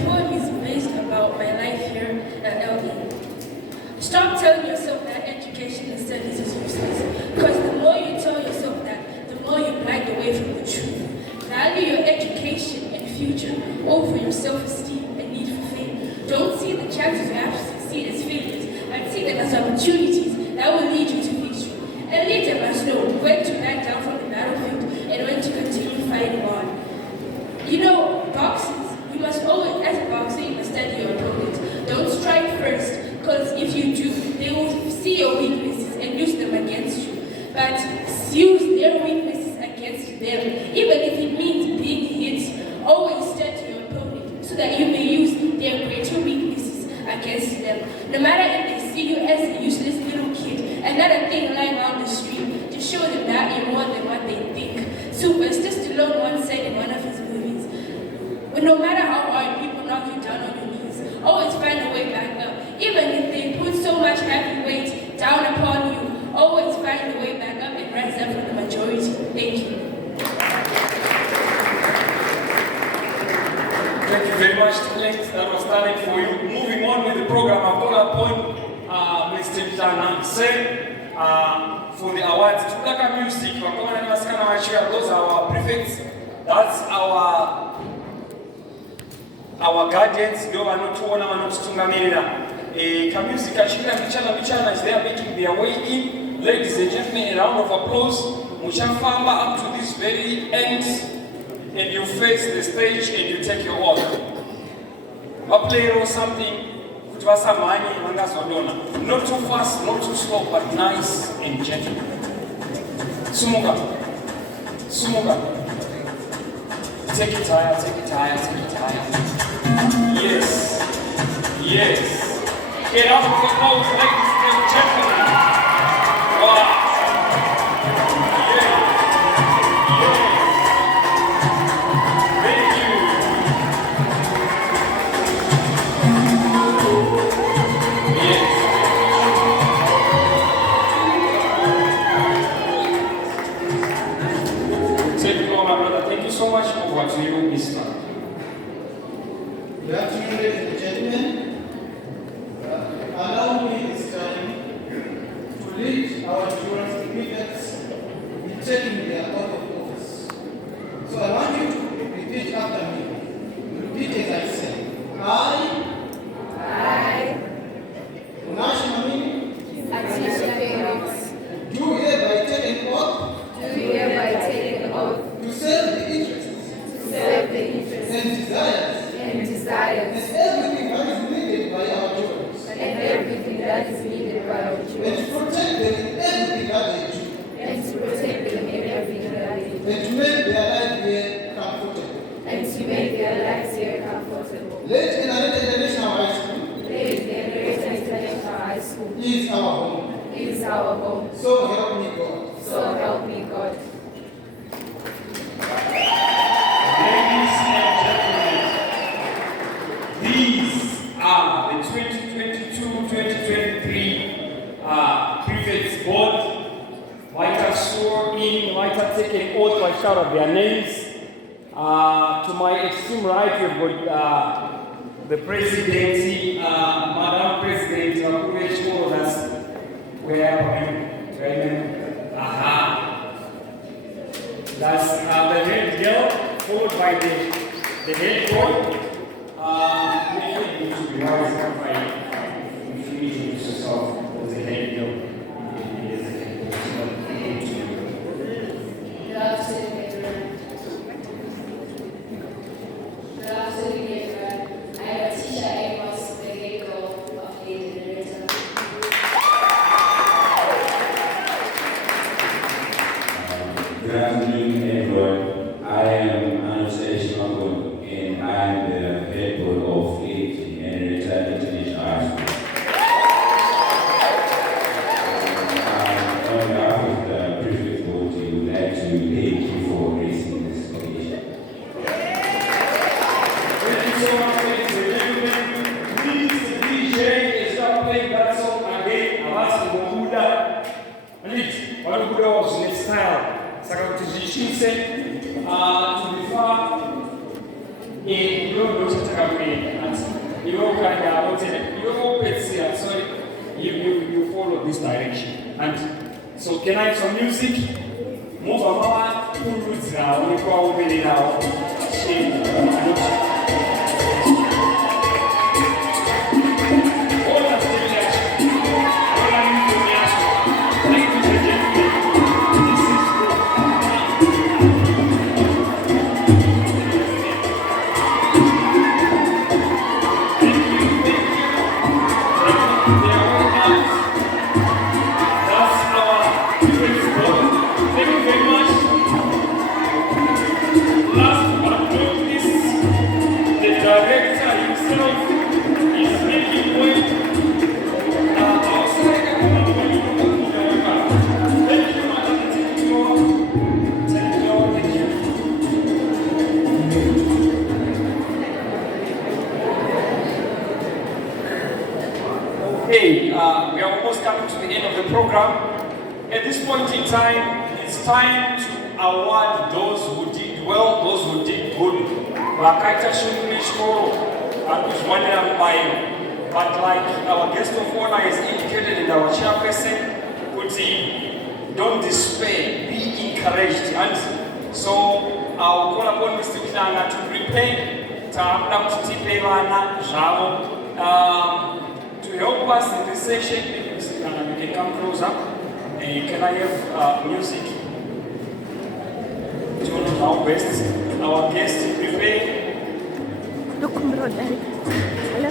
poem is based about my life here at LA. Stop telling yourself that education and studies is useless, because the more you tell yourself that, the more you blind away from the truth. Value your education and future over your self-esteem and need for fame. Don't see the chances you have to succeed as failures, and see them as opportunities that will lead you to victory. And leader must know when to back down from the battlefield and when to continue fighting on. You know, boxers, you must always, as a boxer, you must study your opponent. Don't strike first, because if you do, they will see your weaknesses and use them against you. But use their weaknesses against them, even if it means being hit. Always study your opponent so that you may use their greater weaknesses against them. No matter if they see you as a useless little kid and not a thing lying on the street, to show them that you're more than what they think. Sylvester Stallone once said in one of his movies, "But no matter how hard people knock you down on your knees, always find a way back up. Even if they put so much heavy weight down upon you, always find a way back up and rise up for the majority." Thank you. Thank you very much, talent. That was talent for you. Moving on with the program, I've got a point, Mr. Tana for the awards. Tulaka music, those are our prefects. That's our guardians. They are not to honor, not to Tungamirira. Music, Michana is there making their way in. Ladies and gentlemen, a round of applause. Mushafamba up to this very end. And you face the stage and you take your oath. A player or something, not too fast, not too slow, but nice and gentle. Sumuga. Take it higher, take it higher, take it higher. Yes. Get up with applause, ladies and gentlemen. Wow. So much over to you, Mr. Good afternoon, ladies and gentlemen. Allow me this time to lead our jurors and prefects in taking their oath of office. So I want you to repeat after me. Repeat as I say. I, National meaning, do hereby take an oath. To serve the interests and desires and everything that is needed by our children, and to protect them in everything that they do, and to make their life here comfortable. Let Enereta International High School is our home. So help me God. Ladies and gentlemen, these are the 2022-2023 prefects board. Waita swore in, Waita take an oath, I shout out their names. To my extreme right, we've got the presidency, Madam President, that's where I am. That's the head girl. by the head boy. Maybe you need to be wise if you introduce yourself as a head girl. Good afternoon, everyone. Good afternoon, everyone. I am Tisha Amos, the head girl of the Enereta. Good afternoon, everyone. I am and I am the head boy of Enereta International High School. On behalf of the Prefect Board, we would like to thank you for gracing this occasion. Thank you so much, ladies and gentlemen. Please, the DJ, start playing that song again. I'm asking for Buddha. Please, what Buddha was in its style. To be far. You don't know you follow this direction. And so can I have some music? Move on, roots now, we call it now. We are almost coming to the end of the program. At this point in time, it's time to award those who did well, those who did good. But like our guest of honor has indicated and our chairperson, don't despair, be encouraged. And so I'll call upon Mr. Klanga to prepare to help us in this session. Mr. Klanga, you can come closer. Can I have music? To honor our best, our guest prepare. Look, bro, Derek. Hello.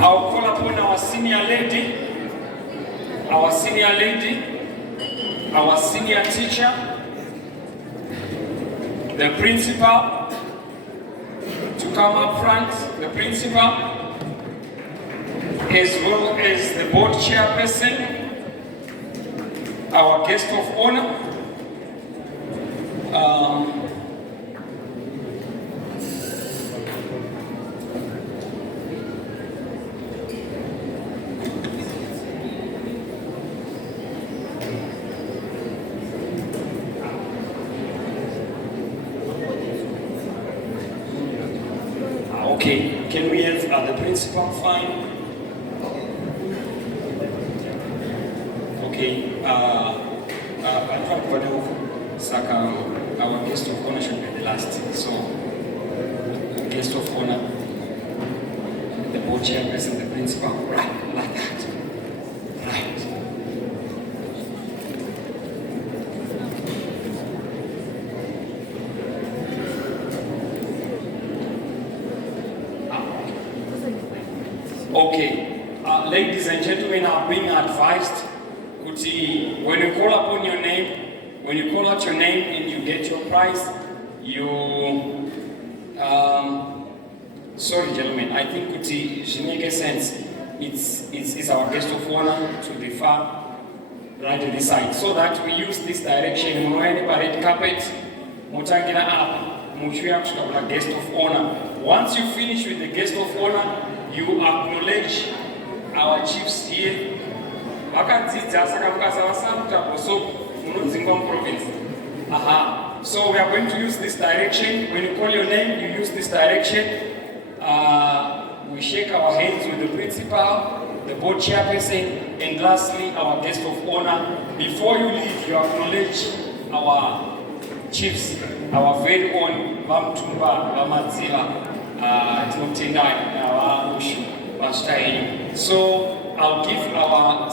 I'll call upon our senior lady, our senior teacher, the principal, to come up front, the principal, as well as the board chairperson, our guest of honor, okay, can we have the principal fine? Okay, our guest of honor should be the last. So, guest of honor, the board chairperson, the principal, right, like that. Right. Okay, ladies and gentlemen, are being advised, when you call upon your name, when you call out your name and you get your prize, you, sorry gentlemen, I think it makes sense. It's our guest of honor to be far right to this side, so that we use this direction. When red carpet, mutangira up, muchuya kushika guest of honor. Once you finish with the guest of honor, you acknowledge our chiefs here. Vakadzidza saka mukasavasaruta boso munodzingwa muprovince So we are going to use this direction. When you call your name, you use this direction. We shake our hands with the principal, the board chairperson, and lastly, our guest of honor. Before you leave, you acknowledge our chiefs, our very own Vamtumba, Vamadziva, Tinotengai, our Ushu, Vashtai. So I'll give our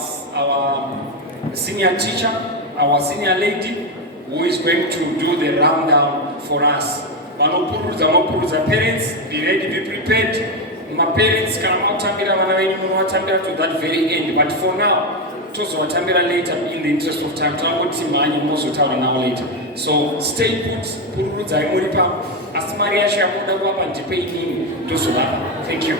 senior teacher, our senior lady, who is going to do the rundown for us. Parents, be ready, be prepared. My parents come out to that very end, but for now, tozowatambira later in the interest of time. Now later. So stay put, pururudzai muri pa. Asimari yacho yamuda kuapa ndipei nini tozolapa. Thank you.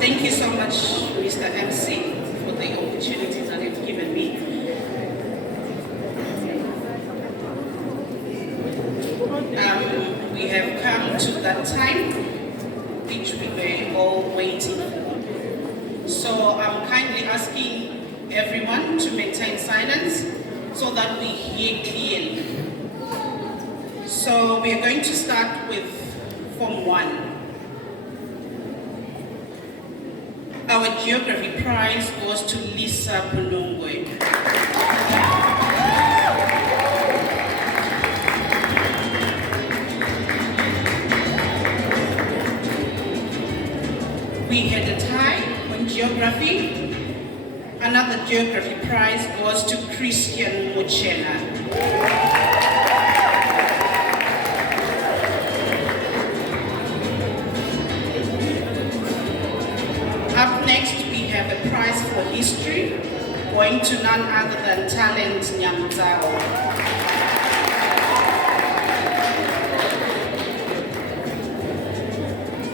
Thank you so much, Mr. MC, for the opportunities that you've given me. We have come to that time which we were all waiting for. So I'm kindly asking everyone to maintain silence so that we hear clearly. So we are going to start with Form 1. Our geography prize goes to Lisa Punungwe. We had a tie on geography. Another geography prize goes to Christian Muchena. Up next, we have a prize for history, going to none other than Talent Nyamzao.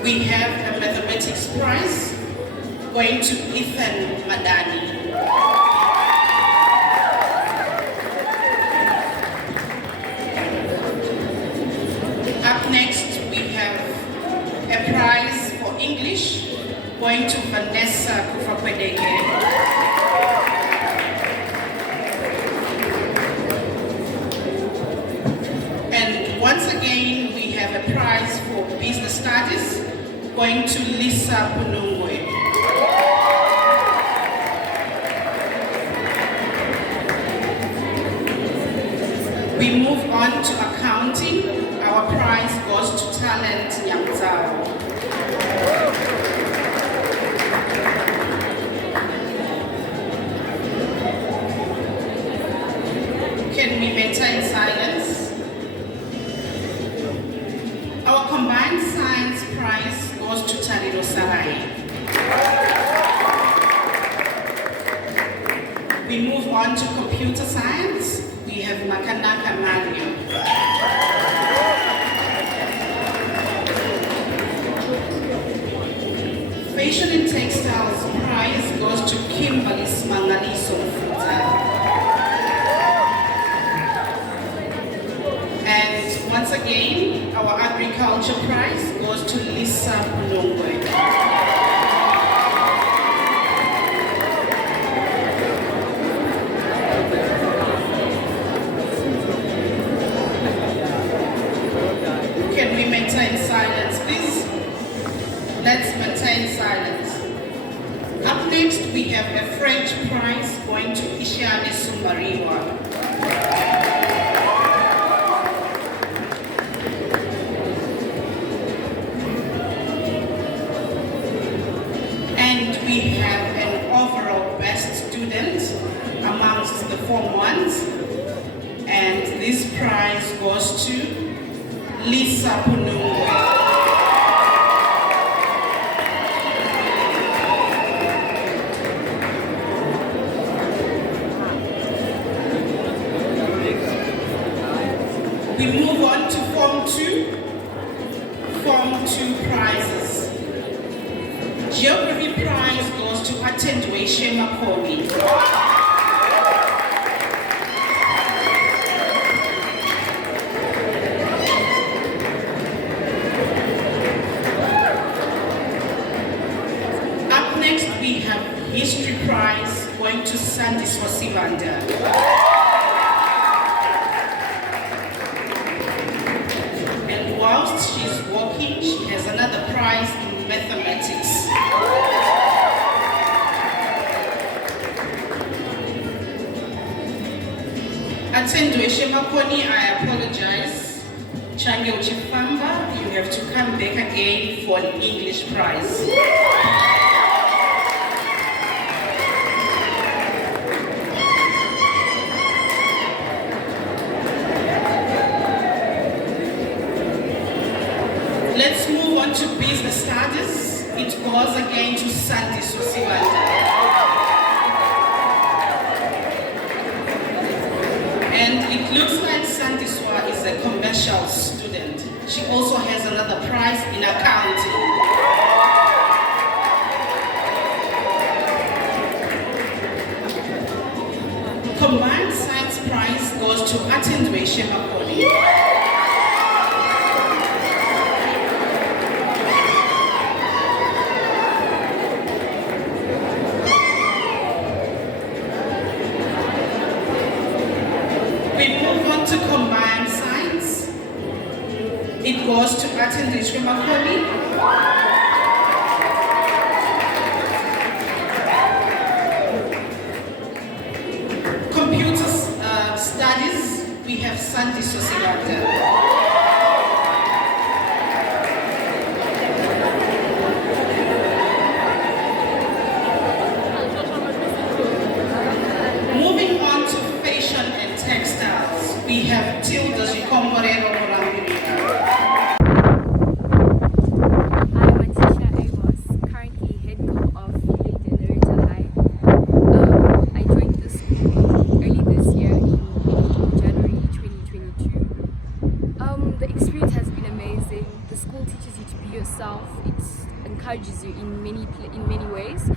We have a mathematics prize, going to Ethan Madani. Up next, we have a prize for English, going to Vanessa Kufakwedeke. And once again, we have a prize for business studies, going to Lisa Punungwe. We move on to accounting. Our prize goes to Talent Nyamzao. Can we maintain silence? Our combined science prize goes to Tariro Sarai. We move on to computer science. We have Makanaka Mario. Fashion and textiles prize goes to Kimberly Smangaliso Futa. And once again, our agriculture prize goes to Lisa Punungwe. Can we maintain silence, please? Let's maintain silence. Up next, we have a French prize going to Ishane Sumariwa. And we have an overall best student amongst the Form 1s. And this prize goes to Lisa Punungwe. We move on to Form 2. Form 2 prizes. Geography prize goes to Atendwe Shemakoni. History prize going to Sandy Swasibanda. And whilst she's walking, she has another prize in mathematics. Atendwe Shemakoni, I apologize. Change Uchifamba, you have to come back again for an English prize. Let's move on to business studies. It goes again to Sandy Sosiwanda. And it looks like Sandy Swa is a commercial student. She also has another prize in accounting. Combined science prize goes to Atendwe Shemakoni. To combined science, it goes to Atendwe Shemakoni. Computer studies, we have Sandy Sosiwanda. Moving on to fashion and textiles, we have Tilda Zikomborero Morambirika. I'm Atisha Amos, currently head girl of Enereta High. I joined the school early this year in January 2022. The experience has been amazing. The school teaches you to be yourself. It encourages you in many ways.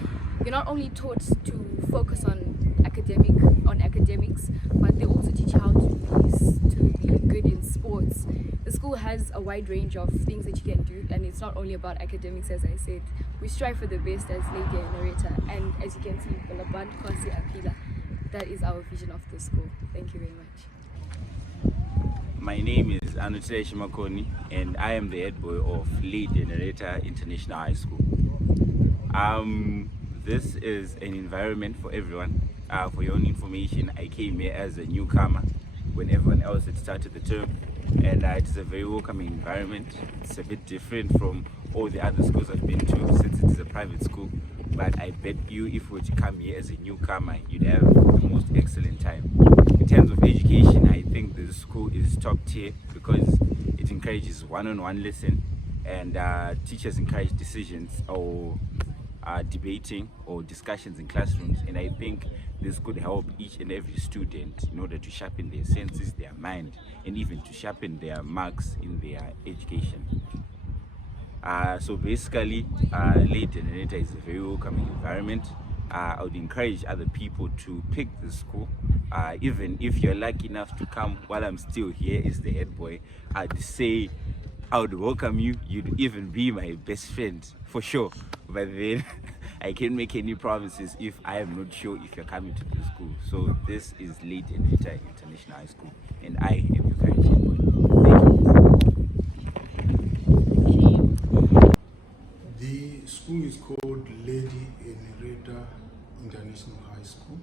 You're not only taught to focus on academics, but they also teach you how to be good in sports. The school has a wide range of things that you can do, and it's not only about academics. As I said, we strive for the best as Lady Enereta, and as you can see, Balaband Kosi Apila, that is our vision of the school. Thank you very much. My name is Enereta Shemakoni, and I am the head boy of Enereta International High School. This is an environment for everyone. For your own information, I came here as a newcomer when everyone else had started the term, and it's a very welcoming environment. It's a bit different from all the other schools I've been to since it is a private school, but I bet you if you were to come here as a newcomer, you'd have the most excellent time. In terms of education, I think the school is top tier because it encourages one-on-one lesson, and teachers encourage decisions or debating or discussions in classrooms, and I think this could help each and every student in order to sharpen their senses, their mind, and even to sharpen their marks in their education. So basically, Lady Enereta is a very welcoming environment. I would encourage other people to pick the school. Even if you're lucky enough to come while I'm still here as the head boy, I'd say I would welcome you. You'd even be my best friend for sure. But then I can't make any promises if I am not sure if you're coming to the school. So this is Lady Enereta International High School, and I am your current head boy. Thank you. The school is called Lady Enereta International High School.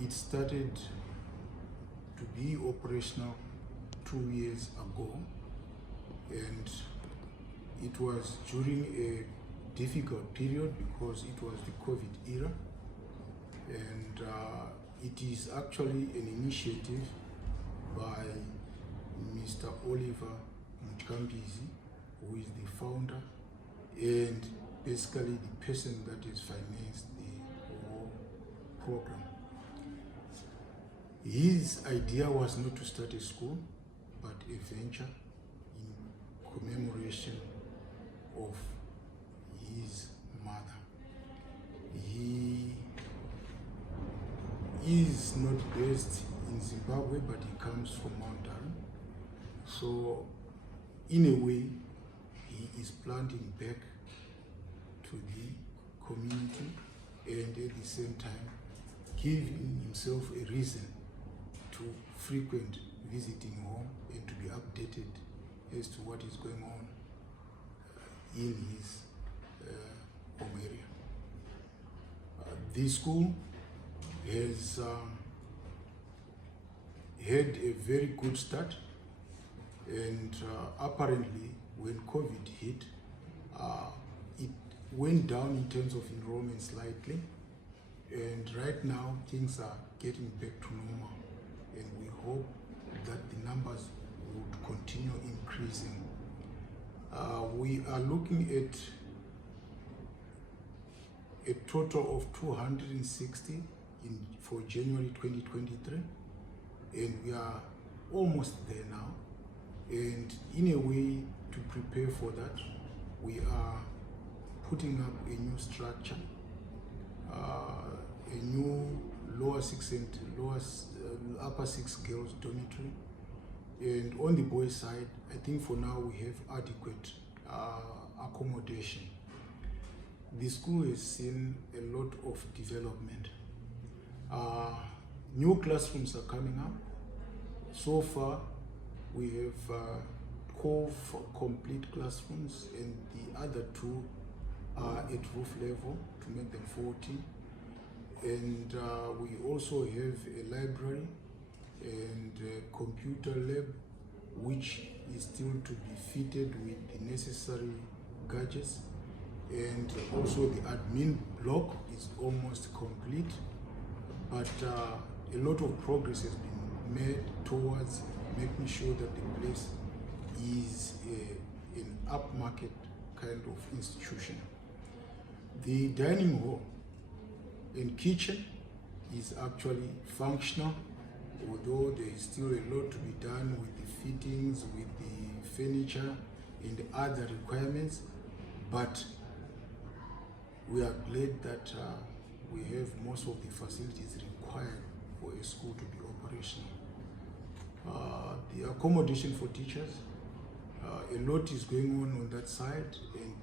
It started to be operational 2 years ago, and it was during a difficult period because it was the COVID era, and it is actually an initiative by Mr. Oliver Mutkambizi, who is the founder and basically the person that has financed the whole program. His idea was not to start a school, but a venture in commemoration of his mother. He is not based in Zimbabwe, but he comes from Mount Durham. So in a way, he is planting back to the community and at the same time giving himself a reason to frequent visiting home and to be updated as to what is going on in his home area. The school has had a very good start, and apparently when COVID hit, it went down in terms of enrollment slightly, and right now things are getting back to normal, and we hope that the numbers would continue increasing. We are looking at a total of 260 for January 2023, and we are almost there now. And in a way to prepare for that, we are putting up a new structure, a new lower 6 and upper 6 girls dormitory. And on the boys' side, I think for now we have adequate accommodation. The school has seen a lot of development. New classrooms are coming up. So far, we have 12 complete classrooms, and the other 2 are at roof level to make them 14. And we also have a library and a computer lab, which is still to be fitted with the necessary gadgets. And also the admin block is almost complete, but a lot of progress has been made towards making sure that the place is an upmarket kind of institution. The dining hall and kitchen is actually functional, although there is still a lot to be done with the fittings, with the furniture and the other requirements, but we are glad that we have most of the facilities required for a school to be operational. The accommodation for teachers, a lot is going on that side, and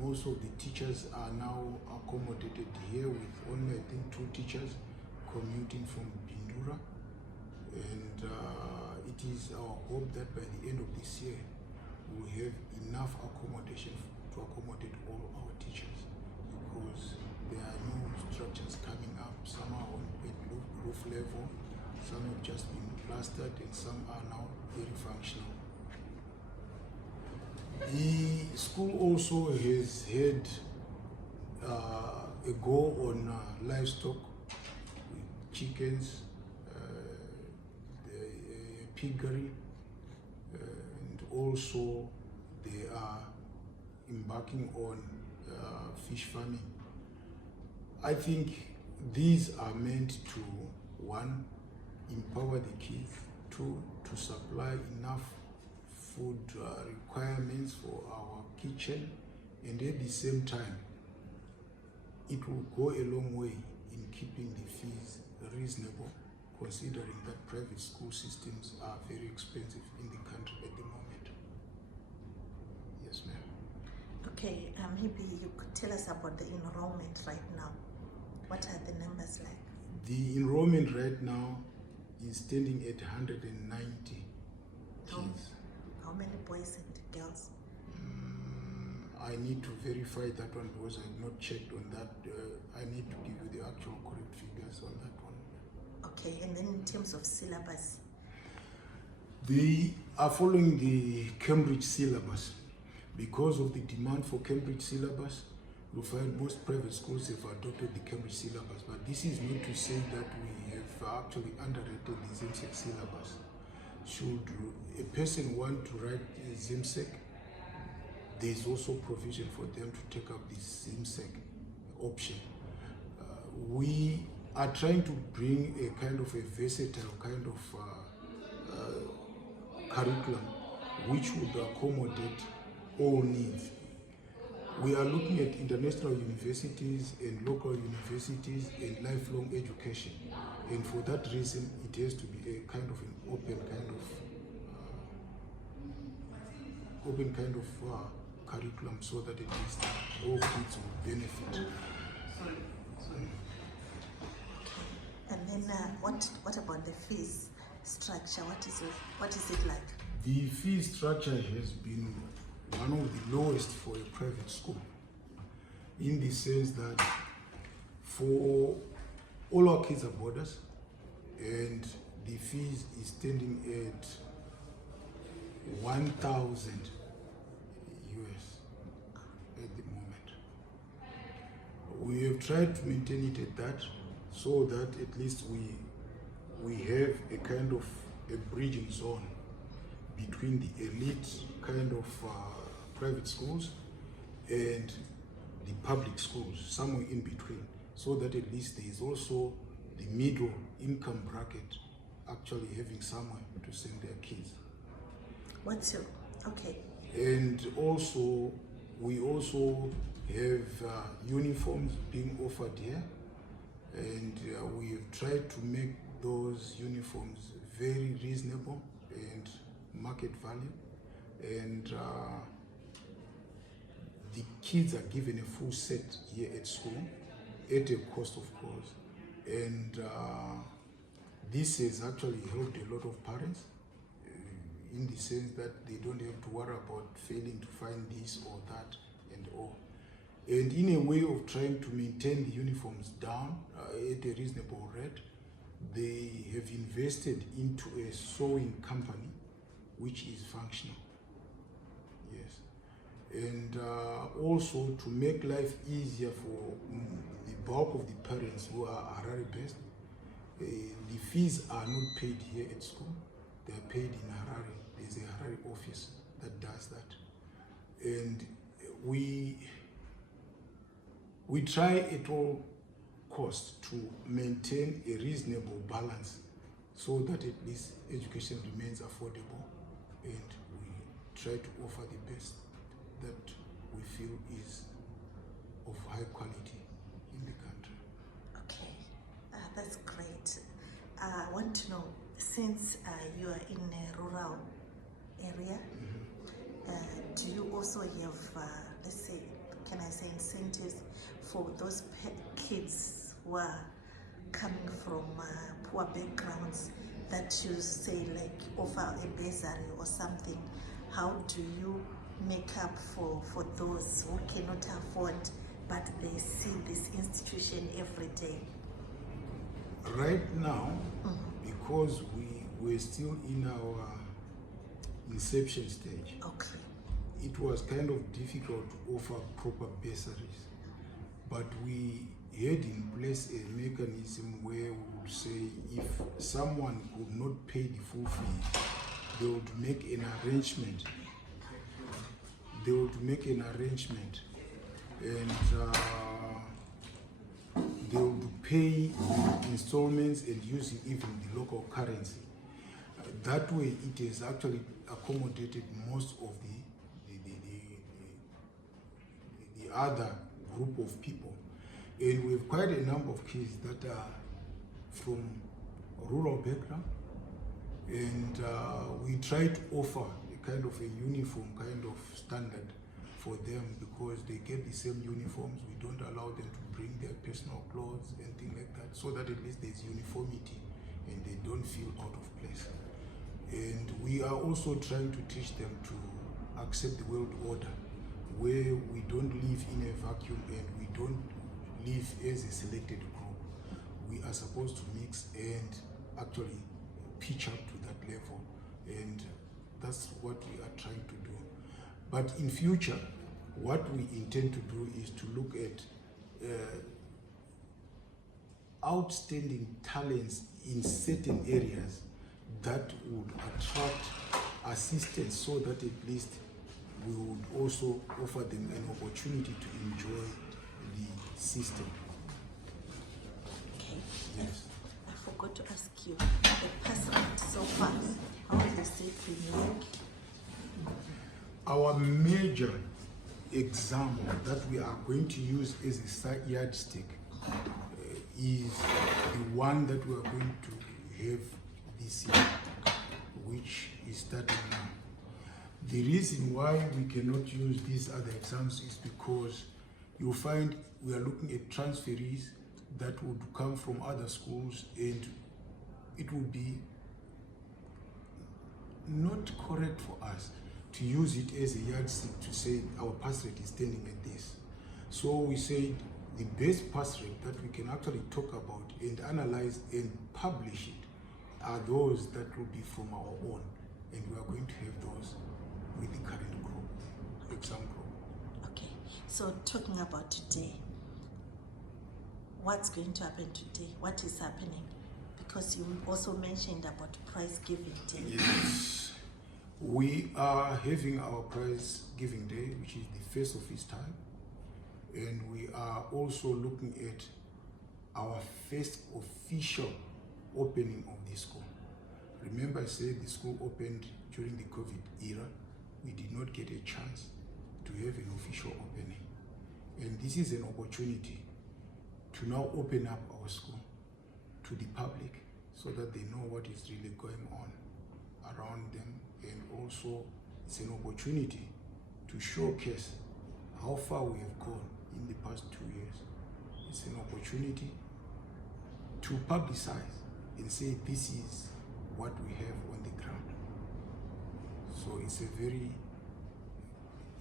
most of the teachers are now accommodated here, with only I think 2 teachers commuting from Bindura. And it is our hope that by the end of this year we will have enough accommodation to accommodate all our teachers, because there are new structures coming up. Some are on roof level, some have just been plastered, and some are now very functional. The school also has had a go on livestock, with chickens, piggery, and also they are embarking on fish farming. I think these are meant to, 1, empower the kids, 2, to supply enough food requirements for our kitchen, and at the same time it will go a long way in keeping the fees reasonable, considering that private school systems are very expensive in the country at the moment. Yes, ma'am. Okay, maybe you could tell us about the enrollment right now. What are the numbers like? The enrollment right now is standing at 190 kids. How many boys and girls? I need to verify that one because I have not checked on that. I need to give you the actual correct figures on that one. Okay, and then in terms of syllabus? They are following the Cambridge syllabus. Because of the demand for Cambridge syllabus, you'll find most private schools have adopted the Cambridge syllabus, but this is not to say that we have actually underrated the ZIMSEC syllabus. Should a person want to write ZIMSEC, there is also provision for them to take up this ZIMSEC option. We are trying to bring a kind of a versatile kind of curriculum which would accommodate all needs. We are looking at international universities and local universities and lifelong education, and for that reason it has to be a kind of an open kind of curriculum, so that at least all kids will benefit. And then what about the fees structure? What is it like? The fee structure has been one of the lowest for a private school, in the sense that for all our kids are boarders, and the fees is standing at 1,000 US at the moment. We have tried to maintain it at that, so that at least we have a kind of a bridging zone between the elite kind of private schools and the public schools, somewhere in between, so that at least there is also the middle income bracket actually having somewhere to send their kids. Okay. And also, we also have uniforms being offered here, and we have tried to make those uniforms very reasonable and market value, and the kids are given a full set here at school at a cost, of course, and this has actually helped a lot of parents in the sense that they don't have to worry about failing to find this or that and all. And in a way of trying to maintain the uniforms down at a reasonable rate, they have invested into a sewing company which is functional. Yes. And also to make life easier for the bulk of the parents who are Harare based, the fees are not paid here at school, they are paid in Harare. There's a Harare office that does that. And we try at all costs to maintain a reasonable balance so that at least education remains affordable, and we try to offer the best that we feel is of high quality in the country. Okay, that's great. I want to know, since you are in a rural area, do you also have, let's say, can I say incentives for those kids who are coming from poor backgrounds, that you say like offer a bursary or something? How do you make up for those who cannot afford but they see this institution every day? Right now, because we're still in our inception stage, it was kind of difficult to offer proper bursaries, but we had in place a mechanism where we would say if someone could not pay the full fee, they would make an arrangement. They would make an arrangement, and they would pay installments and using even the local currency. That way, it has actually accommodated most of the other group of people. And we have quite a number of kids that are from rural background, and we try to offer a kind of a uniform kind of standard for them, because they get the same uniforms. We don't allow them to bring their personal clothes and things like that, so that at least there's uniformity and they don't feel out of place. And we are also trying to teach them to accept the world order, where we don't live in a vacuum and we don't live as a selected group. We are supposed to mix and actually pitch up to that level, and that's what we are trying to do. But in future, what we intend to do is to look at outstanding talents in certain areas that would attract assistance, so that at least we would also offer them an opportunity to enjoy the system. Okay. Yes. I forgot to ask you, the password so far, how is it been like? Our major exam that we are going to use as a yardstick is the one that we are going to have this year, which is starting now. The reason why we cannot use these other exams is because you'll find we are looking at transferees that would come from other schools, and it would be not correct for us to use it as a yardstick to say our pass rate is standing at this. So we said the best pass rate that we can actually talk about and analyze and publish it are those that will be from our own, and we are going to have those with the current group, exam group. Okay, so talking about today, what's going to happen today? What is happening? Because you also mentioned about prize giving day. Yes, we are having our prize giving day, which is the first of its time, and we are also looking at our first official opening of the school. Remember, I said the school opened during the COVID era. We did not get a chance to have an official opening, and this is an opportunity to now open up our school to the public so that they know what is really going on around them, and also it's an opportunity to showcase how far we have gone in the past 2 years. It's an opportunity to publicize and say this is what we have on the ground. So it's a very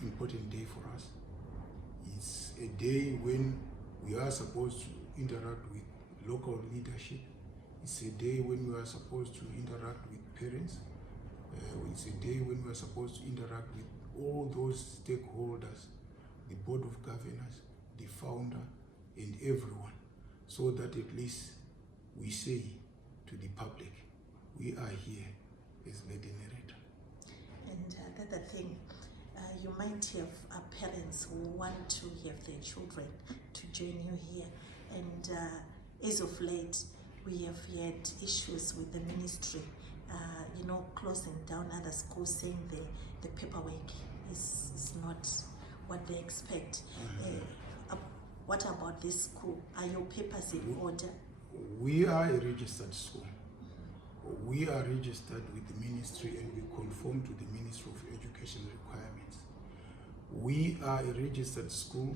important day for us. It's a day when we are supposed to interact with local leadership. It's a day when we are supposed to interact with parents. It's a day when we are supposed to interact with all those stakeholders, the board of governors, the founder, and everyone, so that at least we say to the public, we are here as Lady Enereta. And the other thing, you might have parents who want to have their children to join you here, and as of late we have had issues with the ministry, closing down other schools, saying the paperwork is not what they expect. What about this school? Are your papers in order? We are a registered school. We are registered with the ministry, and we conform to the Ministry of Education requirements. We are a registered school.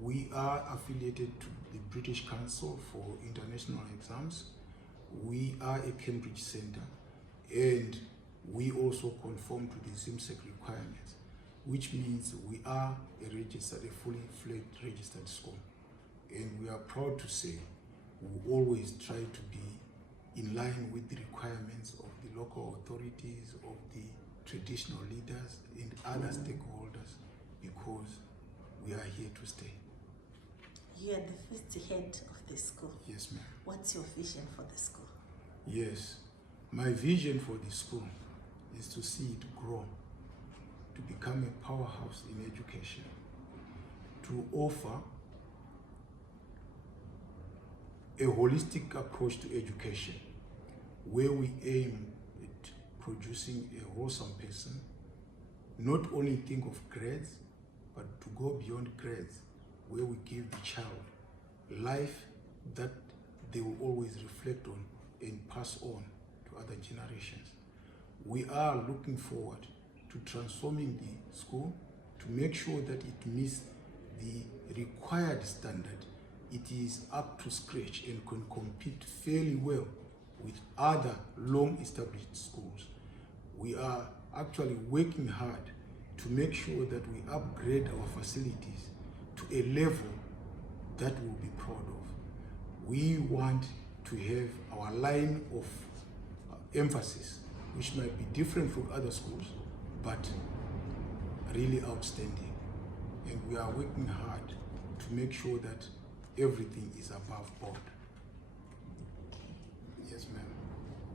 We are affiliated to the British Council for International Exams. We are a Cambridge Center, and we also conform to the ZIMSEC requirements, which means we are a fully fledged registered school. And we are proud to say we always try to be in line with the requirements of the local authorities, of the traditional leaders, and other stakeholders, because we are here to stay. You are the first head of the school. Yes, ma'am. What's your vision for the school? Yes, my vision for the school is to see it grow, to become a powerhouse in education, to offer a holistic approach to education, where we aim at producing a wholesome person, not only think of grades, but to go beyond grades, where we give the child life that they will always reflect on and pass on to other generations. We are looking forward to transforming the school to make sure that it meets the required standard. It is up to scratch and can compete fairly well with other long-established schools. We are actually working hard to make sure that we upgrade our facilities to a level that we'll be proud of. We want to have our line of emphasis, which might be different from other schools, but really outstanding. And we are working hard to make sure that everything is above board. Yes, ma'am.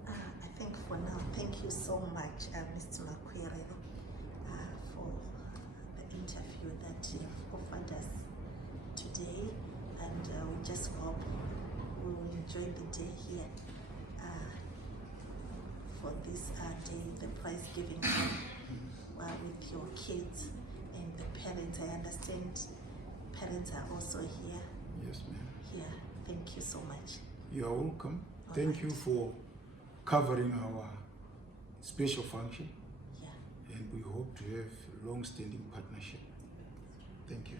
I think for now, thank you so much, Mr. Makwere, for the interview that you've offered us today, and we just hope we will enjoy the day here for this day, the prize giving day, with your kids and the parents. I understand parents are also here. Yes, ma'am. Here, thank you so much. You are welcome. Thank you for covering our special function. Yeah. And we hope to have long-standing partnership. Thank you.